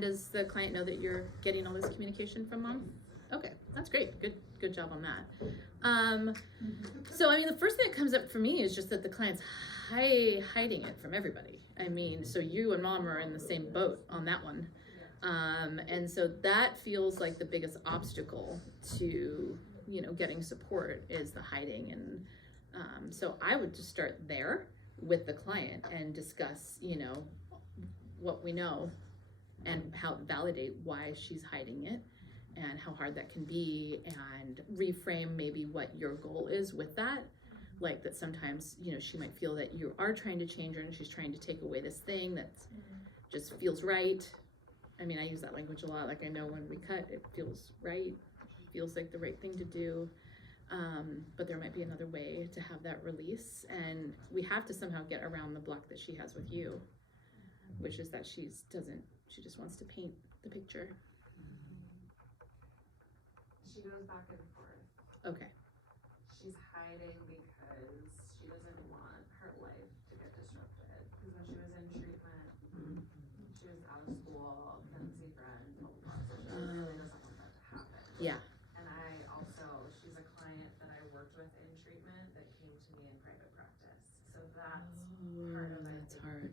does the client know that you're getting all this communication from mom? Okay, that's great. Good job on that. So I mean, the first thing that comes up for me is just that the client's hiding it from everybody. I mean, so you and mom are in the same boat on that one. And so that feels like the biggest obstacle to, getting support is the hiding. And so I would just start there with the client and discuss, what we know and how validate why she's hiding it and how hard that can be, and reframe maybe what your goal is with that. Like that sometimes, she might feel that you are trying to change her and she's trying to take away this thing that just feels right. I mean, I use that language a lot. Like I know when we cut, it feels right, feels like the right thing to do. But there might be another way to have that release, and we have to somehow get around the block that she has with you, which is that she just wants to paint the picture. She goes back and forth. Okay. She's hiding because she doesn't want her life to get disrupted. Because when she was in treatment, she was out of school, couldn't see friends, blah, blah, blah. So she really doesn't want that to happen. Yeah. And she's a client that I worked with in treatment that came to me in private practice. So that's part of that's hard.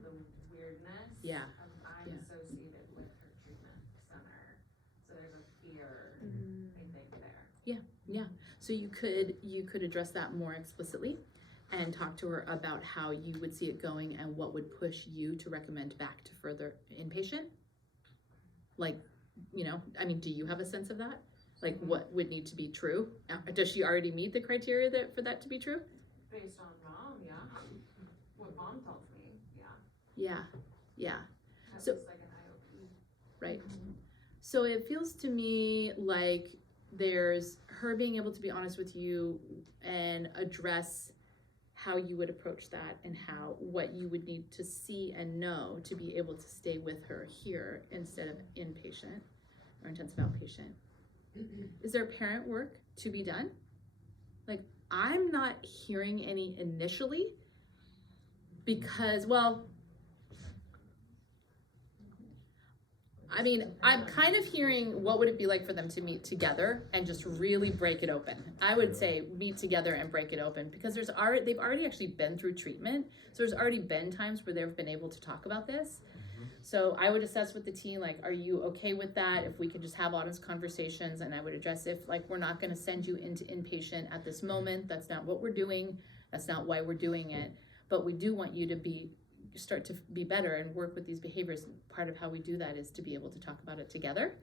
the weirdness Yeah. of I'm associated with her treatment center. So there's a fear, I think, there. Yeah. So you could address that more explicitly and talk to her about how you would see it going and what would push you to recommend back to further inpatient. Like, I mean, do you have a sense of that? Like what would need to be true? Does she already meet the criteria for that to be true? Based on mom, yeah. What mom tells me, Yeah. That's So- just like an IOP. Right. So it feels to me like there's her being able to be honest with you and address how you would approach that and what you would need to see and know to be able to stay with her here instead of inpatient or intensive outpatient. Is there parent work to be done? Like, I'm not hearing any initially because, I mean, I'm kind of hearing what would it be like for them to meet together and just really break it open. I would say meet together and break it open because they've already actually been through treatment. So there's already been times where they've been able to talk about this. So I would assess with the team, like, are you okay with that? If we could just have honest conversations, and I would address if, like, we're not going to send you into inpatient at this moment. That's not what we're doing. That's not why we're doing it. But we do want you to start to be better and work with these behaviors. Part of how we do that is to be able to talk about it together.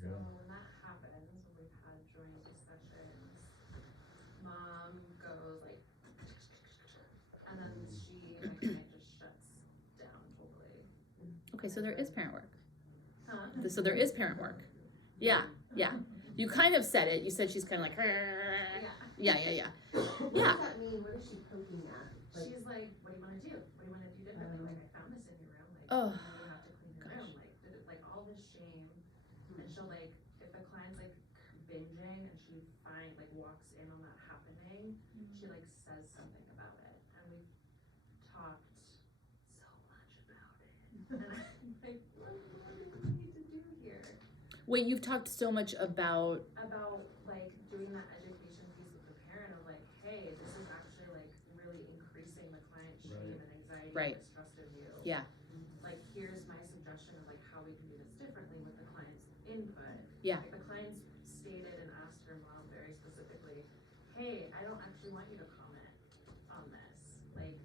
So when that happens, when we've had joint discussions, mom goes like, and then my client just shuts down totally. Okay, so there is parent work. Huh? So there is parent work. Yeah. You kind of said it. You said she's kind of like, yeah. What does that mean? What is she poking at? She's like, what do you want to do? What do you want to do differently? Like, I found this in your room. Like, Oh, you have to clean your room. Like all this shame. And she'll if the client's binging and she walks in on that happening, she says something about it. And we've talked so much about it. And I'm like, what do we need to do here? wait, you've talked so much about Doing that education piece with the parent of hey, this is actually really increasing the client's shame and anxiety and distrust of you. Yeah. Here's my suggestion of how we can do this differently with the client's input. Yeah. The client's stated and asked her mom very specifically, hey, I don't actually want you to comment on this. Right.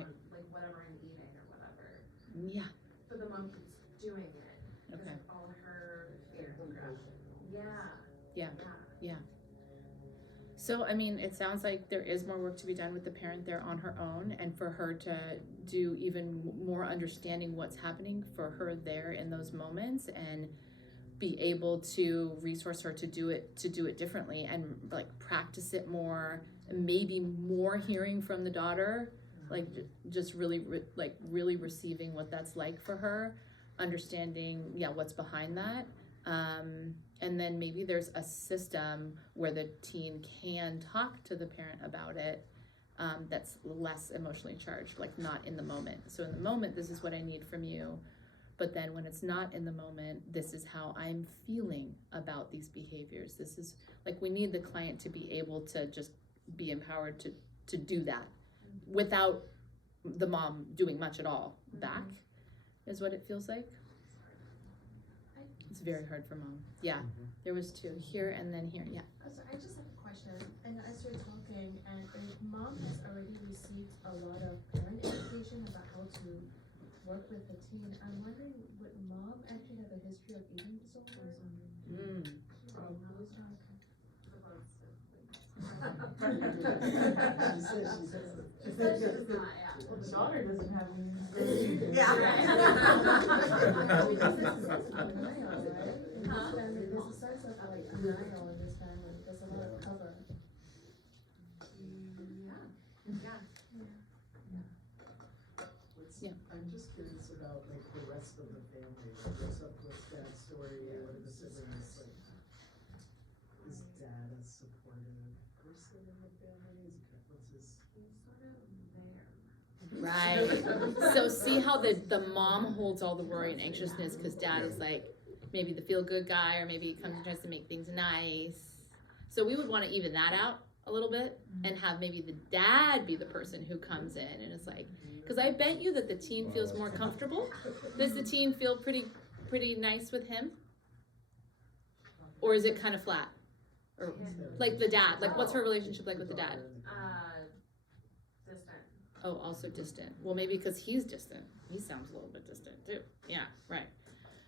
On, whatever I'm eating or whatever. Yeah. But the mom keeps doing it. Because Okay. of all her fear and aggression. Yeah. So, I mean, it sounds like there is more work to be done with the parent there on her own, and for her to do even more understanding what's happening for her there in those moments, and be able to resource her to do it differently and practice it more, maybe more hearing from the daughter like just really really receiving what that's like for her, understanding what's behind that, and then maybe there's a system where the teen can talk to the parent about it, that's less emotionally charged, like not in the moment. So in the moment, this is what I need from you, but then when it's not in the moment, this is how I'm feeling about these behaviors. This is like, we need the client to be able to just be empowered to do that without the mom doing much at all back, is what it feels like. It's very hard for mom. Yeah, there was two here and then here. Yeah. So I just have a question, and as we're talking, and if mom has already received a lot of parent education about how to work with the teen, I'm wondering, would mom actually have a history of eating disorders? She says she does not, yeah. Well, the daughter doesn't have any either. Yeah. Because there's a sense of denial, right? In this family, there's a sense of like denial in this family. There's a lot of cover. I'm just curious about like the rest of the family. Like, what's up with Dad's story? What are the siblings like? Is Dad a supportive person in the family? What's his? He's sort of there. Right. So see how the mom holds all the worry and anxiousness because Dad is like maybe the feel good guy, or maybe he comes and tries to make things nice. So we would want to even that out a little bit and have maybe the dad be the person who comes in and is like, because I bet you that the teen feels more comfortable. Does the teen feel pretty nice with him? Or is it kind of flat? Or like the dad, like what's her relationship like with the dad? Distant. Oh, also distant. Well, maybe because he's distant. He sounds a little bit distant too. Yeah, right.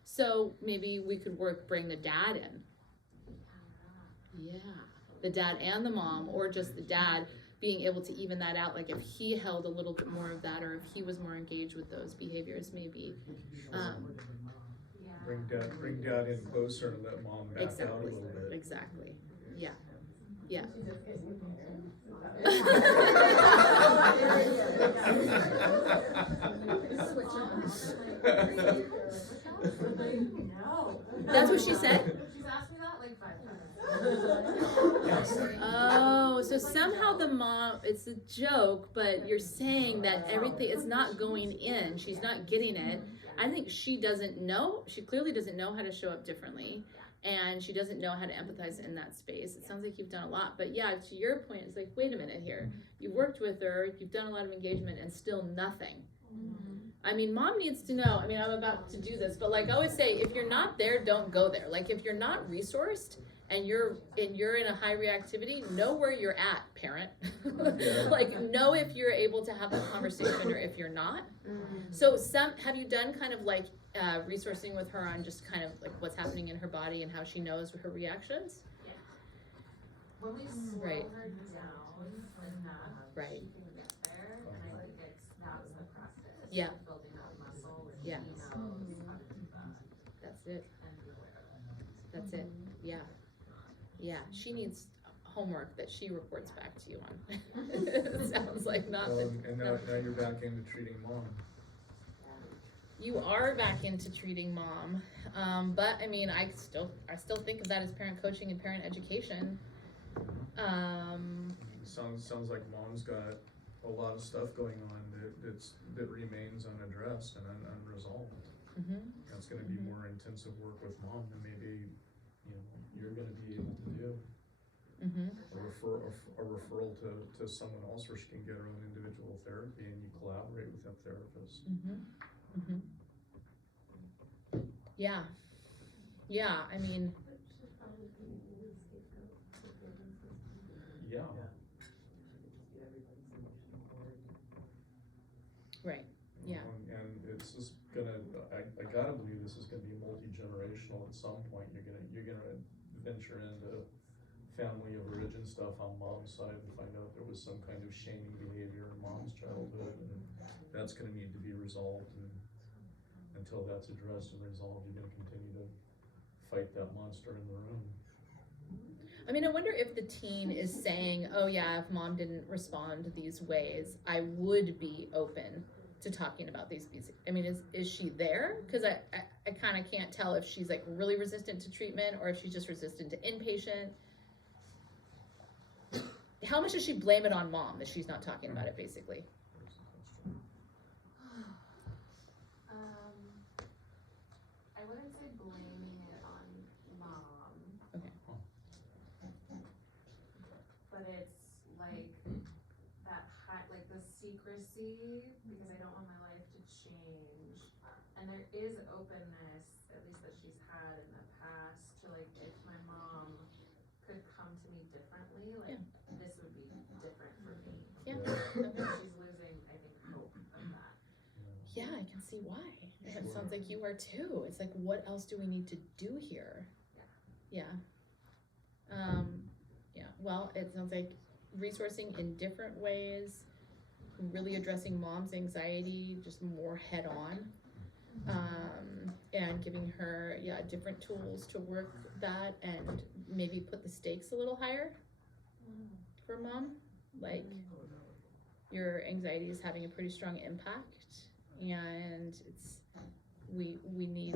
So maybe we could bring the dad in. Yeah, the dad and the mom, or just the dad being able to even that out. Like if he held a little bit more of that, or if he was more engaged with those behaviors, maybe. Bring dad in closer and let mom back out a little bit. Exactly. Yeah. Yeah. That's what she said? She's asked me that like 5 times. Oh, so somehow the mom, it's a joke, but you're saying that everything, it's not going in, she's not getting it. I think she doesn't know, she clearly doesn't know how to show up differently, and she doesn't know how to empathize in that space. It sounds like you've done a lot, but yeah, to your point, it's like, wait a minute here. You've worked with her, you've done a lot of engagement, and still nothing. I mean, mom needs to know, I mean, I'm about to do this, but like I always say, if you're not there, don't go there. Like if you're not resourced, and you're in a high reactivity, know where you're at, parent. Like know if you're able to have that conversation or if you're not. So have you done kind of like resourcing with her on just kind of like what's happening in her body and how she knows her reactions? Yeah. When we slow her down enough, right. she can get there, and I think that was the practice. Yeah. Building that muscle, where Yeah. she knows how to do that. That's it. And be aware of it. That's it. Yeah. Yeah, she needs homework that she reports back to you on. It sounds like not. Well, and now you're back into treating mom. You are back into treating mom, but I mean, I still think of that as parent coaching and parent education. Sounds like mom's got a lot of stuff going on that remains unaddressed and unresolved. That's going to be more intensive work with mom than maybe you're going to be able to do. A referral to someone else where she can get her own individual therapy and you collaborate with that therapist. Yeah. Yeah, I mean. Yeah. Right, yeah. And it's just gonna, I gotta believe this is gonna be multi-generational at some point. You're gonna venture into family of origin stuff on mom's side and find out there was some kind of shaming behavior in mom's childhood, and that's gonna need to be resolved, and until that's addressed and resolved, you're gonna continue to fight that monster in the room. I mean, I wonder if the teen is saying, oh yeah, if mom didn't respond these ways, I would be open to talking about these. I mean, is she there? Because I kind of can't tell if she's like really resistant to treatment or if she's just resistant to inpatient. How much does she blame it on mom that she's not talking about it, basically? I wouldn't say blaming it on mom. Okay. But it's like that like the secrecy, because I don't want my life to change. And there is openness, at least that she's had in the past, to like if my mom could come to me differently, like this would be different for me. Yeah. She's losing, I think, hope of that. Yeah, I can see why. It sounds like you are too. It's like, what else do we need to do here? Yeah. Yeah, well, it sounds like resourcing in different ways, really addressing mom's anxiety just more head on, and giving her, different tools to work that, and maybe put the stakes a little higher for mom. Like, your anxiety is having a pretty strong impact, and it's we need,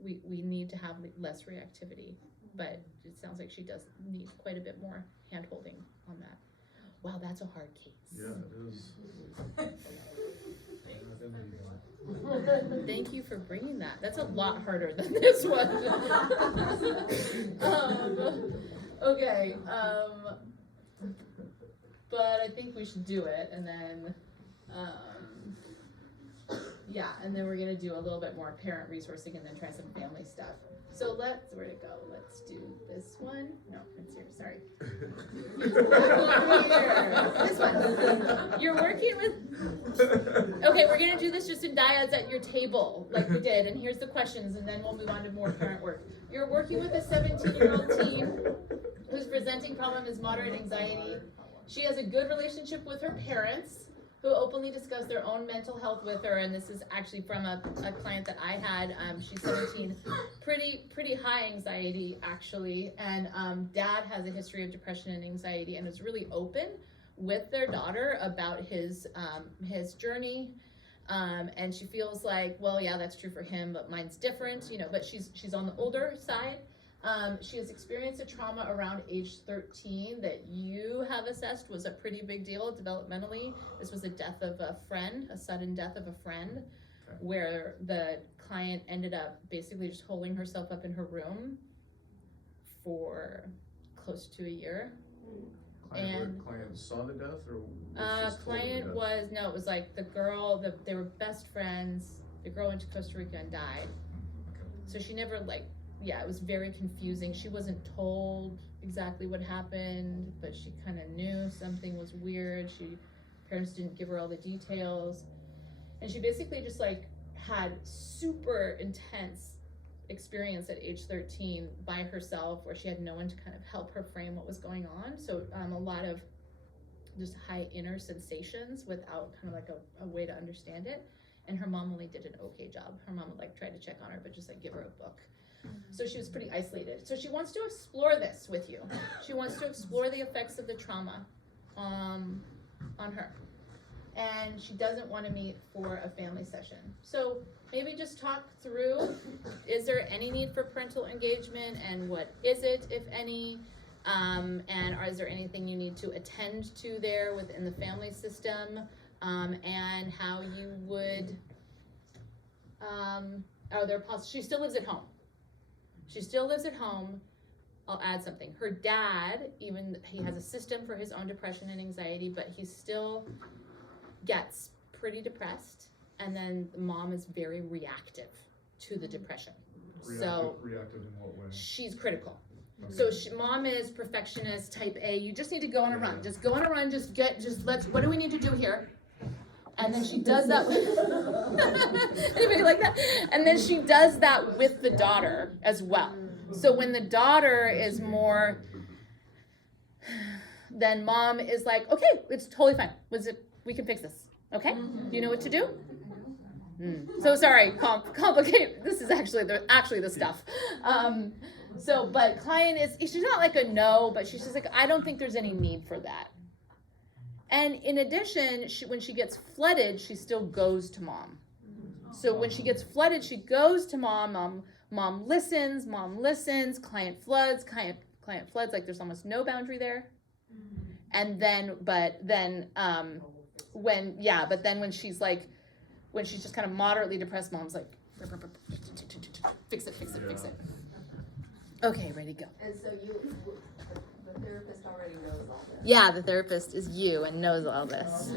we need to have less reactivity, but it sounds like she does need quite a bit more hand-holding on that. Wow, that's a hard case. Yeah, it is. Thank you for bringing that. That's a lot harder than this one. Okay, but I think we should do it, and then, and then we're gonna do a little bit more parent resourcing and then try some family stuff. So where'd it go? Let's do this one. No, it's here, sorry. This one. You're working with, okay, we're gonna do this just in dyads at your table, like we did, and here's the questions, and then we'll move on to more parent work. You're working with a 17-year-old teen whose presenting problem is moderate anxiety. She has a good relationship with her parents, who openly discuss their own mental health with her, and this is actually from a client that I had. She's 17, pretty high anxiety actually, and dad has a history of depression and anxiety, and is really open with their daughter about his journey, and she feels like, well, yeah, that's true for him, but mine's different, but she's on the older side. She has experienced a trauma around age 13 that you have assessed was a pretty big deal developmentally. This was a death of a friend, a sudden death of a friend, where the client ended up basically just holding herself up in her room for close to a year. Client saw the death, or was client was, no, it was like the girl, they were best friends. The girl went to Costa Rica and died. So she never it was very confusing. She wasn't told exactly what happened, but she kind of knew something was weird. Parents didn't give her all the details. And she basically just had super intense experience at age 13 by herself, where she had no one to kind of help her frame what was going on. So a lot of just high inner sensations without kind of a way to understand it. And her mom only did an okay job. Her mom would try to check on her, but just give her a book. So she was pretty isolated. So she wants to explore this with you. She wants to explore the effects of the trauma on her. And she doesn't want to meet for a family session. So maybe just talk through, is there any need for parental engagement, and what is it, if any? And is there anything you need to attend to there within the family system? And how you would, she still lives at home. She still lives at home. I'll add something. Her dad, he has a system for his own depression and anxiety, but he still gets pretty depressed. And then the mom is very reactive to the depression. Reactive in what way? She's critical. Okay. So mom is perfectionist, type A. You just need to go on a run. Just go on a run. What do we need to do here? And then she does that with, anybody like that? And then she does that with the daughter as well. So when the daughter is more, then mom is like, okay, it's totally fine. We can fix this. Okay? Do you know what to do? So sorry, complicate. This is actually the stuff. So, but client she's not like a no, but she's just like, I don't think there's any need for that. And in addition, when she gets flooded, she still goes to mom. So when she gets flooded, she goes to mom. Mom listens, client floods, like there's almost no boundary there. And then, when she's just kind of moderately depressed, mom's like, fix it. Okay, ready to go. And so the therapist already knows all this. Yeah, the therapist is you and knows all this.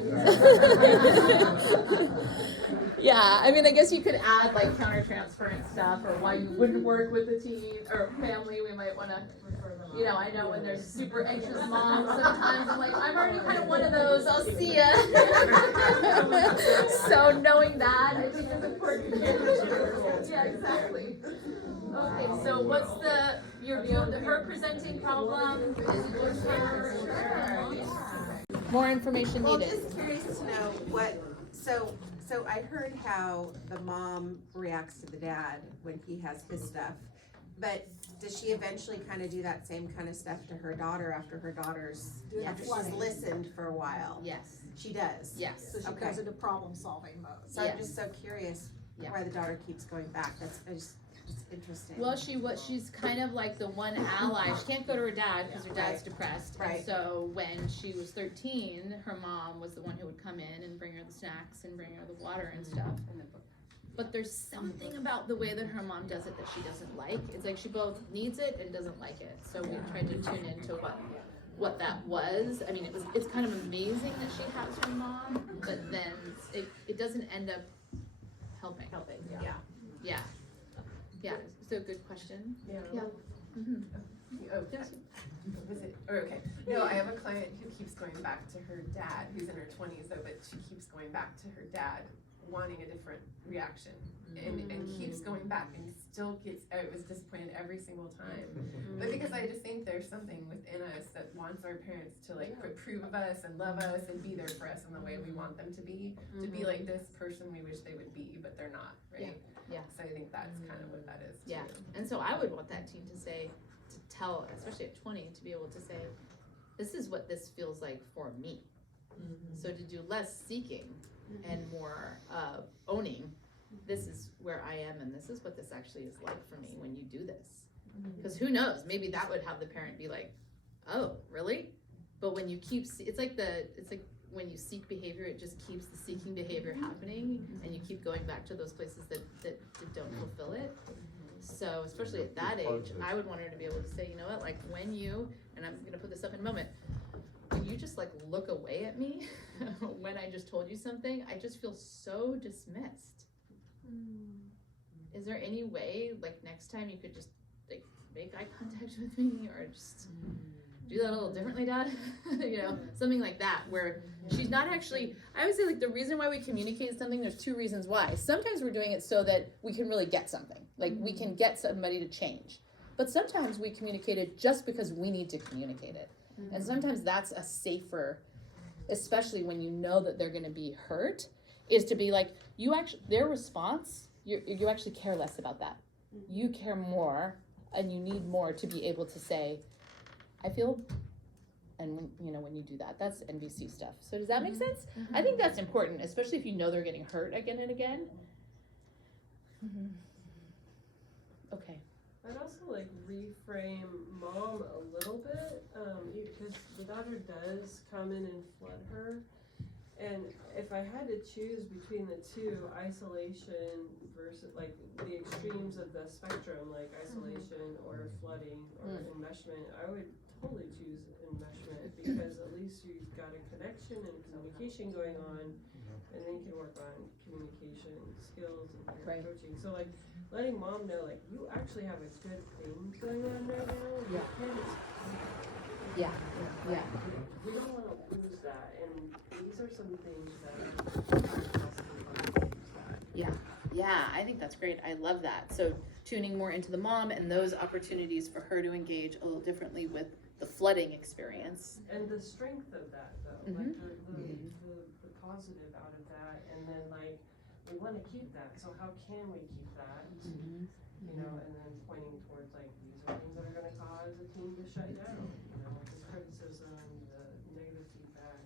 Yeah, I mean, I guess you could add like counter-transference stuff or why you wouldn't work with the team or family. We might want to, I know when there's super anxious moms, sometimes I'm like, I'm already kind of one of those. I'll see ya. So knowing that, I think is important. Yeah, exactly. Okay, so what's your view of her presenting problem? Is it just her? More information Well, needed. just curious to know so I heard how the mom reacts to the dad when he has his stuff, but does she eventually kind of do that same kind of stuff to her daughter after she's listened for a while? Yes. She does? Yes. So she goes into problem solving mode. So I'm just so curious why the daughter keeps going back. It's interesting. Well, she's kind of like the one ally. She can't go to her dad because her dad's depressed. Right. And so when she was 13, her mom was the one who would come in and bring her the snacks and bring her the water and stuff. But there's something about the way that her mom does it that she doesn't like. It's like she both needs it and doesn't like it. So we tried to tune into what that was. I mean, it's kind of amazing that she has her mom, but then it doesn't end up helping. Yeah. Yeah, so good question. Yeah. Mm-hmm. Oh, was it? Oh, okay. No, I have a client who keeps going back to her dad, who's in her 20s though, but she keeps going back to her dad, wanting a different reaction, and keeps going back and still was disappointed every single time. But because I just think there's something within us that wants our parents to like approve of us and love us and be there for us in the way we want them to be like this person we wish they would be, but they're not, right? Yeah. So I think that's kind of what that is too. Yeah, and so I would want that team to tell, especially at 20, to be able to say, this is what this feels like for me. So to do less seeking and more owning, this is where I am and this is what this actually is like for me when you do this. Because who knows, maybe that would have the parent be like, oh, really? But when you it's like when you seek behavior, it just keeps the seeking behavior happening and you keep going back to those places that don't fulfill it. So especially at that age, I would want her to be able to say, you know what, like when you, and I'm gonna put this up in a moment, when you just like look away at me when I just told you something, I just feel so dismissed. Is there any way, like next time you could just like make eye contact with me or just do that a little differently, Dad? Something like that, where she's not actually, I would say like the reason why we communicate something, there's two reasons why. Sometimes we're doing it so that we can really get something, like we can get somebody to change. But sometimes we communicate it just because we need to communicate it. And sometimes that's a safer, especially when you know that they're gonna be hurt, is to be like, their response, you actually care less about that. You care more and you need more to be able to say, I feel, and when you do that, that's NVC stuff. So does that make sense? I think that's important, especially if you know they're getting hurt again and again. Okay. I'd also like reframe mom a little bit, because the daughter does come in and flood her. And if I had to choose between the two, isolation versus like the extremes of the spectrum, like isolation or flooding or enmeshment, I would totally choose enmeshment because at least you've got a connection and communication going on, and then you can work on communication skills and coaching. So like letting mom know like you actually have a good thing going on right now. You can't Yeah. We don't want to lose that, and these are some things that Yeah, I think that's great. I love that. So tuning more into the mom and those opportunities for her to engage a little differently with the flooding experience. And the strength of that though, like the positive out of that, and then like we want to keep that, so how can we keep that? And then pointing towards like these are things that are gonna cause a teen to shut down, you know, like the criticism, the negative feedback.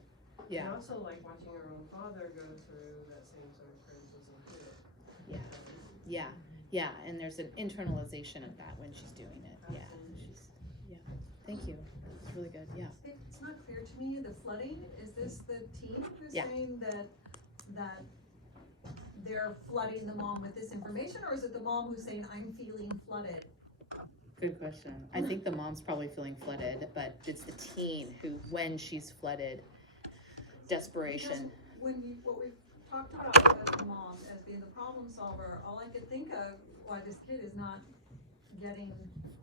And also like watching our own father go through that same sort of criticism too. Yeah, and there's an internalization of that when she's doing it. Thank you. That's really good. Yeah. It's not clear to me, the flooding, is this the teen who's saying that they're flooding the mom with this information, or is it the mom who's saying, I'm feeling flooded? Good question. I think the mom's probably feeling flooded, but it's the teen who, when she's flooded, desperation. Because what we've talked about as the mom as being the problem solver, all I could think of why this kid is not getting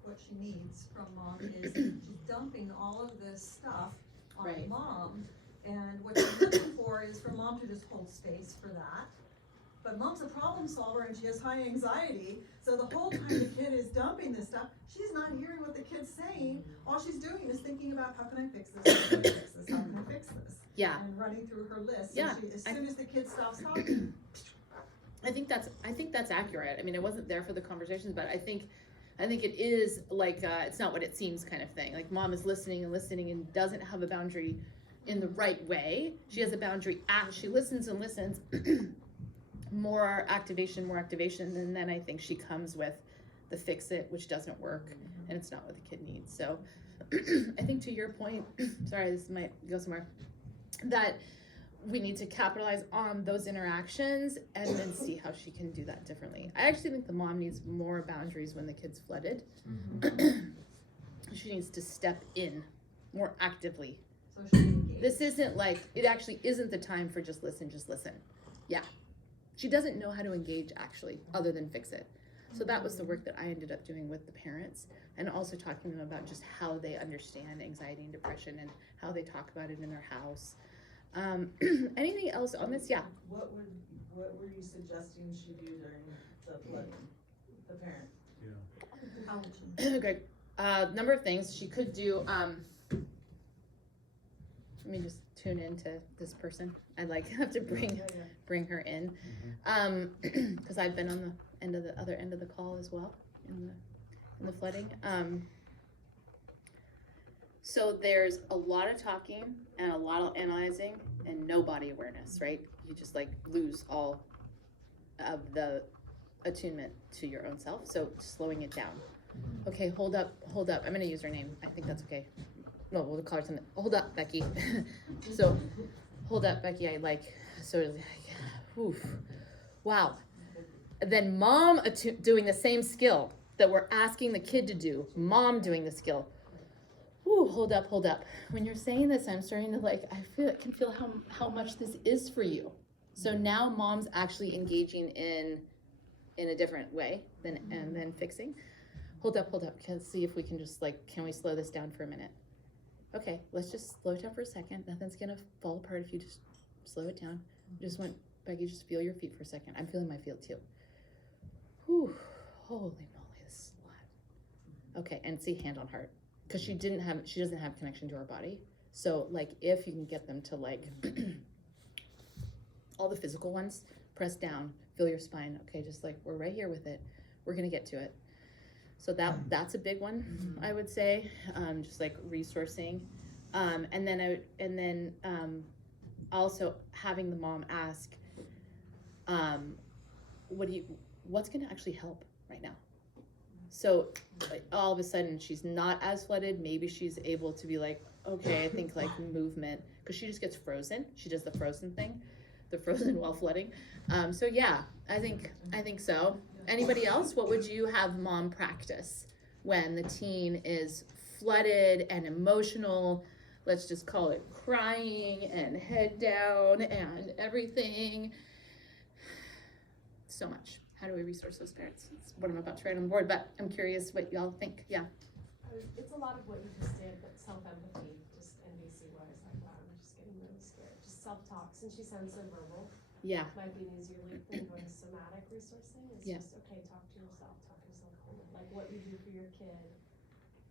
what she needs from mom is she's dumping all of this stuff on mom, and what she's looking for is for mom to just hold space for that. But mom's a problem solver and she has high anxiety, so the whole time the kid is dumping this stuff, she's not hearing what the kid's saying. All she's doing is thinking about, how can I fix this? How can I fix this? How can I fix this? And running through her list. Yeah. So as soon as the kid stops talking. I think that's accurate. I mean, I wasn't there for the conversations, but I think it is like it's not what it seems kind of thing. Like mom is listening and doesn't have a boundary in the right way. She has a boundary as she listens and listens. more activation, and then I think she comes with the fix it, which doesn't work, and it's not what the kid needs. So I think to your point, sorry, this might go somewhere, that we need to capitalize on those interactions and then see how she can do that differently. I actually think the mom needs more boundaries when the kid's flooded. She needs to step in more actively. So she engage. This isn't like, it actually isn't the time for just listen. Yeah. She doesn't know how to engage actually, other than fix it. So that was the work that I ended up doing with the parents, and also talking to them about just how they understand anxiety and depression and how they talk about it in their house. Anything else on this? Yeah. What were you suggesting she do during the flooding, the parent? How would she? Great. Number of things she could do. Let me just tune into this person. I'd like have to bring her in, because I've been on the other end of the call as well in the flooding. So there's a lot of talking and a lot of analyzing and no body awareness, right? You just like lose all of the attunement to your own self. So slowing it down. Okay, hold up. I'm gonna use her name. I think that's okay. No, we'll call her something. Hold up, Becky. So, hold up, Becky. Oof. Wow. Then mom doing the same skill that we're asking the kid to do. Mom doing the skill. Ooh, hold up. When you're saying this, I'm starting to can feel how much this is for you. So now mom's actually engaging in a different way than fixing. Hold up. Let's see if we can just can we slow this down for a minute? Okay, let's just slow it down for a second. Nothing's gonna fall apart if you just slow it down. Just want Becky, just feel your feet for a second. I'm feeling my feet too. Whew, holy moly, this is a lot. Okay, and see hand on heart, because she doesn't have connection to her body. So if you can get them to all the physical ones, press down, feel your spine. Okay, just we're right here with it. We're gonna get to it. So that's a big one, I would say, just resourcing, and then also having the mom ask, what's going to actually help right now? So all of a sudden she's not as flooded. Maybe she's able to be okay, I think movement, because she just gets frozen. She does the frozen thing, the frozen while flooding. So yeah, I think so. Anybody else? What would you have mom practice when the teen is flooded and emotional? Let's just call it crying and head down and everything. So much. How do we resource those parents? That's what I'm about to write on the board, but I'm curious what y'all think. Yeah. It's a lot of what you just did, but self-empathy, just NBC wise, wow, I'm just getting really scared. Just self-talk, since she sounds so verbal. Yeah. Might be an easier leap than going to somatic resourcing. It's just, okay, talk to yourself home. What you do for your kid,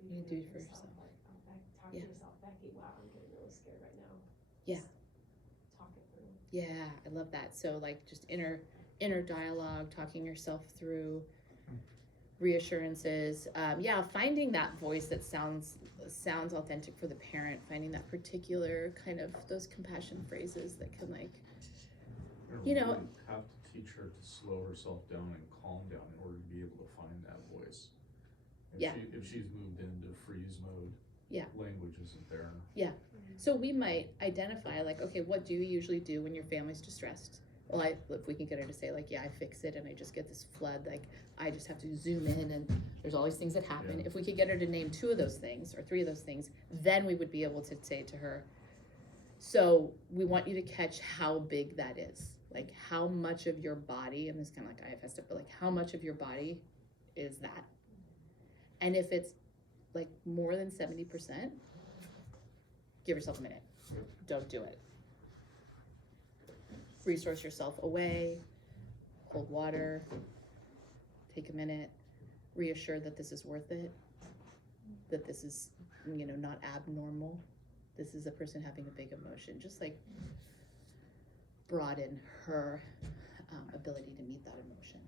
you do for yourself. Talk to yourself, Becky, wow, I'm getting really scared right now. Yeah. Just talk it through. Yeah, I love that. So just inner dialogue, talking yourself through, reassurances. Finding that voice that sounds authentic for the parent, finding that particular kind of those compassion phrases that can You know, have to teach her to slow herself down and calm down in order to be able to find that voice. If she's moved into freeze mode, language isn't there. So we might identify okay, what do you usually do when your family's distressed? Well, if we can get her to say I fix it and I just get this flood, I just have to zoom in and there's all these things that happen. If we could get her to name 2 of those things or 3 of those things, then we would be able to say to her, so we want you to catch how big that is. How much of your body, and this is kind of IFS stuff, but how much of your body is that? And if it's more than 70%, give yourself a minute. Don't do it. Resource yourself away, hold water, take a minute, reassure that this is worth it, that this is, not abnormal. This is a person having a big emotion. Just broaden her ability to meet that emotion.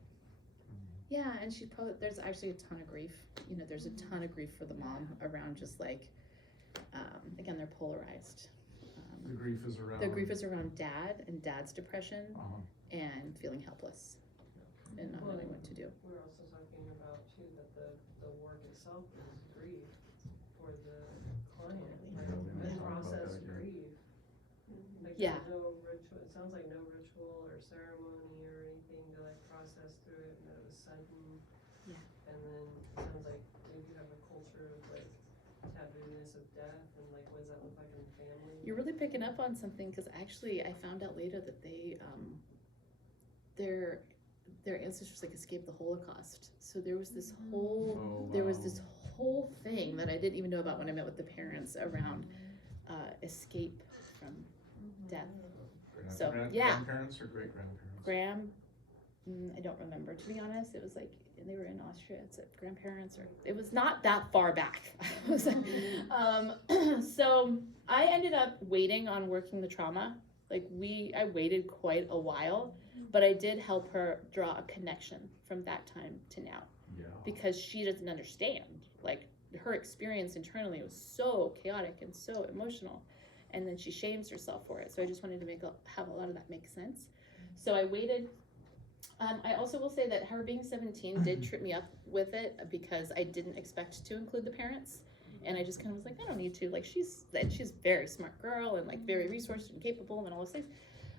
Yeah, and there's actually a ton of grief. There's a ton of grief for the mom around just again, they're polarized. The grief is around dad and dad's depression and feeling helpless and not knowing what to do. We're also talking about too that the work itself is grief for the client, and process grief. No ritual. It sounds like no ritual or ceremony or anything to process through it, and that it was sudden. Yeah. And then it sounds like maybe you have a culture of taboo-ness of death, and what does that look like in the family? You're really picking up on something, because actually I found out later that they their ancestors escaped the Holocaust. So there was this whole this whole thing that I didn't even know about when I met with the parents around escape from death. So grandparents or great grandparents? I don't remember, to be honest. It was they were in Austria. It's grandparents, or it was not that far back. So I ended up waiting on working the trauma. I waited quite a while, but I did help her draw a connection from that time to now. Because she doesn't understand. Her experience internally was so chaotic and so emotional, and then she shames herself for it. So I just wanted to have a lot of that make sense. So I waited. I also will say that her being 17 did trip me up with it, because I didn't expect to include the parents, and I just kind of was I don't need to. She's a very smart girl and very resourced and capable and all those things.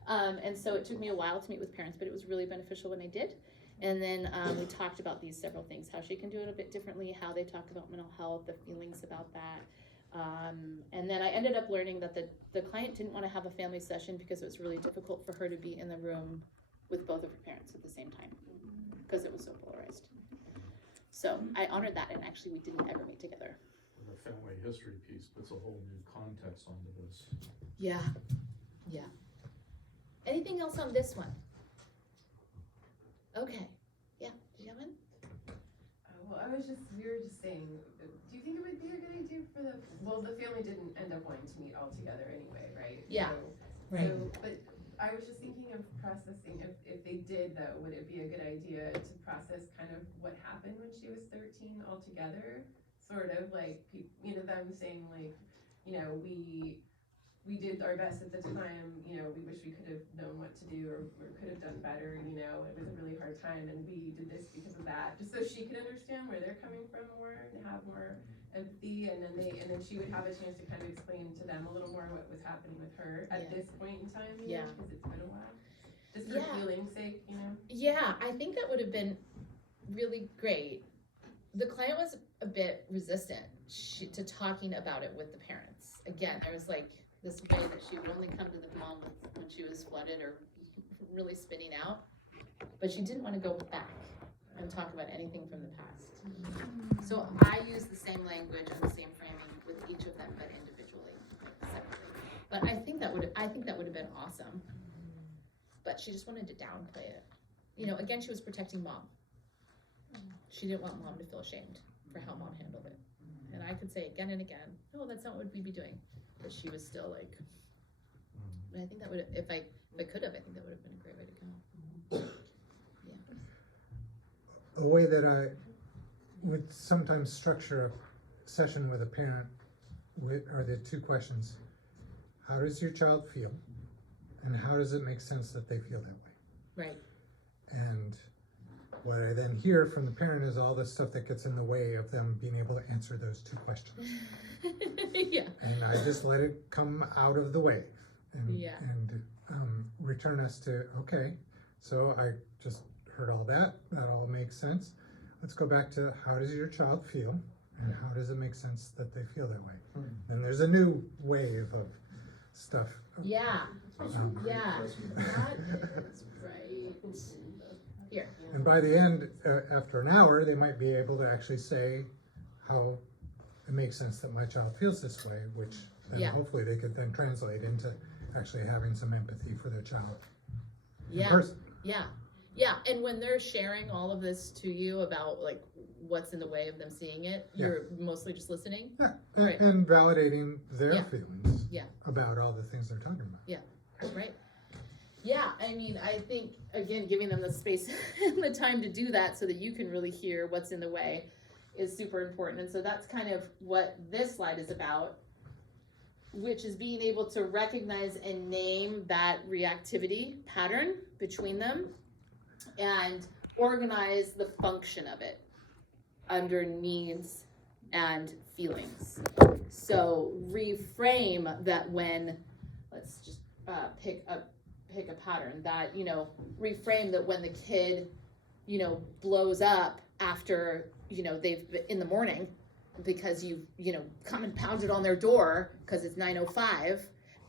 And so it took me a while to meet with parents, but it was really beneficial when I did. And then we talked about these several things: how she can do it a bit differently, how they talk about mental health, the feelings about that. And then I ended up learning that the client didn't want to have a family session because it was really difficult for her to be in the room with both of her parents at the same time, because it was so polarized. So I honored that, and actually we didn't ever meet together. The family history piece puts a whole new context onto this. Yeah. Anything else on this one? Okay. Yeah. Did you have one? Well, we were just saying, do you think it would be a good idea for the family didn't end up wanting to meet all together anyway, right? Yeah. But I was just thinking of processing, if they did though, would it be a good idea to process kind of what happened when she was 13 altogether? Sort of them saying we did our best at the time, we wish we could have known what to do or could have done better, it was a really hard time and we did this because of that, just so she could understand where they're coming from more and have more empathy, and then she would have a chance to kind of explain to them a little more what was happening with her at this point in time, because it's been a while, just for feeling's sake, Yeah, I think that would have been really great. The client was a bit resistant to talking about it with the parents. Again, I was this way that she would only come to the mom when she was flooded or really spinning out, but she didn't want to go back and talk about anything from the past. So I used the same language and the same framing with each of them, but individually, separately. But I think that would have been awesome. But she just wanted to downplay it. Again, she was protecting mom. She didn't want mom to feel ashamed for how mom handled it. And I could say again and again, no, that's not what we'd be doing. But she was still and I think that would, if I could have, I think that would have been a great way to go. A way that would sometimes structure a session with a parent are the two questions. How does your child feel? And how does it make sense that they feel that way? Right. And what I then hear from the parent is all the stuff that gets in the way of them being able to answer those two questions. Yeah. And I just let it come out of the way and, Yeah. and return us to, okay, so I just heard all that all makes sense. Let's go back to how does your child feel and how does it make sense that they feel that way? And there's a new wave of stuff. Yeah. Yeah. That is right. Here. And by the end, after an hour, they might be able to actually say how it makes sense that my child feels this way, which then hopefully they could then translate into actually having some empathy for their child. Yeah. In person. Yeah. Yeah. And when they're sharing all of this to you about like what's in the way of them seeing it, you're mostly just listening. Yeah. Right. And validating their feelings Yeah. about all the things they're talking about. Yeah. Right. Yeah, I mean, I think, again, giving them the space and the time to do that so that you can really hear what's in the way is super important. And so that's kind of what this slide is about, which is being able to recognize and name that reactivity pattern between them and organize the function of it under needs and feelings. So reframe that when, let's just pick a pattern that, you know, reframe that when the kid, you know, blows up after, you know, they've been in the morning because you've, you know, come and pounded on their door because it's 9:05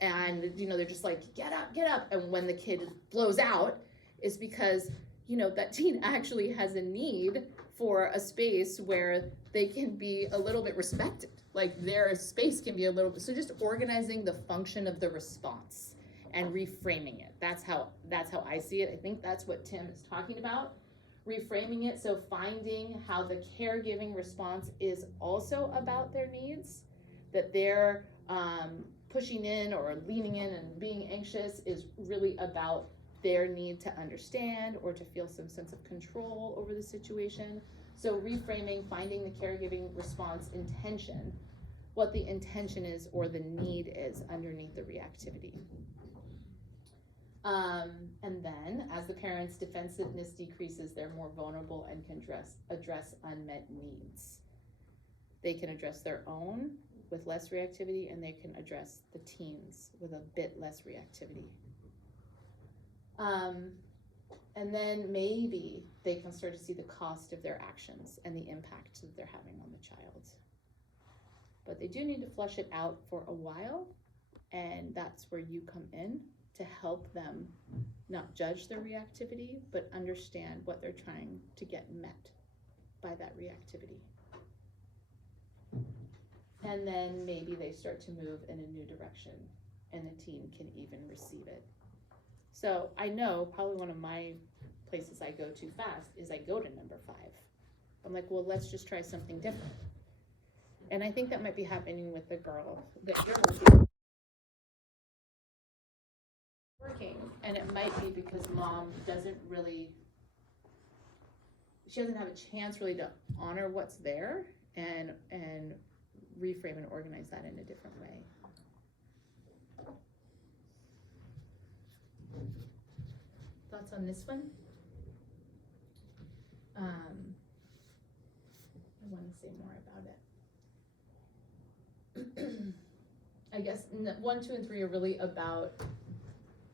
and, you know, they're just like, get up. And when the kid blows out is because, you know, that teen actually has a need for a space where they can be a little bit respected. Like their space can be a little bit, so just organizing the function of the response and reframing it. That's how I see it. I think that's what Tim is talking about. Reframing it, so finding how the caregiving response is also about their needs, that they're pushing in or leaning in and being anxious is really about their need to understand or to feel some sense of control over the situation. So reframing, finding the caregiving response intention, what the intention is or the need is underneath the reactivity. And then, as the parent's defensiveness decreases, they're more vulnerable and can address unmet needs. They can address their own with less reactivity, and they can address the teens with a bit less reactivity. And then maybe they can start to see the cost of their actions and the impact that they're having on the child. But they do need to flush it out for a while, and that's where you come in to help them not judge their reactivity, but understand what they're trying to get met by that reactivity. And then maybe they start to move in a new direction and the teen can even receive it. So I know probably one of my places I go to fast is I go to number 5. I'm like, well, let's just try something different. And I think that might be happening with the girl that you're working, and it might be because mom doesn't have a chance really to honor what's there and reframe and organize that in a different way. Thoughts on this one? I want to say more about it. I guess 1, 2, and 3 are really about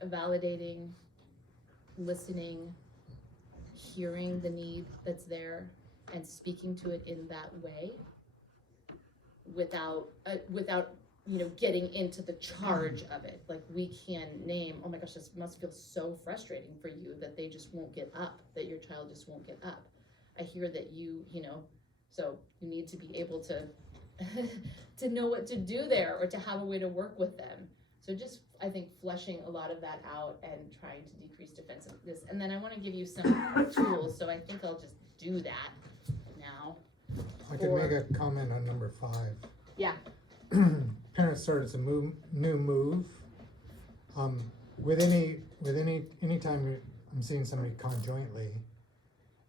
validating, listening, hearing the need that's there, and speaking to it in that way without you know, getting into the charge of it. Like we can name, oh my gosh, this must feel so frustrating for you that they just won't get up, that your child just won't get up. I hear that you know, so you need to be able to to know what to do there or to have a way to work with them. So just, I think, fleshing a lot of that out and trying to decrease defensiveness. And then I want to give you some tools, so I think I'll just do that now. I could make a comment on number 5. Yeah. Parents start as a new move. With any time I'm seeing somebody conjointly,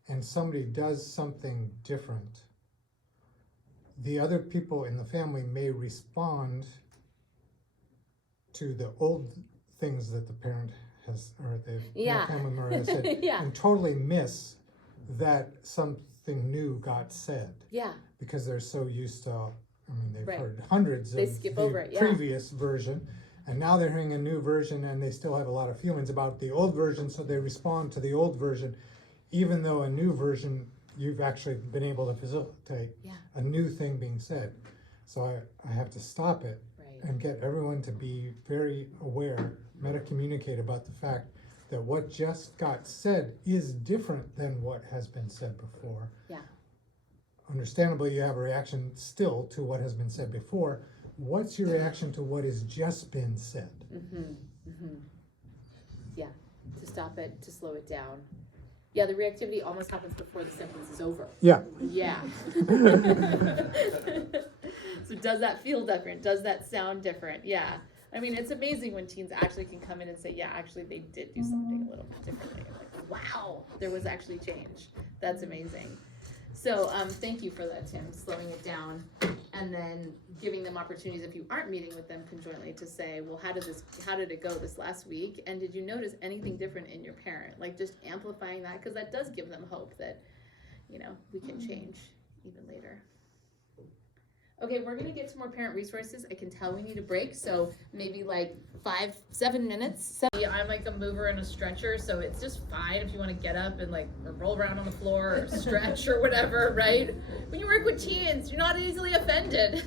and somebody does something different the other people in the family may respond to the old things that the parent has, or the family member has said, Yeah. and totally miss that something new got said. Yeah. Because they're so used to, I mean, they've Right. heard hundreds They of skip the over it, yeah. previous version, and now they're hearing a new version and they still have a lot of feelings about the old version, so they respond to the old version, even though a new version, you've actually been able to facilitate a new thing being said. So I have to stop it and get everyone to be very aware, meta-communicate about the fact that what just got said is different than what has been said before. Yeah. Understandably, you have a reaction still to what has been said before. What's your reaction to what has just been said? Yeah, to stop it, to slow it down. Yeah, the reactivity almost happens before the sentence is over. Yeah. Yeah. So does that feel different? Does that sound different? Yeah. I mean, it's amazing when teens actually can come in and say, yeah, actually they did do something a little bit differently. Like, wow, there was actually change. That's amazing. So thank you for that, Tim, slowing it down and then giving them opportunities if you aren't meeting with them conjointly to say, well, how did it go this last week? And did you notice anything different in your parent? Like just amplifying that, because that does give them hope that, you know, we can change even later. Okay, we're gonna get to more parent resources. I can tell we need a break, so maybe like 5-7 minutes. I'm like a mover and a stretcher, so it's just fine if you want to get up and like roll around on the floor or stretch or whatever, right? When you work with teens, you're not easily offended,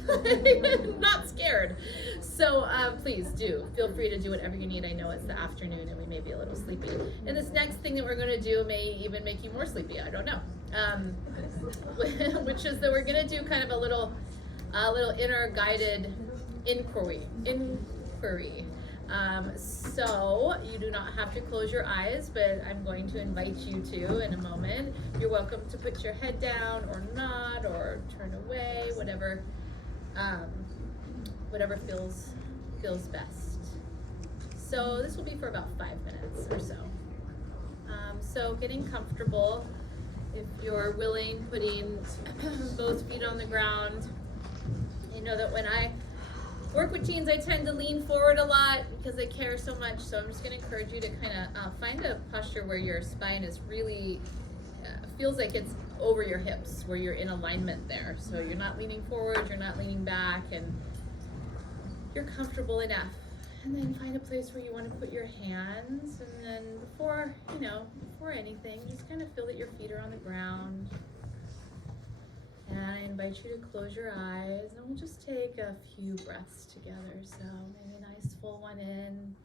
not scared. So please do feel free to do whatever you need. I know it's the afternoon and we may be a little sleepy. And this next thing that we're gonna do may even make you more sleepy. I don't know, which is that we're gonna do kind of a little inner guided inquiry. So you do not have to close your eyes, but I'm going to invite you to in a moment. You're welcome to put your head down or not, or turn away, whatever feels best. So this will be for about 5 minutes or so. So getting comfortable, if you're willing, putting both feet on the ground. I know that when I work with teens, I tend to lean forward a lot because they care so much. So I'm just going to encourage you to kind of find a posture where your spine is really feels like it's over your hips, where you're in alignment there. So you're not leaning forward, you're not leaning back, and you're comfortable enough. And then find a place where you want to put your hands. And then before anything, just kind of feel that your feet are on the ground. And I invite you to close your eyes, and we'll just take a few breaths together. So maybe a nice full one in.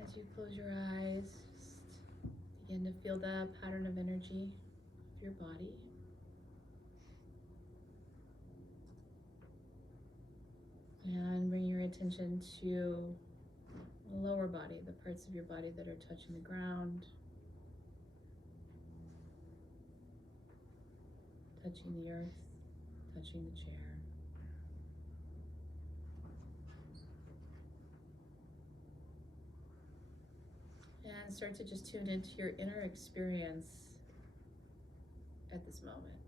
As you close your eyes, just begin to feel the pattern of energy of your body. And bring your attention to the lower body, the parts of your body that are touching the ground, touching the earth, touching the chair. And start to just tune into your inner experience at this moment.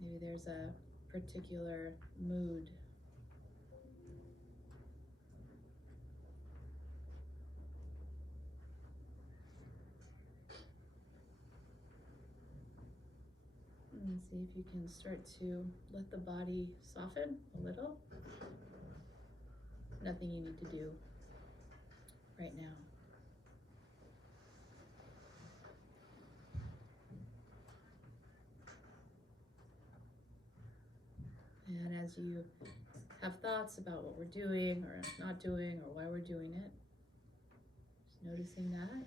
Maybe there's a particular mood. And see if you can start to let the body soften a little. Nothing you need to do right now. And as you have thoughts about what we're doing or not doing or why we're doing it, just noticing that.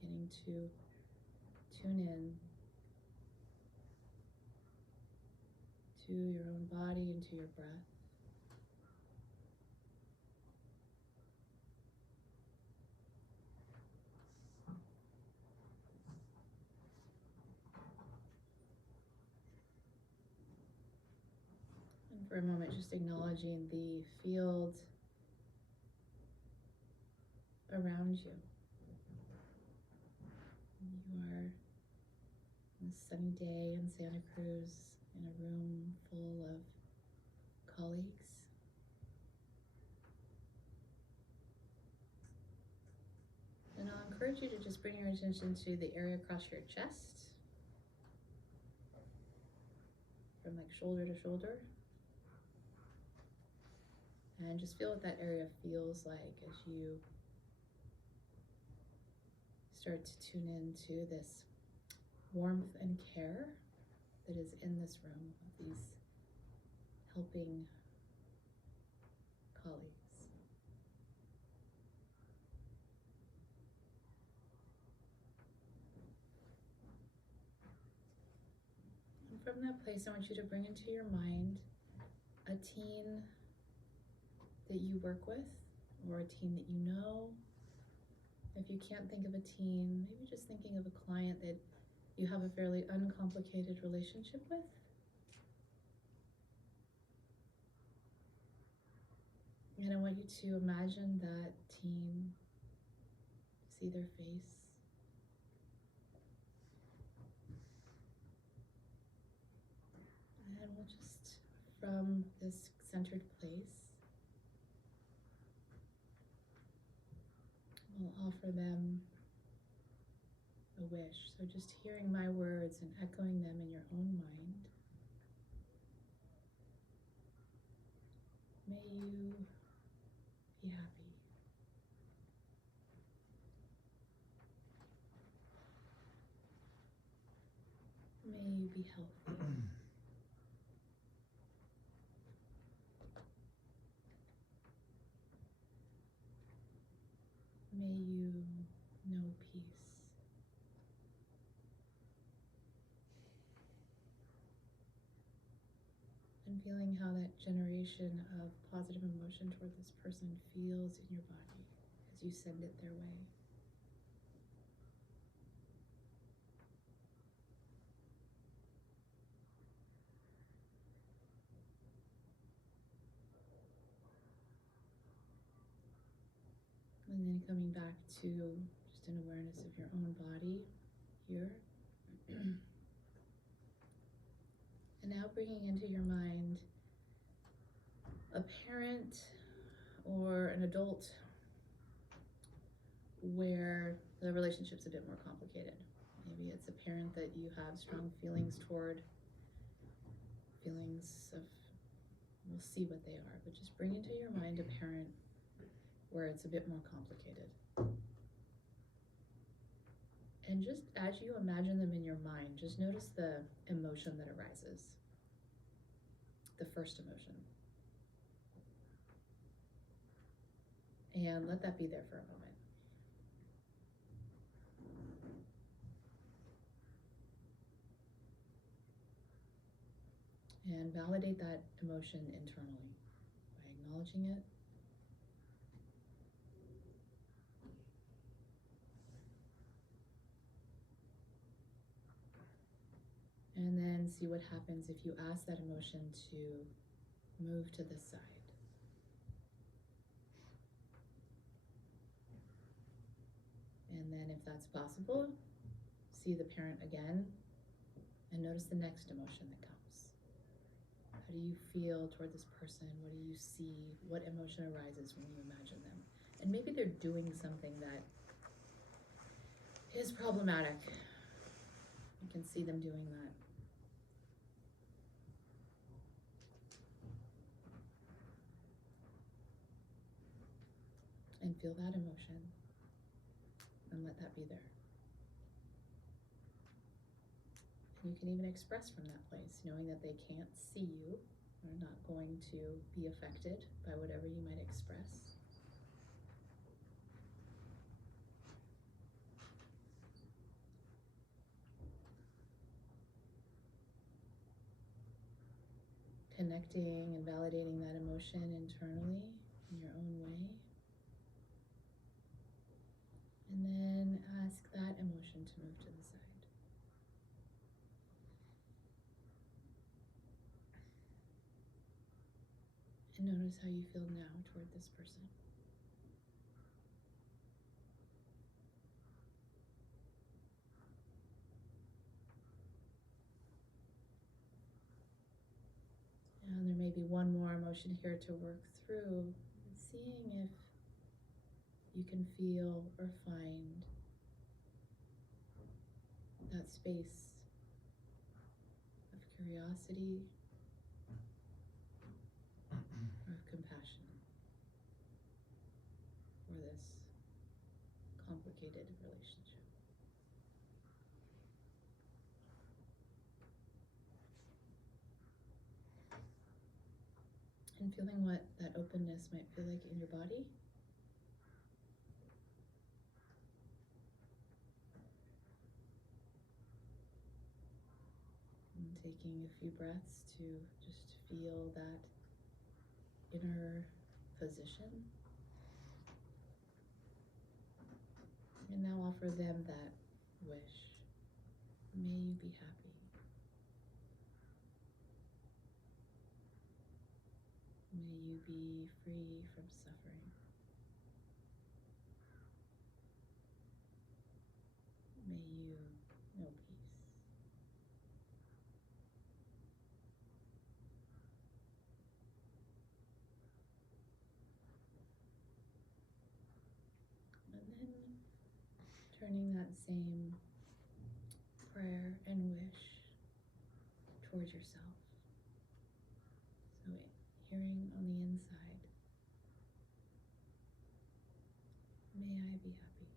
Beginning to tune in to your own body and to your breath. for a moment, just acknowledging the field around you. You are on a sunny day in Santa Cruz in a room full of colleagues. And I'll encourage you to just bring your attention to the area across your chest, from like shoulder to shoulder. And just feel what that area feels like as you start to tune into this warmth and care that is in this room of these helping colleagues. And from that place, I want you to bring into your mind a teen that you work with, or a teen that you know. If you can't think of a teen, maybe just thinking of a client that you have a fairly uncomplicated relationship with. And I want you to imagine that teen, see their face. And we'll just, from this centered place, we'll offer them a wish. So just hearing my words and echoing them in your own mind. May you be happy. May you be healthy. May you know peace. And feeling how that generation of positive emotion toward this person feels in your body as you send it their way. And then coming back to just an awareness of your own body here. And now bringing into your mind a parent or an adult where the relationship's a bit more complicated. Maybe it's a parent that you have strong feelings toward, feelings of, we'll see what they are, but just bring into your mind a parent where it's a bit more complicated. And just as you imagine them in your mind, just notice the emotion that arises. The first emotion. And let that be there for a moment. And validate that emotion internally by acknowledging it. And then see what happens if you ask that emotion to move to the side. And then if that's possible, see the parent again and notice the next emotion that comes. How do you feel toward this person? What do you see? What emotion arises when you imagine them? And maybe they're doing something that is problematic. You can see them doing that. And feel that emotion and let that be there. And you can even express from that place, knowing that they can't see you, are not going to be affected by whatever you might express. Connecting and validating that emotion internally in your own way. And then ask that emotion to move to the side. notice how you feel now toward this person. And there may be one more emotion here to work through, seeing if you can feel or find that space of curiosity or of compassion for this complicated relationship. And feeling what that openness might feel like in your body. And taking a few breaths to just feel that inner position. And now offer them that wish. May you be happy. May you be free from suffering. May you know peace. And then turning that same prayer and wish towards yourself. So hearing on the inside, may I be happy.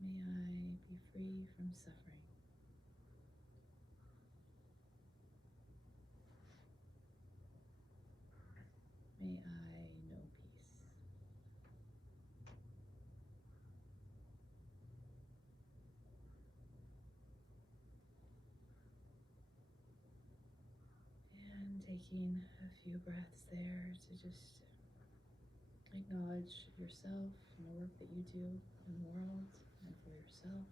May I be free from suffering. May I know peace. And taking a few breaths there to just acknowledge yourself and the work that you do in the world and for yourself.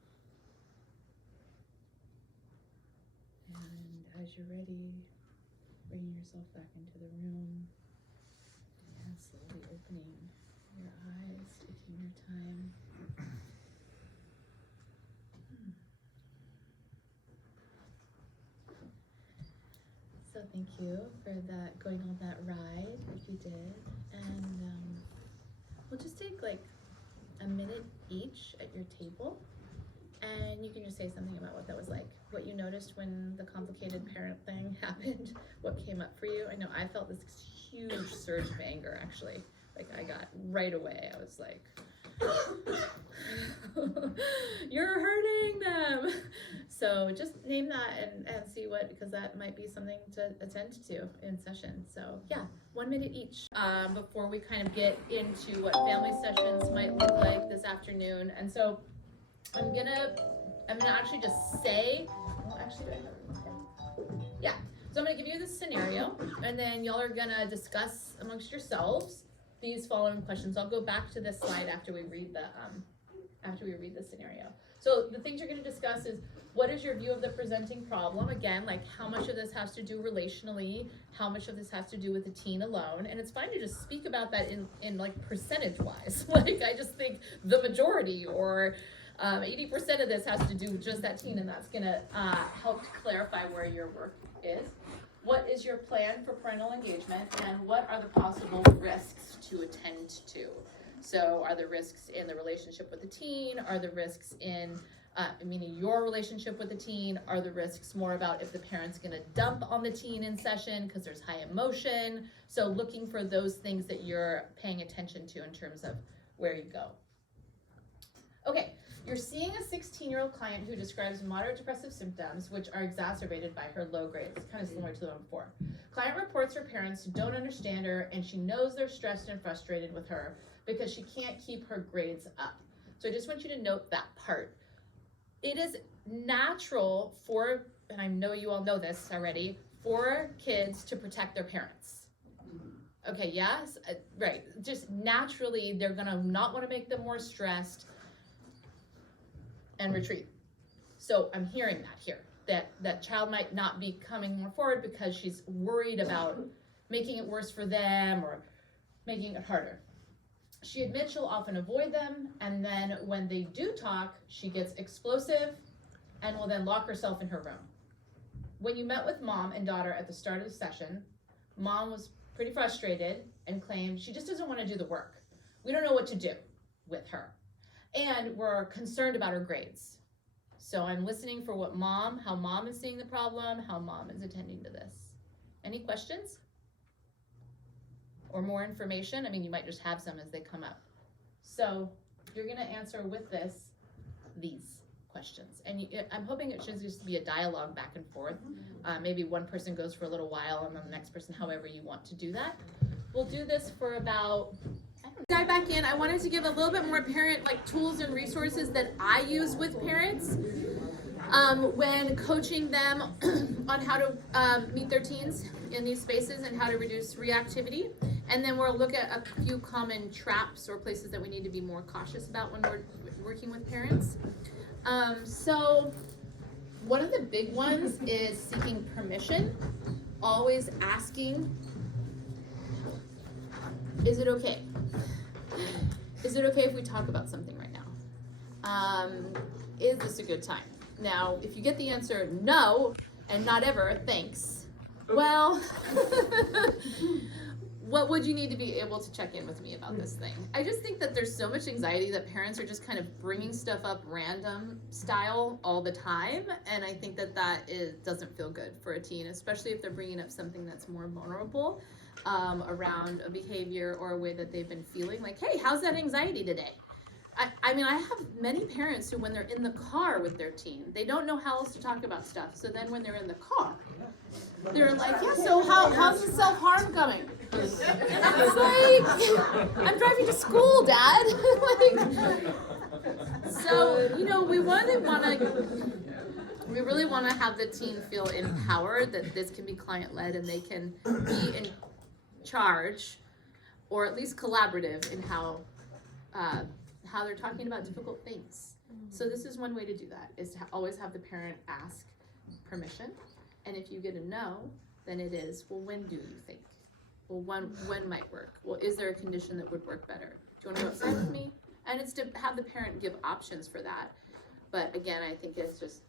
And as you're ready, bringing yourself back into the room and slowly opening your eyes, taking your time. So thank you for that, going on that ride if you did. And we'll just take like a minute each at your table. And you can just say something about what that was like, what you noticed when the complicated parent thing happened, what came up for you. I know I felt this huge surge of anger, actually. Like I got right away, I was like, you're hurting them. So just name that and see what, because that might be something to attend to in session. So yeah, 1 minute each. Before we kind of get into what family sessions might look like this afternoon. And so I'm gonna actually just say, well, actually, do I have it? Yeah. So I'm gonna give you this scenario, and then y'all are gonna discuss amongst yourselves these following questions. I'll go back to this slide after we read the scenario. So the things you're gonna discuss is, what is your view of the presenting problem? Again, like how much of this has to do relationally, how much of this has to do with the teen alone, and it's fine to just speak about that in like percentage-wise. Like I just think the majority or 80% of this has to do with just that teen, and that's gonna help to clarify where your work is. What is your plan for parental engagement, and what are the possible risks to attend to? So are there risks in the relationship with the teen? Are the risks in, meaning your relationship with the teen? Are the risks more about if the parent's gonna dump on the teen in session because there's high emotion? So looking for those things that you're paying attention to in terms of where you go. Okay, you're seeing a 16-year-old client who describes moderate depressive symptoms, which are exacerbated by her low grades, kind of similar to the one before. Client reports her parents don't understand her, and she knows they're stressed and frustrated with her because she can't keep her grades up. So I just want you to note that part. It is natural for, and I know you all know this already, for kids to protect their parents. Okay, yes, right. Just naturally, they're gonna not wanna make them more stressed and retreat. So I'm hearing that here. that child might not be coming more forward because she's worried about making it worse for them or making it harder. She admits she'll often avoid them, and then when they do talk, she gets explosive and will then lock herself in her room. When you met with mom and daughter at the start of the session, mom was pretty frustrated and claimed she just doesn't want to do the work. We don't know what to do with her. And we're concerned about her grades. So I'm listening for how mom is seeing the problem, how mom is attending to this. Any questions? Or more information? I mean, you might just have some as they come up. So you're gonna answer with these questions. And I'm hoping it should just be a dialogue back and forth. Maybe one person goes for a little while and then the next person, however you want to do that. We'll do this for about, dive back in. I wanted to give a little bit more parent tools and resources that I use with parents when coaching them on how to meet their teens in these spaces and how to reduce reactivity. And then we'll look at a few common traps or places that we need to be more cautious about when we're working with parents. So one of the big ones is seeking permission, always asking, is it okay? Is it okay if we talk about something right now? Is this a good time? Now, if you get the answer no, and not ever, thanks, well, what would you need to be able to check in with me about this thing? I just think that there's so much anxiety that parents are just kind of bringing stuff up random style all the time, and I think that doesn't feel good for a teen, especially if they're bringing up something that's more vulnerable around a behavior or a way that they've been feeling. Like, hey, how's that anxiety today? I mean, I have many parents who, when they're in the car with their teen, they don't know how else to talk about stuff. So then when they're in the car, they're like, yeah, so how's the self-harm coming? It's like, I'm driving to school, Dad. So, we really want to have the teen feel empowered, that this can be client-led and they can be in charge, or at least collaborative in how they're talking about difficult things. So this is one way to do that, is to always have the parent ask permission. And if you get a no, then it is, well, when do you think? Well, when might work? Well, is there a condition that would work better? Do you want to go outside with me? And it's to have the parent give options for that. But again, I think it's just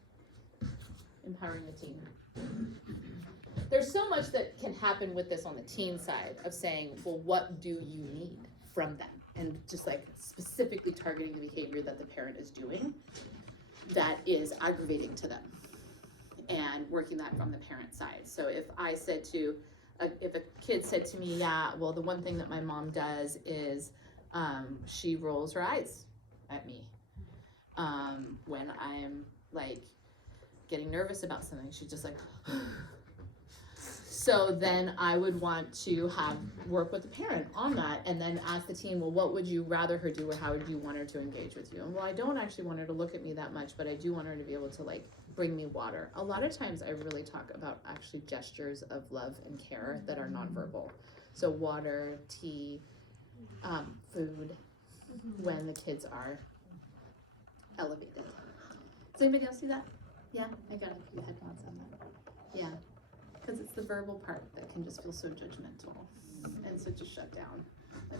empowering the teen. There's so much that can happen with this on the teen side of saying, well, what do you need from them? And just specifically targeting the behavior that the parent is doing that is aggravating to them, and working that from the parent side. So if I said if a kid said to me, yeah, well, the one thing that my mom does is she rolls her eyes at me when I'm getting nervous about something. She's just like, so then I would want to work with the parent on that, and then ask the teen, well, what would you rather her do, or how would you want her to engage with you? And well, I don't actually want her to look at me that much, but I do want her to be able to bring me water. A lot of times I really talk about actually gestures of love and care that are nonverbal. So water, tea, food, when the kids are elevated. Does anybody else see that? Yeah, I got a few headphones on that. Yeah. Because it's the verbal part that can just feel so judgmental and such a shutdown.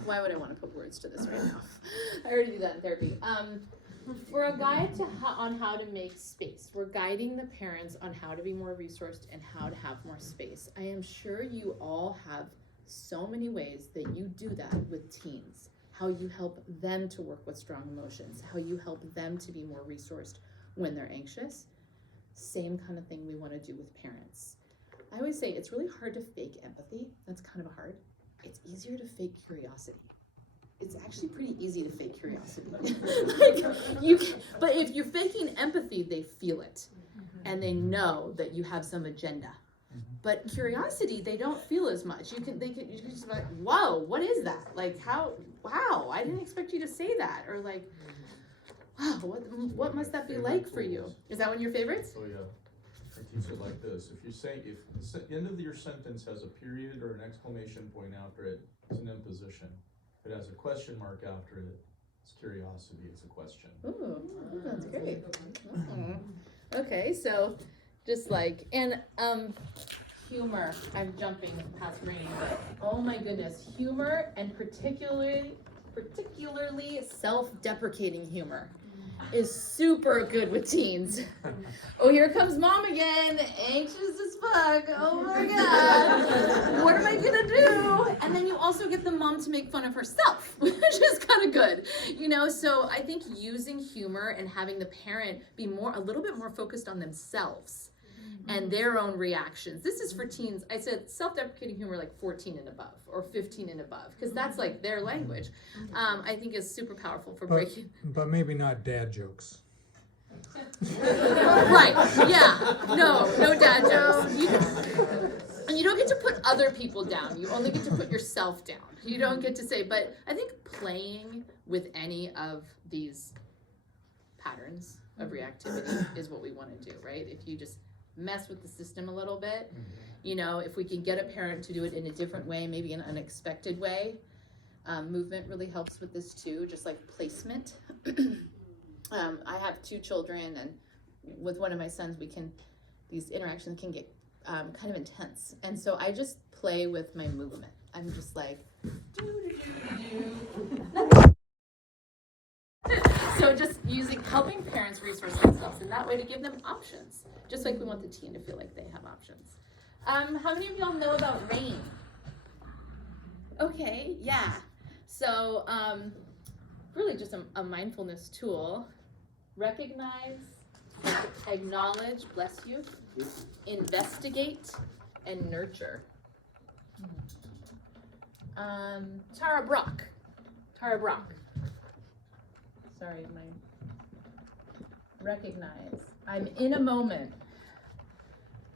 Why would I want to put words to this right now? I already do that in therapy. For a guide on how to make space, we're guiding the parents on how to be more resourced and how to have more space. I am sure you all have so many ways that you do that with teens, how you help them to work with strong emotions, how you help them to be more resourced when they're anxious. Same kind of thing we want to do with parents. I always say it's really hard to fake empathy. That's kind of hard. It's easier to fake curiosity. It's actually pretty easy to fake curiosity. But if you're faking empathy, they feel it. And they know that you have some agenda. But curiosity, they don't feel as much. You can just be like, whoa, what is that? Wow, I didn't expect you to say that. Or wow, what must that be like for you? Is that one of your favorites? Oh yeah. I teach it like this. If the end of your sentence has a period or an exclamation point after it, it's an imposition. If it has a question mark after it, it's curiosity, it's a question. Ooh, that's great. Okay, so Just like, and humor, I'm jumping past Rainy, but oh my goodness, humor, and particularly self-deprecating humor is super good with teens. Oh, here comes mom again, anxious as fuck. Oh my god, what am I gonna do? And then you also get the mom to make fun of herself, which is kind of good, you know. So I think using humor and having the parent be a little bit more focused on themselves and their own reactions. This is for teens. I said self-deprecating humor like 14 and above or 15 and above, because that's like their language. I think is super powerful for breaking. But maybe not dad jokes. Right, yeah, no dad jokes. And you don't get to put other people down. You only get to put yourself down. You don't get to say, but I think playing with any of these patterns of reactivity is what we want to do, right? If you just mess with the system a little bit, you know, if we can get a parent to do it in a different way, maybe an unexpected way. Movement really helps with this too, just like placement. I have 2 children, and with one of my sons, these interactions can get kind of intense. And so I just play with my movement. I'm just like, so just helping parents resource themselves in that way to give them options, just like we want the teen to feel like they have options. How many of y'all know about RAIN? Okay, yeah. So really just a mindfulness tool. Recognize, acknowledge, bless you, investigate, and nurture. Tara Brock. Sorry, recognize. I'm in a moment.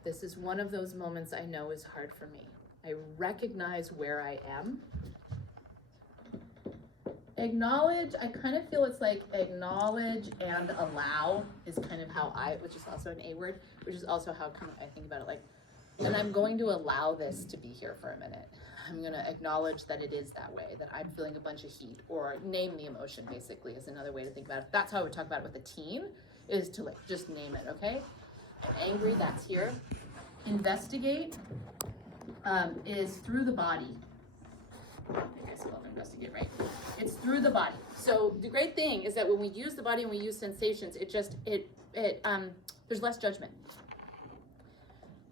This is one of those moments I know is hard for me. I recognize where I am. Acknowledge, I kind of feel it's like acknowledge and allow is kind of how which is also an A word, which is also how I think about it, like, and I'm going to allow this to be here for a minute. I'm going to acknowledge that it is that way, that I'm feeling a bunch of heat, or name the emotion, basically, is another way to think about it. That's how I would talk about it with a teen, is to like just name it, okay? I'm angry, that's here. Investigate is through the body. I think I spelled investigate right. It's through the body. So the great thing is that when we use the body and we use sensations, there's less judgment.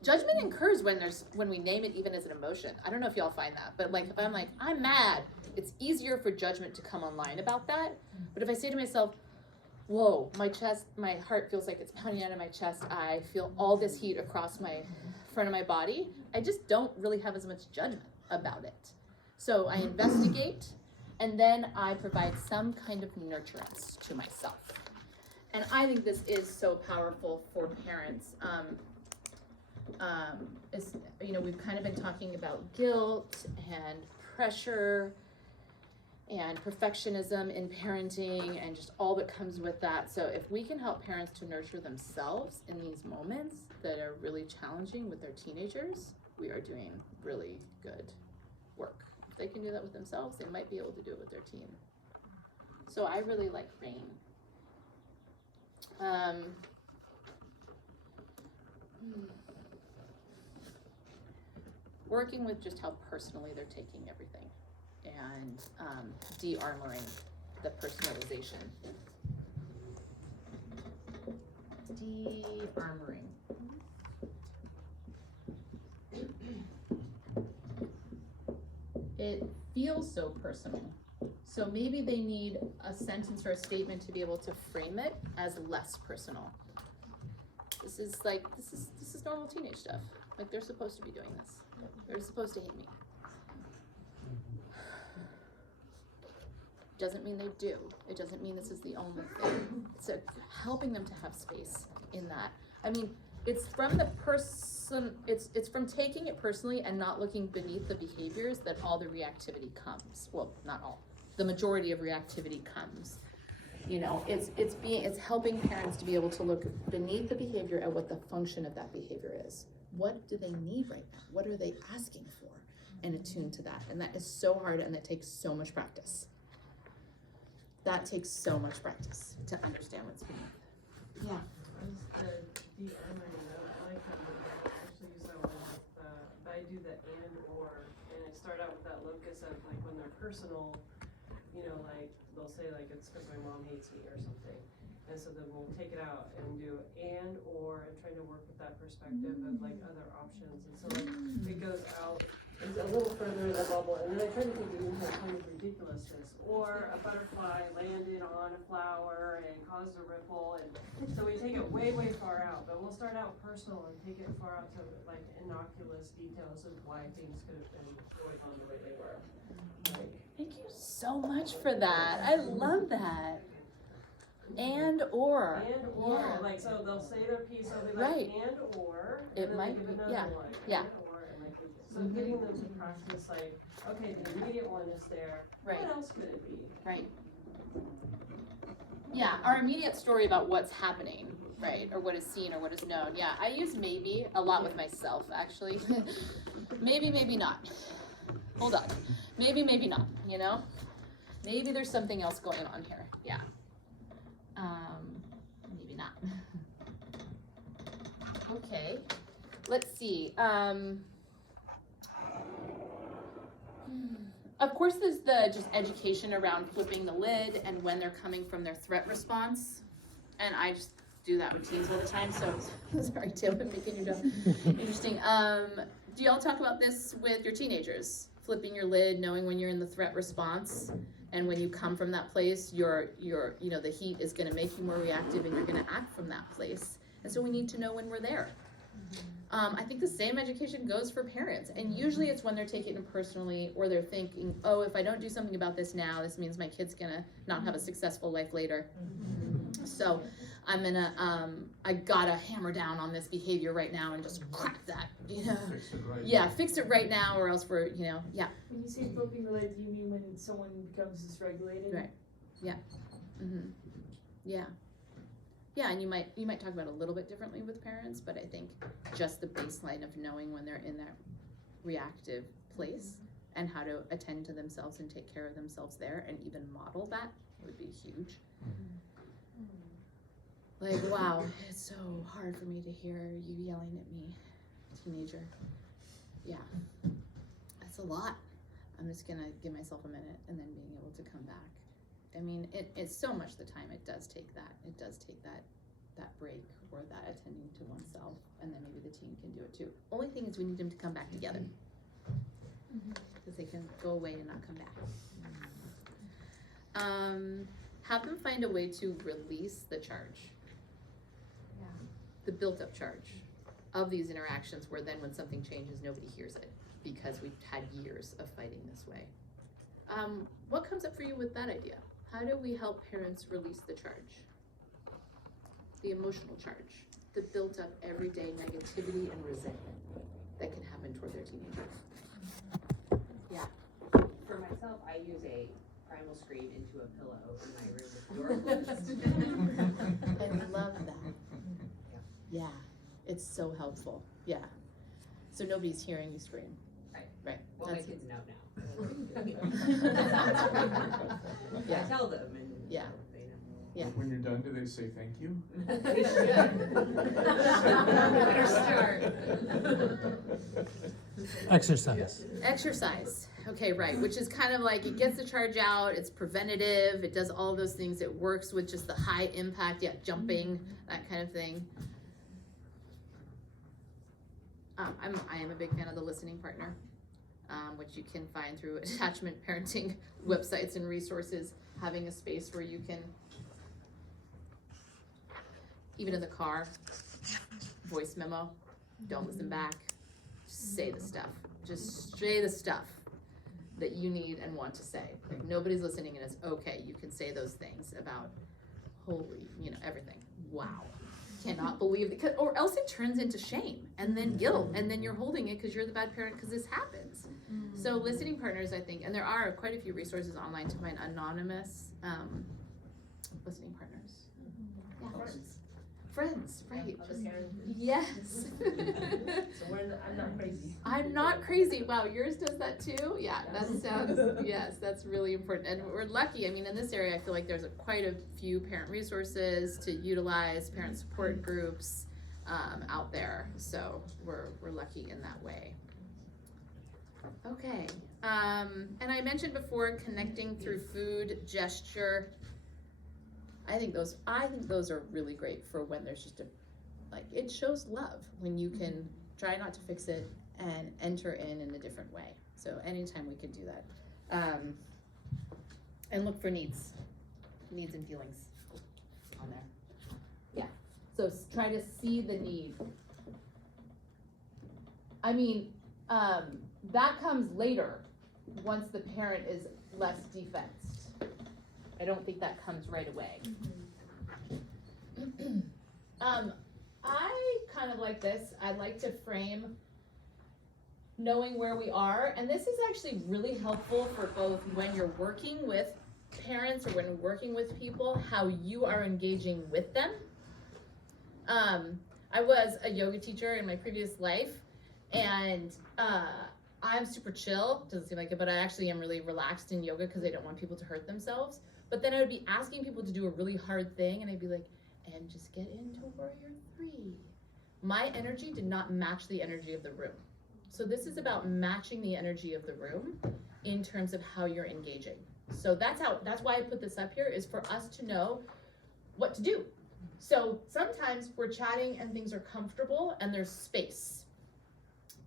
Judgment occurs when we name it even as an emotion. I don't know if y'all find that, but like if I'm like, I'm mad, it's easier for judgment to come online about that. But if I say to myself, whoa, my heart feels like it's pounding out of my chest, I feel all this heat across my front of my body, I just don't really have as much judgment about it. So I investigate, and then I provide some kind of nurturance to myself. And I think this is so powerful for parents. We've kind of been talking about guilt and pressure and perfectionism in parenting and just all that comes with that. So if we can help parents to nurture themselves in these moments that are really challenging with their teenagers, we are doing really good work. If they can do that with themselves, they might be able to do it with their teen. So I really like RAIN. Working with just how personally they're taking everything and de-armoring the personalization. De-armoring. It feels so personal. So maybe they need a sentence or a statement to be able to frame it as less personal. This is normal teenage stuff. Like, they're supposed to be doing this. They're supposed to hate me. Doesn't mean they do. It doesn't mean this is the only thing. It's helping them to have space in that. I mean, it's from the person, it's from taking it personally and not looking beneath the behaviors that all the reactivity comes. Well, not all. The majority of reactivity comes. You know, it's helping parents to be able to look beneath the behavior at what the function of that behavior is. What do they need right now? What are they asking for? And attune to that. And that is so hard, and that takes so much practice. That takes so much practice to understand what's beneath. Yeah. The de-armoring, I personal, like, they'll say like, it's because my mom hates me or something. And so then we'll take it out and do and trying to work with that perspective of like other options. And so like, it goes out a little further in the bubble, and then I try to think of even kind of ridiculousness, or a butterfly landed on a flower and caused a ripple, and so we take it way, way far out, but we'll start out personal and take it far out to like innocuous details of why things could have been going on the way they were. Thank you so much for that. I love that. And/or. Yeah. Like, so they'll say their piece, they'll be Right. like, and/or, It and then might they give be, another yeah, one, yeah. and/or, and like, so getting them to practice like, okay, the immediate one is there, Right. what else could it be? Right. Yeah, our immediate story about what's happening, right, or what is seen or what is known. Yeah, I use maybe a lot with myself, actually. Maybe, maybe not. Hold on. Maybe, maybe not, Maybe there's something else going on here. Yeah. Maybe not. Okay. Let's see. Of course, there's the just education around flipping the lid and when they're coming from their threat response. And I just do that with teens all the time. So sorry, Tim, I'm making your job interesting. Do y'all talk about this with your teenagers? Flipping your lid, knowing when you're in the threat response, and when you come from that place, the heat is going to make you more reactive, and you're going to act from that place. And so we need to know when we're there. I think the same education goes for parents, and usually it's when they're taking it personally, or they're thinking, oh, if I don't do something about this now, this means my kid's gonna not have a successful life later. So I'm gonna, I gotta hammer down on this behavior right now and just crack that, Fix it right. Yeah, fix it right now, or else we're, yeah. When you say flipping the lid, do you mean when someone becomes dysregulated? Right. Yeah. Yeah. Yeah, and you might talk about it a little bit differently with parents, but I think just the baseline of knowing when they're in that reactive place and how to attend to themselves and take care of themselves there, and even model that would be huge. Like, wow, it's so hard for me to hear you yelling at me, teenager. Yeah, that's a lot. I'm just gonna give myself a minute and then being able to come back. I mean, it's so much the time. It does take that. It does take that break or that attending to oneself, and then maybe the teen can do it too. Only thing is we need them to come back together, because they can go away and not come back. Have them find a way to release the charge, the built-up charge of these interactions, where then when something changes, nobody hears it because we've had years of fighting this way. What comes up for you with that idea? How do we help parents release the charge? The emotional charge, the built up everyday negativity and resentment that can happen toward their teenagers. Yeah. For myself, I use a primal scream into a pillow in my room with the door closed. I love that. Yeah, it's so helpful. Yeah. So nobody's hearing you scream. Right. Well, my kids know now. Yeah. I tell them, and yeah. They know. Yeah. When you're done, do they say thank you? They should. Exercise. Exercise. Okay, right. Which is kind of like, it gets the charge out, it's preventative, it does all those things, it works with just the high impact, jumping, that kind of thing. I am a big fan of the listening partner, which you can find through attachment parenting websites and resources, having a space where you can, even in the car, voice memo, don't listen back, just say the stuff. Just say the stuff that you need and want to say. Like, nobody's listening and it's okay. You can say those things about, holy, everything. Wow. Cannot believe it, or else it turns into shame and then guilt, and then you're holding it because you're the bad parent because this happens. So listening partners, I think, and there are quite a few resources online to find anonymous listening partners. Yeah. Friends, right? Yes. So I'm not crazy. I'm not crazy. Wow, yours does that too? Yeah, that sounds, yes, that's really important. And we're lucky. I mean, in this area, I feel like there's quite a few parent resources to utilize, parent support groups out there. So we're lucky in that way. Okay, and I mentioned before connecting through food, gesture. I think those are really great for when there's just it shows love when you can try not to fix it and enter in a different way. So anytime we could do that. And look for needs and feelings on there. Yeah, so try to see the need. I mean, that comes later, once the parent is less defensed. I don't think that comes right away. I kind of like this. I'd like to frame knowing where we are, and this is actually really helpful for both when you're working with parents or when you're working with people, how you are engaging with them. I was a yoga teacher in my previous life, and I'm super chill, doesn't seem like it, but I actually am really relaxed in yoga because I don't want people to hurt themselves. But then I would be asking people to do a really hard thing, and I'd be like, and just get into warrior 3. My energy did not match the energy of the room. So this is about matching the energy of the room in terms of how you're engaging. So that's why I put this up here, is for us to know what to do. So sometimes we're chatting and things are comfortable and there's space.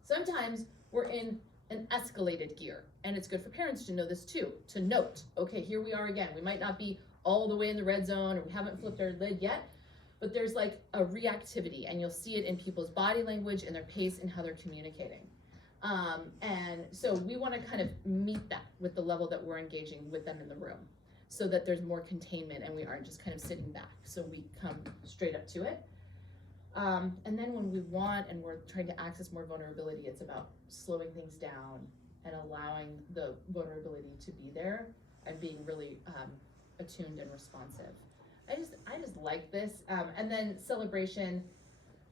Sometimes we're in an escalated gear, and it's good for parents to know this too, to note, okay, here we are again. We might not be all the way in the red zone, or we haven't flipped our lid yet, but there's like a reactivity, and you'll see it in people's body language and their pace and how they're communicating. And so we want to kind of meet that with the level that we're engaging with them in the room, so that there's more containment and we aren't just kind of sitting back. So we come straight up to it. And then when we want and we're trying to access more vulnerability, it's about slowing things down and allowing the vulnerability to be there and being really attuned and responsive. I just like this. And then celebration,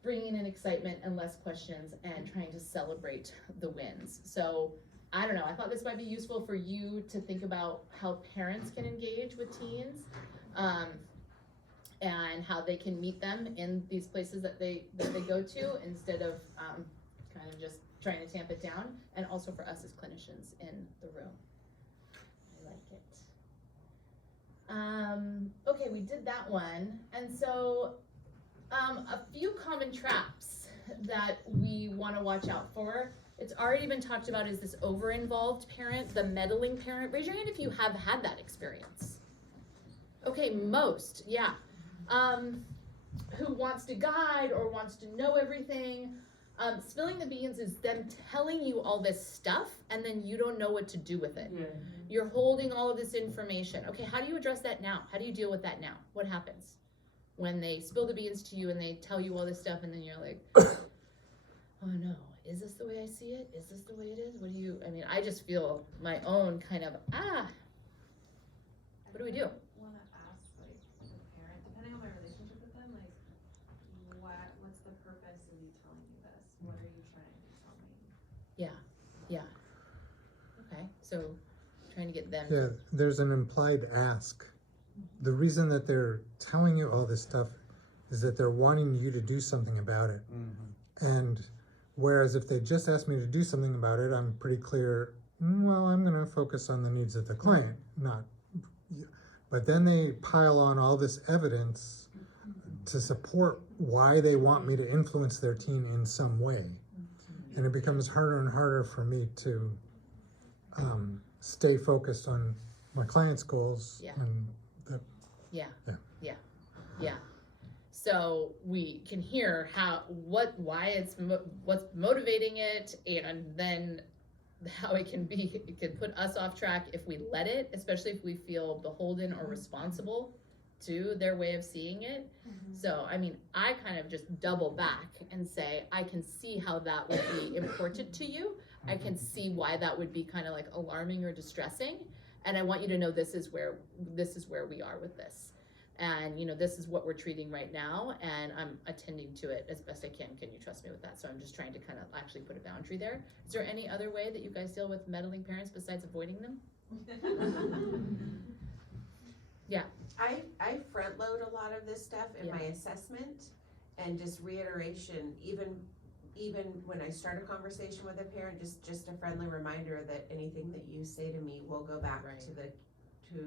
bringing in excitement and less questions and trying to celebrate the wins. So I don't know, I thought this might be useful for you to think about how parents can engage with teens, and how they can meet them in these places that they go to, instead of kind of just trying to tamp it down, and also for us as clinicians in the room. I like it. Okay, we did that one, and so a few common traps that we want to watch out for. It's already been talked about, is this over-involved parent, the meddling parent. Raise your hand if you have had that experience. Okay, most, yeah. Who wants to guide or wants to know everything. Spilling the beans is them telling you all this stuff and then you don't know what to do with it. Yeah. You're holding all of this information. Okay, how do you address that now? How do you deal with that now? What happens when they spill the beans to you and they tell you all this stuff and then you're like, oh no, is this the way I see it? Is this the way it is? What do you, I mean, I just feel my own kind of, what do we do? Want to ask, like, the parent, depending on my relationship with them, like, what's the purpose of you telling me this? What are you trying to tell me? Yeah. Okay, so trying to get them. Yeah, there's an implied ask. The reason that they're telling you all this stuff is that they're wanting you to do something about it. Mm-hmm. And whereas if they just asked me to do something about it, I'm pretty clear, well, I'm going to focus on the needs of the client, not. But then they pile on all this evidence to support why they want me to influence their teen in some way. And it becomes harder and harder for me to stay focused on my client's goals. Yeah. And Yeah. So we can hear what's motivating it, and then how it can put us off track if we let it, especially if we feel beholden or responsible to their way of seeing it. Mm-hmm. So, I mean, I kind of just double back and say, I can see how that would be important to you. I can see why that would be kind of like alarming or distressing. And I want you to know this is where we are with this. And, you know, this is what we're treating right now, and I'm attending to it as best I can. Can you trust me with that? So I'm just trying to kind of actually put a boundary there. Is there any other way that you guys deal with meddling parents besides avoiding them? Yeah. I front load a lot of this stuff in my assessment, and just reiteration, even even when I start a conversation with a parent, just a friendly reminder that anything that you say to me will go back Right. to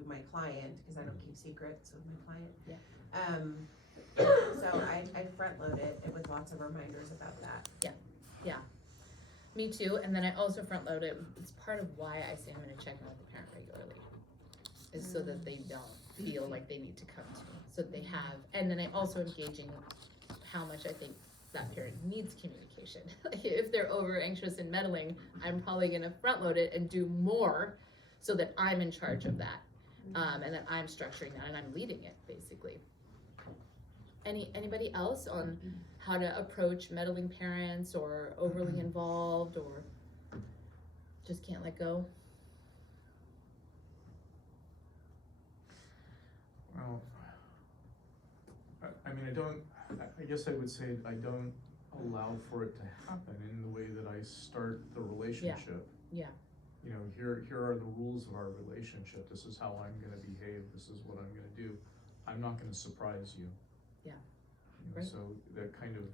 my client, because I don't keep secrets with my client. Yeah. So I front load it with lots of reminders about that. Yeah, me too. And then I also front load it. It's part of why I say I'm going to check in with the parent regularly, is so that they don't feel like they need to come to me. So that they have, and then I also engaging how much I think that parent needs communication. If they're over anxious and meddling, I'm probably going to front load it and do more so that I'm in charge of that, and that I'm structuring that and I'm leading it basically. Anybody else on how to approach meddling parents or overly involved or just can't let go? Well, I mean, I guess I would say I don't allow for it to happen in the way that I start the relationship. Yeah. You know, here are the rules of our relationship. This is how I'm gonna behave. This is what I'm gonna do. I'm not gonna surprise you. Yeah. You know, Right. so that kind of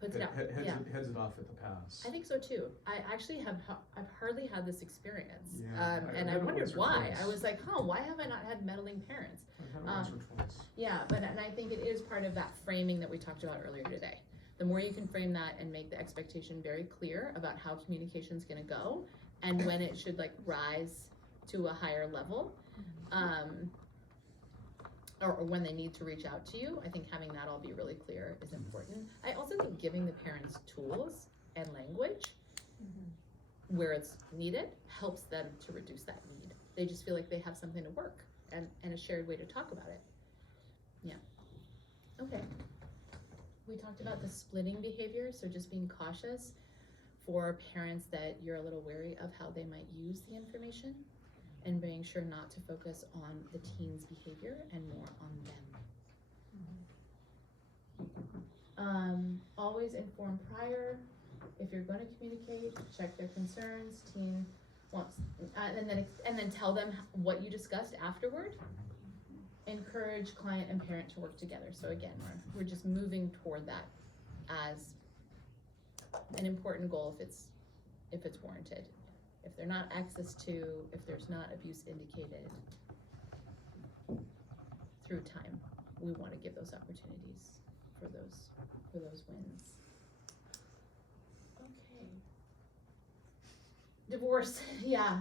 Puts it out. heads it off at the pass. I think so too. I actually I've hardly had this experience, Yeah, and I I've had it wondered once or why. twice. I was like, why have I not had meddling parents? I've had it once or twice. Yeah, and I think it is part of that framing that we talked about earlier today. The more you can frame that and make the expectation very clear about how communication is going to go and when it should like rise to a higher level, or when they need to reach out to you, I think having that all be really clear is important. I also think giving the parents tools and language where it's needed helps them to reduce that need. They just feel like they have something to work and a shared way to talk about it. Yeah. Okay. We talked about the splitting behavior, so just being cautious for parents that you're a little wary of how they might use the information and being sure not to focus on the teen's behavior and more on them. Always inform prior. If you're going to communicate, check their concerns. Teen wants, and then tell them what you discussed afterward. Encourage client and parent to work together. So again, we're just moving toward that as an important goal if it's warranted. If they're not access to, if there's not abuse indicated through time, we want to give those opportunities for those wins. Okay. Divorce, yeah.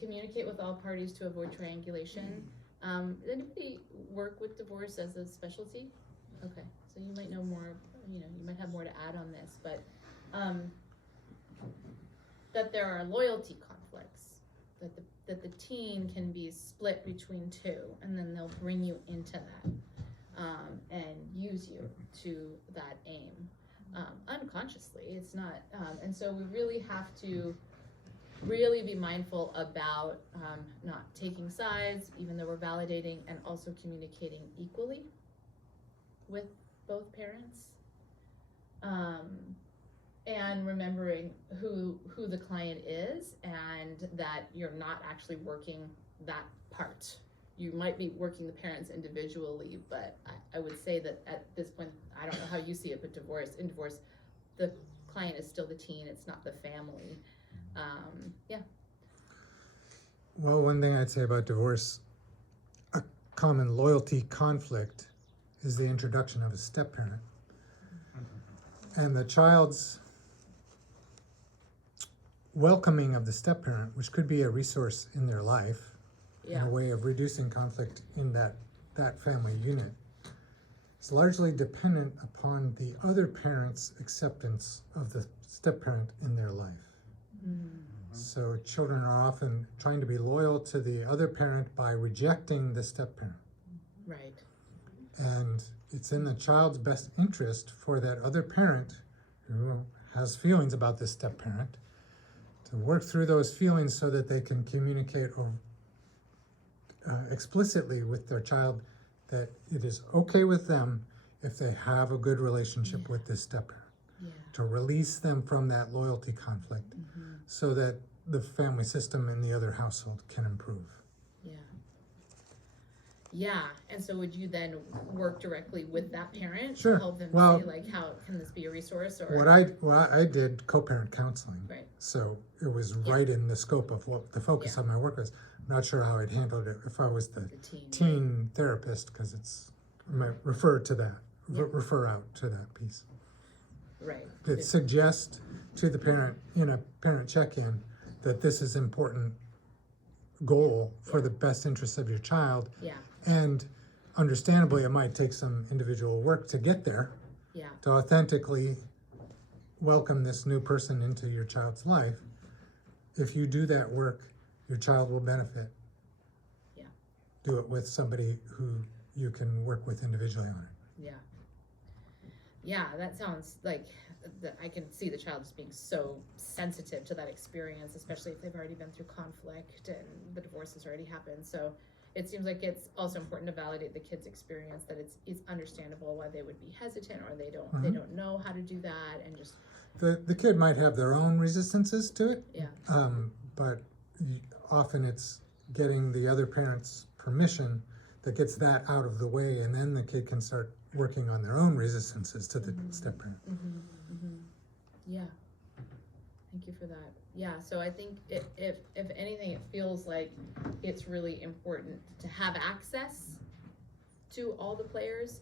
Communicate with all parties to avoid triangulation. Does anybody work with divorce as a specialty? Okay, so you might know more, you might have more to add on this, but that there are loyalty conflicts, that the teen can be split between two, and then they'll bring you into that and use you to that aim unconsciously. It's not, and so we really have to really be mindful about not taking sides, even though we're validating, and also communicating equally with both parents. And remembering who the client is, and that you're not actually working that part. You might be working the parents individually, but I would say that at this point, I don't know how you see it, but in divorce, the client is still the teen, it's not the family. Yeah. Well, one thing I'd say about divorce, a common loyalty conflict is the introduction of a step-parent. And the child's welcoming of the step-parent, which could be a resource in their life, in a way of reducing conflict in that family unit, is largely dependent upon the other parent's acceptance of the step-parent in their life. So children are often trying to be loyal to the other parent by rejecting the step-parent. Right. And it's in the child's best interest for that other parent who has feelings about this step-parent to work through those feelings so that they can communicate explicitly with their child that it is okay with them if they have a good relationship with this step-parent. To release them from that loyalty conflict so that the family system in the other household can improve. Yeah, and so would you then work directly with that parent Sure. to help them Well, say like, how can this be a resource, or? What I did co-parent counseling. Right. So it was Yeah. right in the scope of what the focus Yeah. of my work was. I'm not sure how I'd handled it if I was the teen, teen therapist, because it's I might refer to that, Yeah. refer out to that piece. Right. That suggest to the parent in a parent check-in that this is important goal for the best interests of your child. Yeah. And understandably, it might take some individual work to get there, Yeah. to authentically welcome this new person into your child's life. If you do that work, your child will benefit. Yeah. Do it with somebody who you can work with individually on it. Yeah. Yeah, that sounds like I can see the child just being so sensitive to that experience, especially if they've already been through conflict and the divorce has already happened. So it seems like it's also important to validate the kid's experience, that it's understandable why they would be hesitant, or they don't know how to do that, and just The kid might have their own resistances to it. Yeah. But often it's getting the other parent's permission that gets that out of the way, and then the kid can start working on their own resistances to the step parent. Yeah. Thank you for that. Yeah, so I think if anything, it feels like it's really important to have access to all the players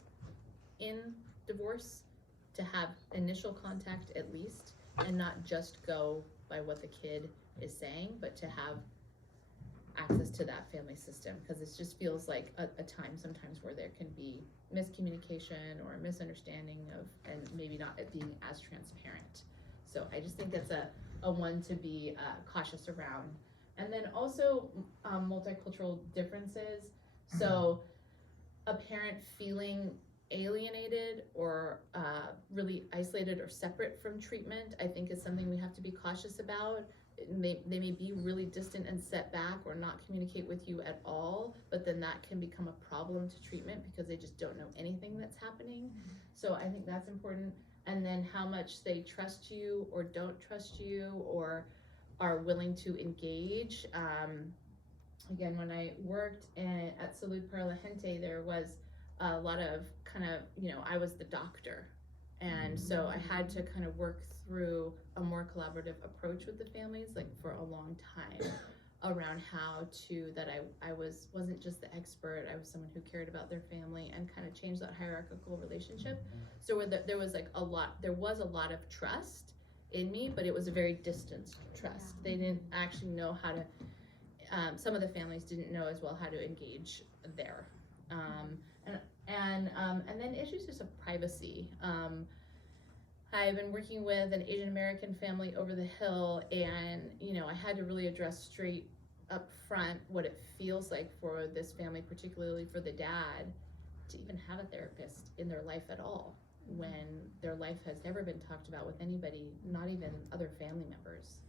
in divorce, to have initial contact at least, and not just go by what the kid is saying, but to have access to that family system, because it just feels like a time sometimes where there can be miscommunication or misunderstanding of, and maybe not it being as transparent. So I just think that's a one to be cautious around. And then also multicultural differences. So a parent feeling alienated or really isolated or separate from treatment, I think is something we have to be cautious about. They may be really distant and set back or not communicate with you at all, but then that can become a problem to treatment because they just don't know anything that's happening. So I think that's important. And then how much they trust you or don't trust you or are willing to engage. Again, when I worked at Salud para la Gente, there was a lot of I was the doctor. And so I had to kind of work through a more collaborative approach with the families, like for a long time, around how to, that I wasn't just the expert, I was someone who cared about their family, and kind of change that hierarchical relationship. So where there was a lot of trust in me, but it was a very distant trust. They didn't actually know how to, some of the families didn't know as well how to engage there. And then issues just of privacy. I've been working with an Asian American family over the hill, and I had to really address straight up front what it feels like for this family, particularly for the dad, to even have a therapist in their life at all, when their life has never been talked about with anybody, not even other family members.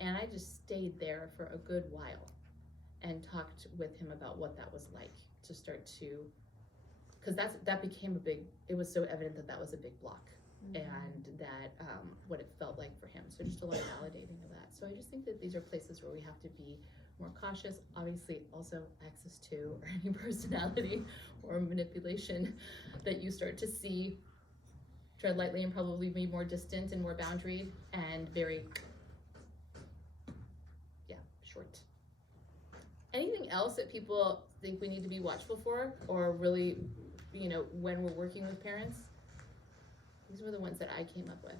And I just stayed there for a good while and talked with him about what that was like, to start to, because that became it was so evident that was a big block. And that what it felt like for him. So just a lot of validating of that. So I just think that these are places where we have to be more cautious. Obviously also access to, or any personality or manipulation that you start to see, tread lightly and probably be more distant and more boundaried and very, short. Anything else that people think we need to be watchful for, or really, when we're working with parents? These were the ones that I came up with.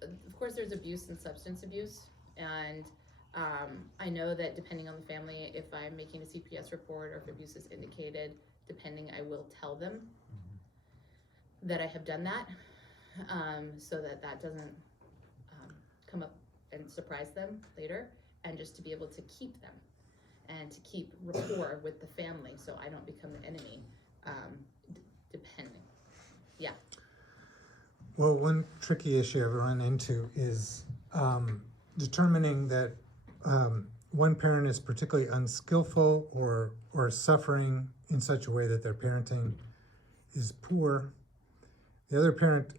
Of course there's abuse and substance abuse, and I know that depending on the family, if I'm making a CPS report or if abuse is indicated, I will tell them that I have done that, so that doesn't come up and surprise them later, and just to be able to keep them and to keep rapport with the family, so I don't become the enemy, depending. Yeah. Well, one tricky issue I've run into is determining that one parent is particularly unskillful or suffering in such a way that their parenting is poor. The other parent,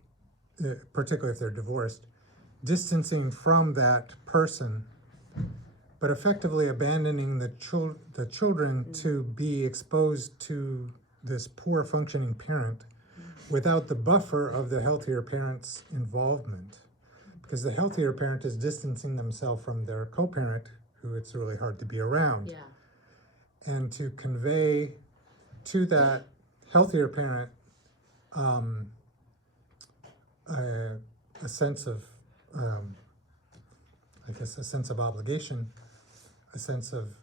particularly if they're divorced, distancing from that person, but effectively abandoning the children to be exposed to this poor functioning parent without the buffer of the healthier parent's involvement. Because the healthier parent is distancing themselves from their co-parent, who it's really hard to be around. Yeah. And to convey to that healthier parent a sense of, I guess, a sense of obligation, a sense of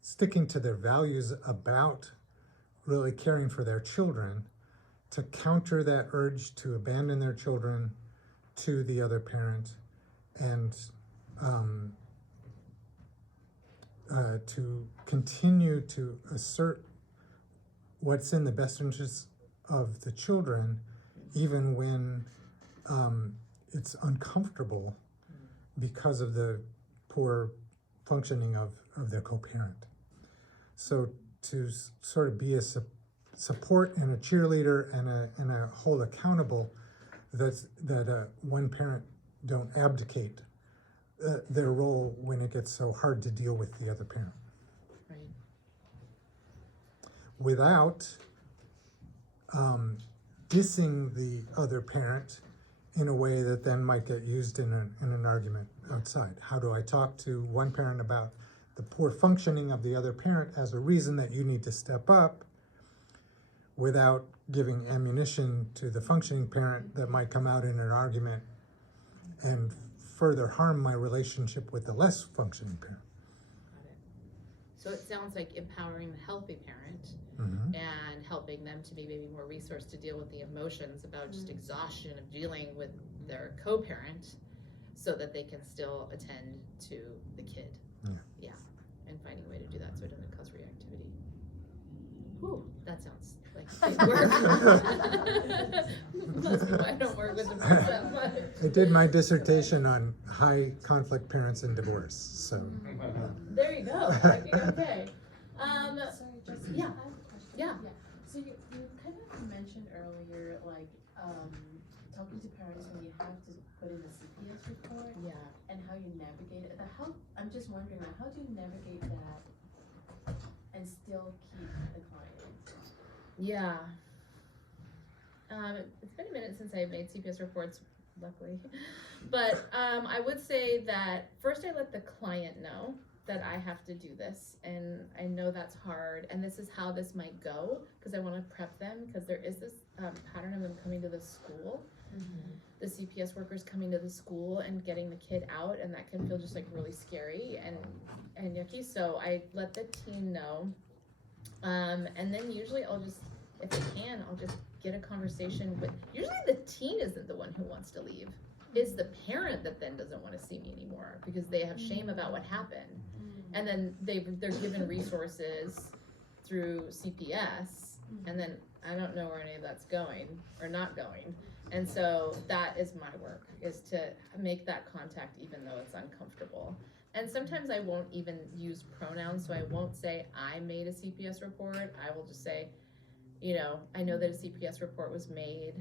sticking to their values about really caring for their children, to counter that urge to abandon their children to the other parent, and to continue to assert what's in the best interest of the children, even when it's uncomfortable because of the poor functioning of their co-parent. So to sort of be a support and a cheerleader and a hold accountable that one parent don't abdicate their role when it gets so hard to deal with the other parent. Right. Without dissing the other parent in a way that then might get used in an argument outside. How do I talk to one parent about the poor functioning of the other parent as a reason that you need to step up, without giving ammunition to the functioning parent that might come out in an argument and further harm my relationship with the less functioning parent? Got it. So it sounds like empowering the healthy parent and helping them to be maybe more resourced to deal with the emotions about just exhaustion of dealing with their co-parent, so that they can still attend to the kid. Yeah. And finding a way to do that so it doesn't cause reactivity. Whew, that sounds like big work. Most people I don't work with the first that much. I did my dissertation on high conflict parents in divorce, so. There you go. Okay. Sorry, Jessica, yeah. I have a question. Yeah. So you kind of mentioned earlier, like, talking to parents when you have to put in a CPS report. Yeah. And how you navigate it. I'm just wondering, like, how do you navigate that and still keep the client? Yeah. It's been a minute since I made CPS reports, luckily. But I would say that first I let the client know that I have to do this, and I know that's hard, and this is how this might go, because I want to prep them, because there is this pattern of them coming to the school, the CPS workers coming to the school and getting the kid out, and that can feel just like really scary and yucky. So I let the teen know, and then usually I'll just, if I can, I'll just get a conversation with, usually the teen isn't the one who wants to leave. It's the parent that then doesn't want to see me anymore because they have shame about what happened. And then they're given resources through CPS, and then I don't know where any of that's going or not going. And so that is my work, is to make that contact even though it's uncomfortable. And sometimes I won't even use pronouns, so I won't say I made a CPS report. I will just say, you know, I know that a CPS report was made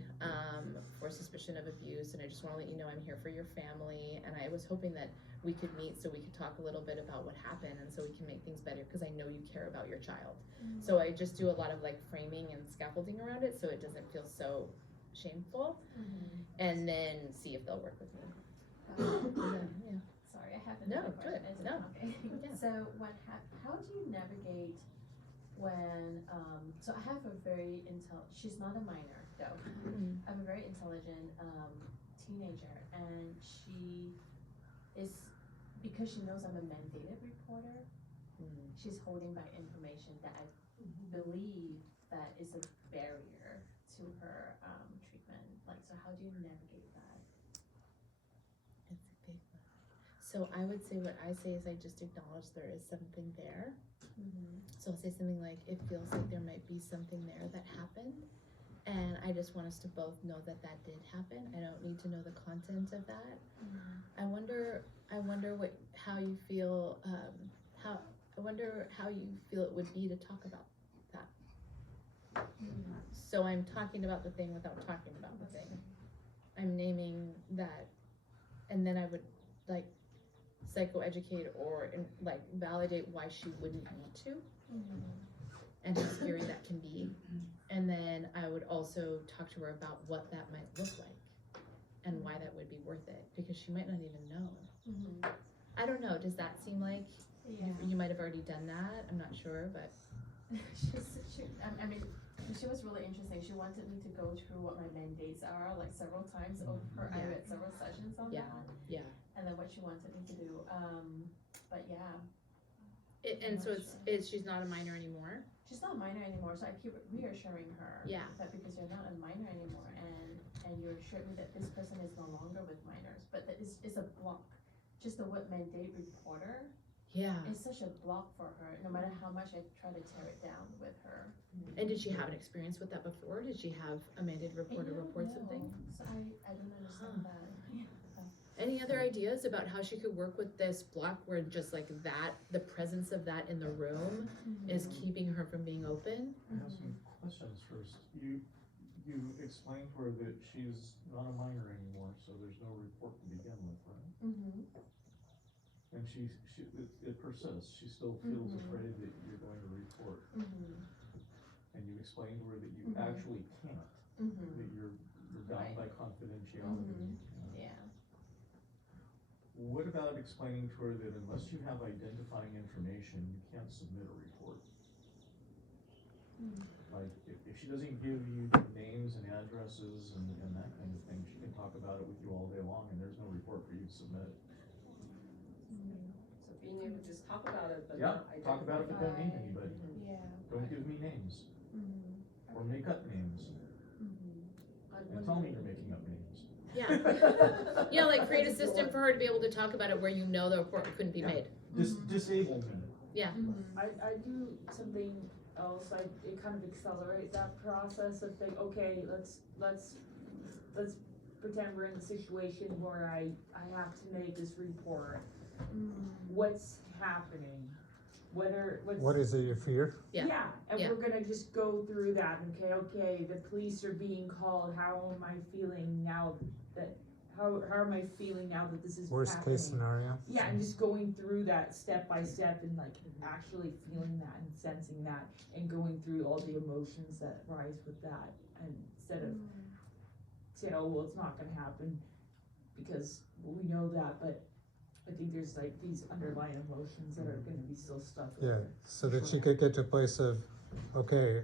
for suspicion of abuse, and I just want to let you know I'm here for your family, and I was hoping that we could meet so we could talk a little bit about what happened and so we can make things better, because I know you care about your child. So I just do a lot of like framing and scaffolding around it so it doesn't feel so shameful, and then see if they'll work with me. Yeah. Sorry, I have No, another question. good. Is it No. okay? Yeah. So how do you navigate when, so I have a very she's not a minor though. I have a very intelligent teenager, and she is, because she knows I'm a mandated reporter, she's holding back information that I believe that is a barrier to her treatment. Like, so how do you navigate that? It's a big one. So I would say what I say is I just acknowledge there is something there. So I'll say something like, it feels like there might be something there that happened, and I just want us to both know that that did happen. I don't need to know the content of that. I wonder how you feel, I wonder how you feel it would be to talk about that. So I'm talking about the thing without talking about the thing. I'm naming that, and then I would like psychoeducate or like validate why she wouldn't want to, and how scary that can be. And then I would also talk to her about what that might look like and why that would be worth it, because she might not even know. I don't know, does that seem like you might have already done that? I'm not sure, but I mean, she was really interesting. She wanted me to go through what my mandates are, like several times over her. I read several sessions on that. Yeah. And then what she wanted me to do. But yeah. And so it's she's not a minor anymore? She's not a minor anymore, so I keep reassuring her that because you're not a minor anymore, and you assured me that this person is no longer with minors, but that it's a block. Just the word mandate reporter. Yeah. It's such a block for her, no matter how much I try to tear it down with her. And did she have an experience with that before? Did she have a mandated reporter report something? So I don't understand that. Any other ideas about how she could work with this block where just like that, the presence of that in the room is keeping her from being open? I have some questions first. You explained to her that she's not a minor anymore, so there's no report to begin with, right? And it persists. She still feels afraid that you're going to report. And you explained to her that you actually can't, that you're bound by confidentiality. Yeah. What about explaining to her that unless you have identifying information, you can't submit a report? Like, if she doesn't give you names and addresses and that kind of thing, she can talk about it with you all day long and there's no report for you to submit. So being able to just talk about it, but Yeah, not talk about it, but don't name anybody. Yeah. Don't give me names. Or make up names. And tell me you're making up names. Yeah. Yeah, like create a system for her to be able to talk about it where you know the report couldn't be made. Disable me. Yeah. I do something else, it kind of accelerates that process of like, okay, let's pretend we're in the situation where I have to make this report. What's happening? What is it, your fear? And we're gonna just go through that, okay, the police are being called, how am I feeling now that, how am I feeling now that this is Worst happening? case scenario? Yeah, and just going through that step by step and like actually feeling that and sensing that and going through all the emotions that rise with that, and instead of saying, oh, well, it's not gonna happen because we know that, but I think there's like these underlying emotions that are gonna be still stuck with her. So that she could get to a place of, okay,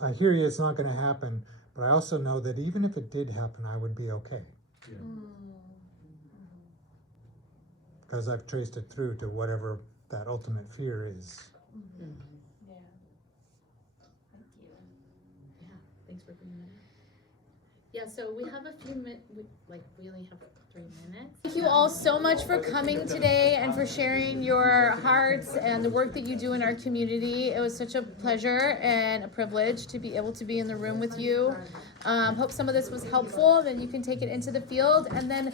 I hear you, it's not gonna happen, but I also know that even if it did happen, I would be okay. Yeah. Because I've traced it through to whatever that ultimate fear is. Yeah. Thank you. Yeah, thanks for bringing that up. Yeah, so we have a few minutes, we only have 3 minutes. Thank you all so much for coming today and for sharing your hearts and the work that you do in our community. It was such a pleasure and a privilege to be able to be in the room with you. Hope some of this was helpful, then you can take it into the field, and then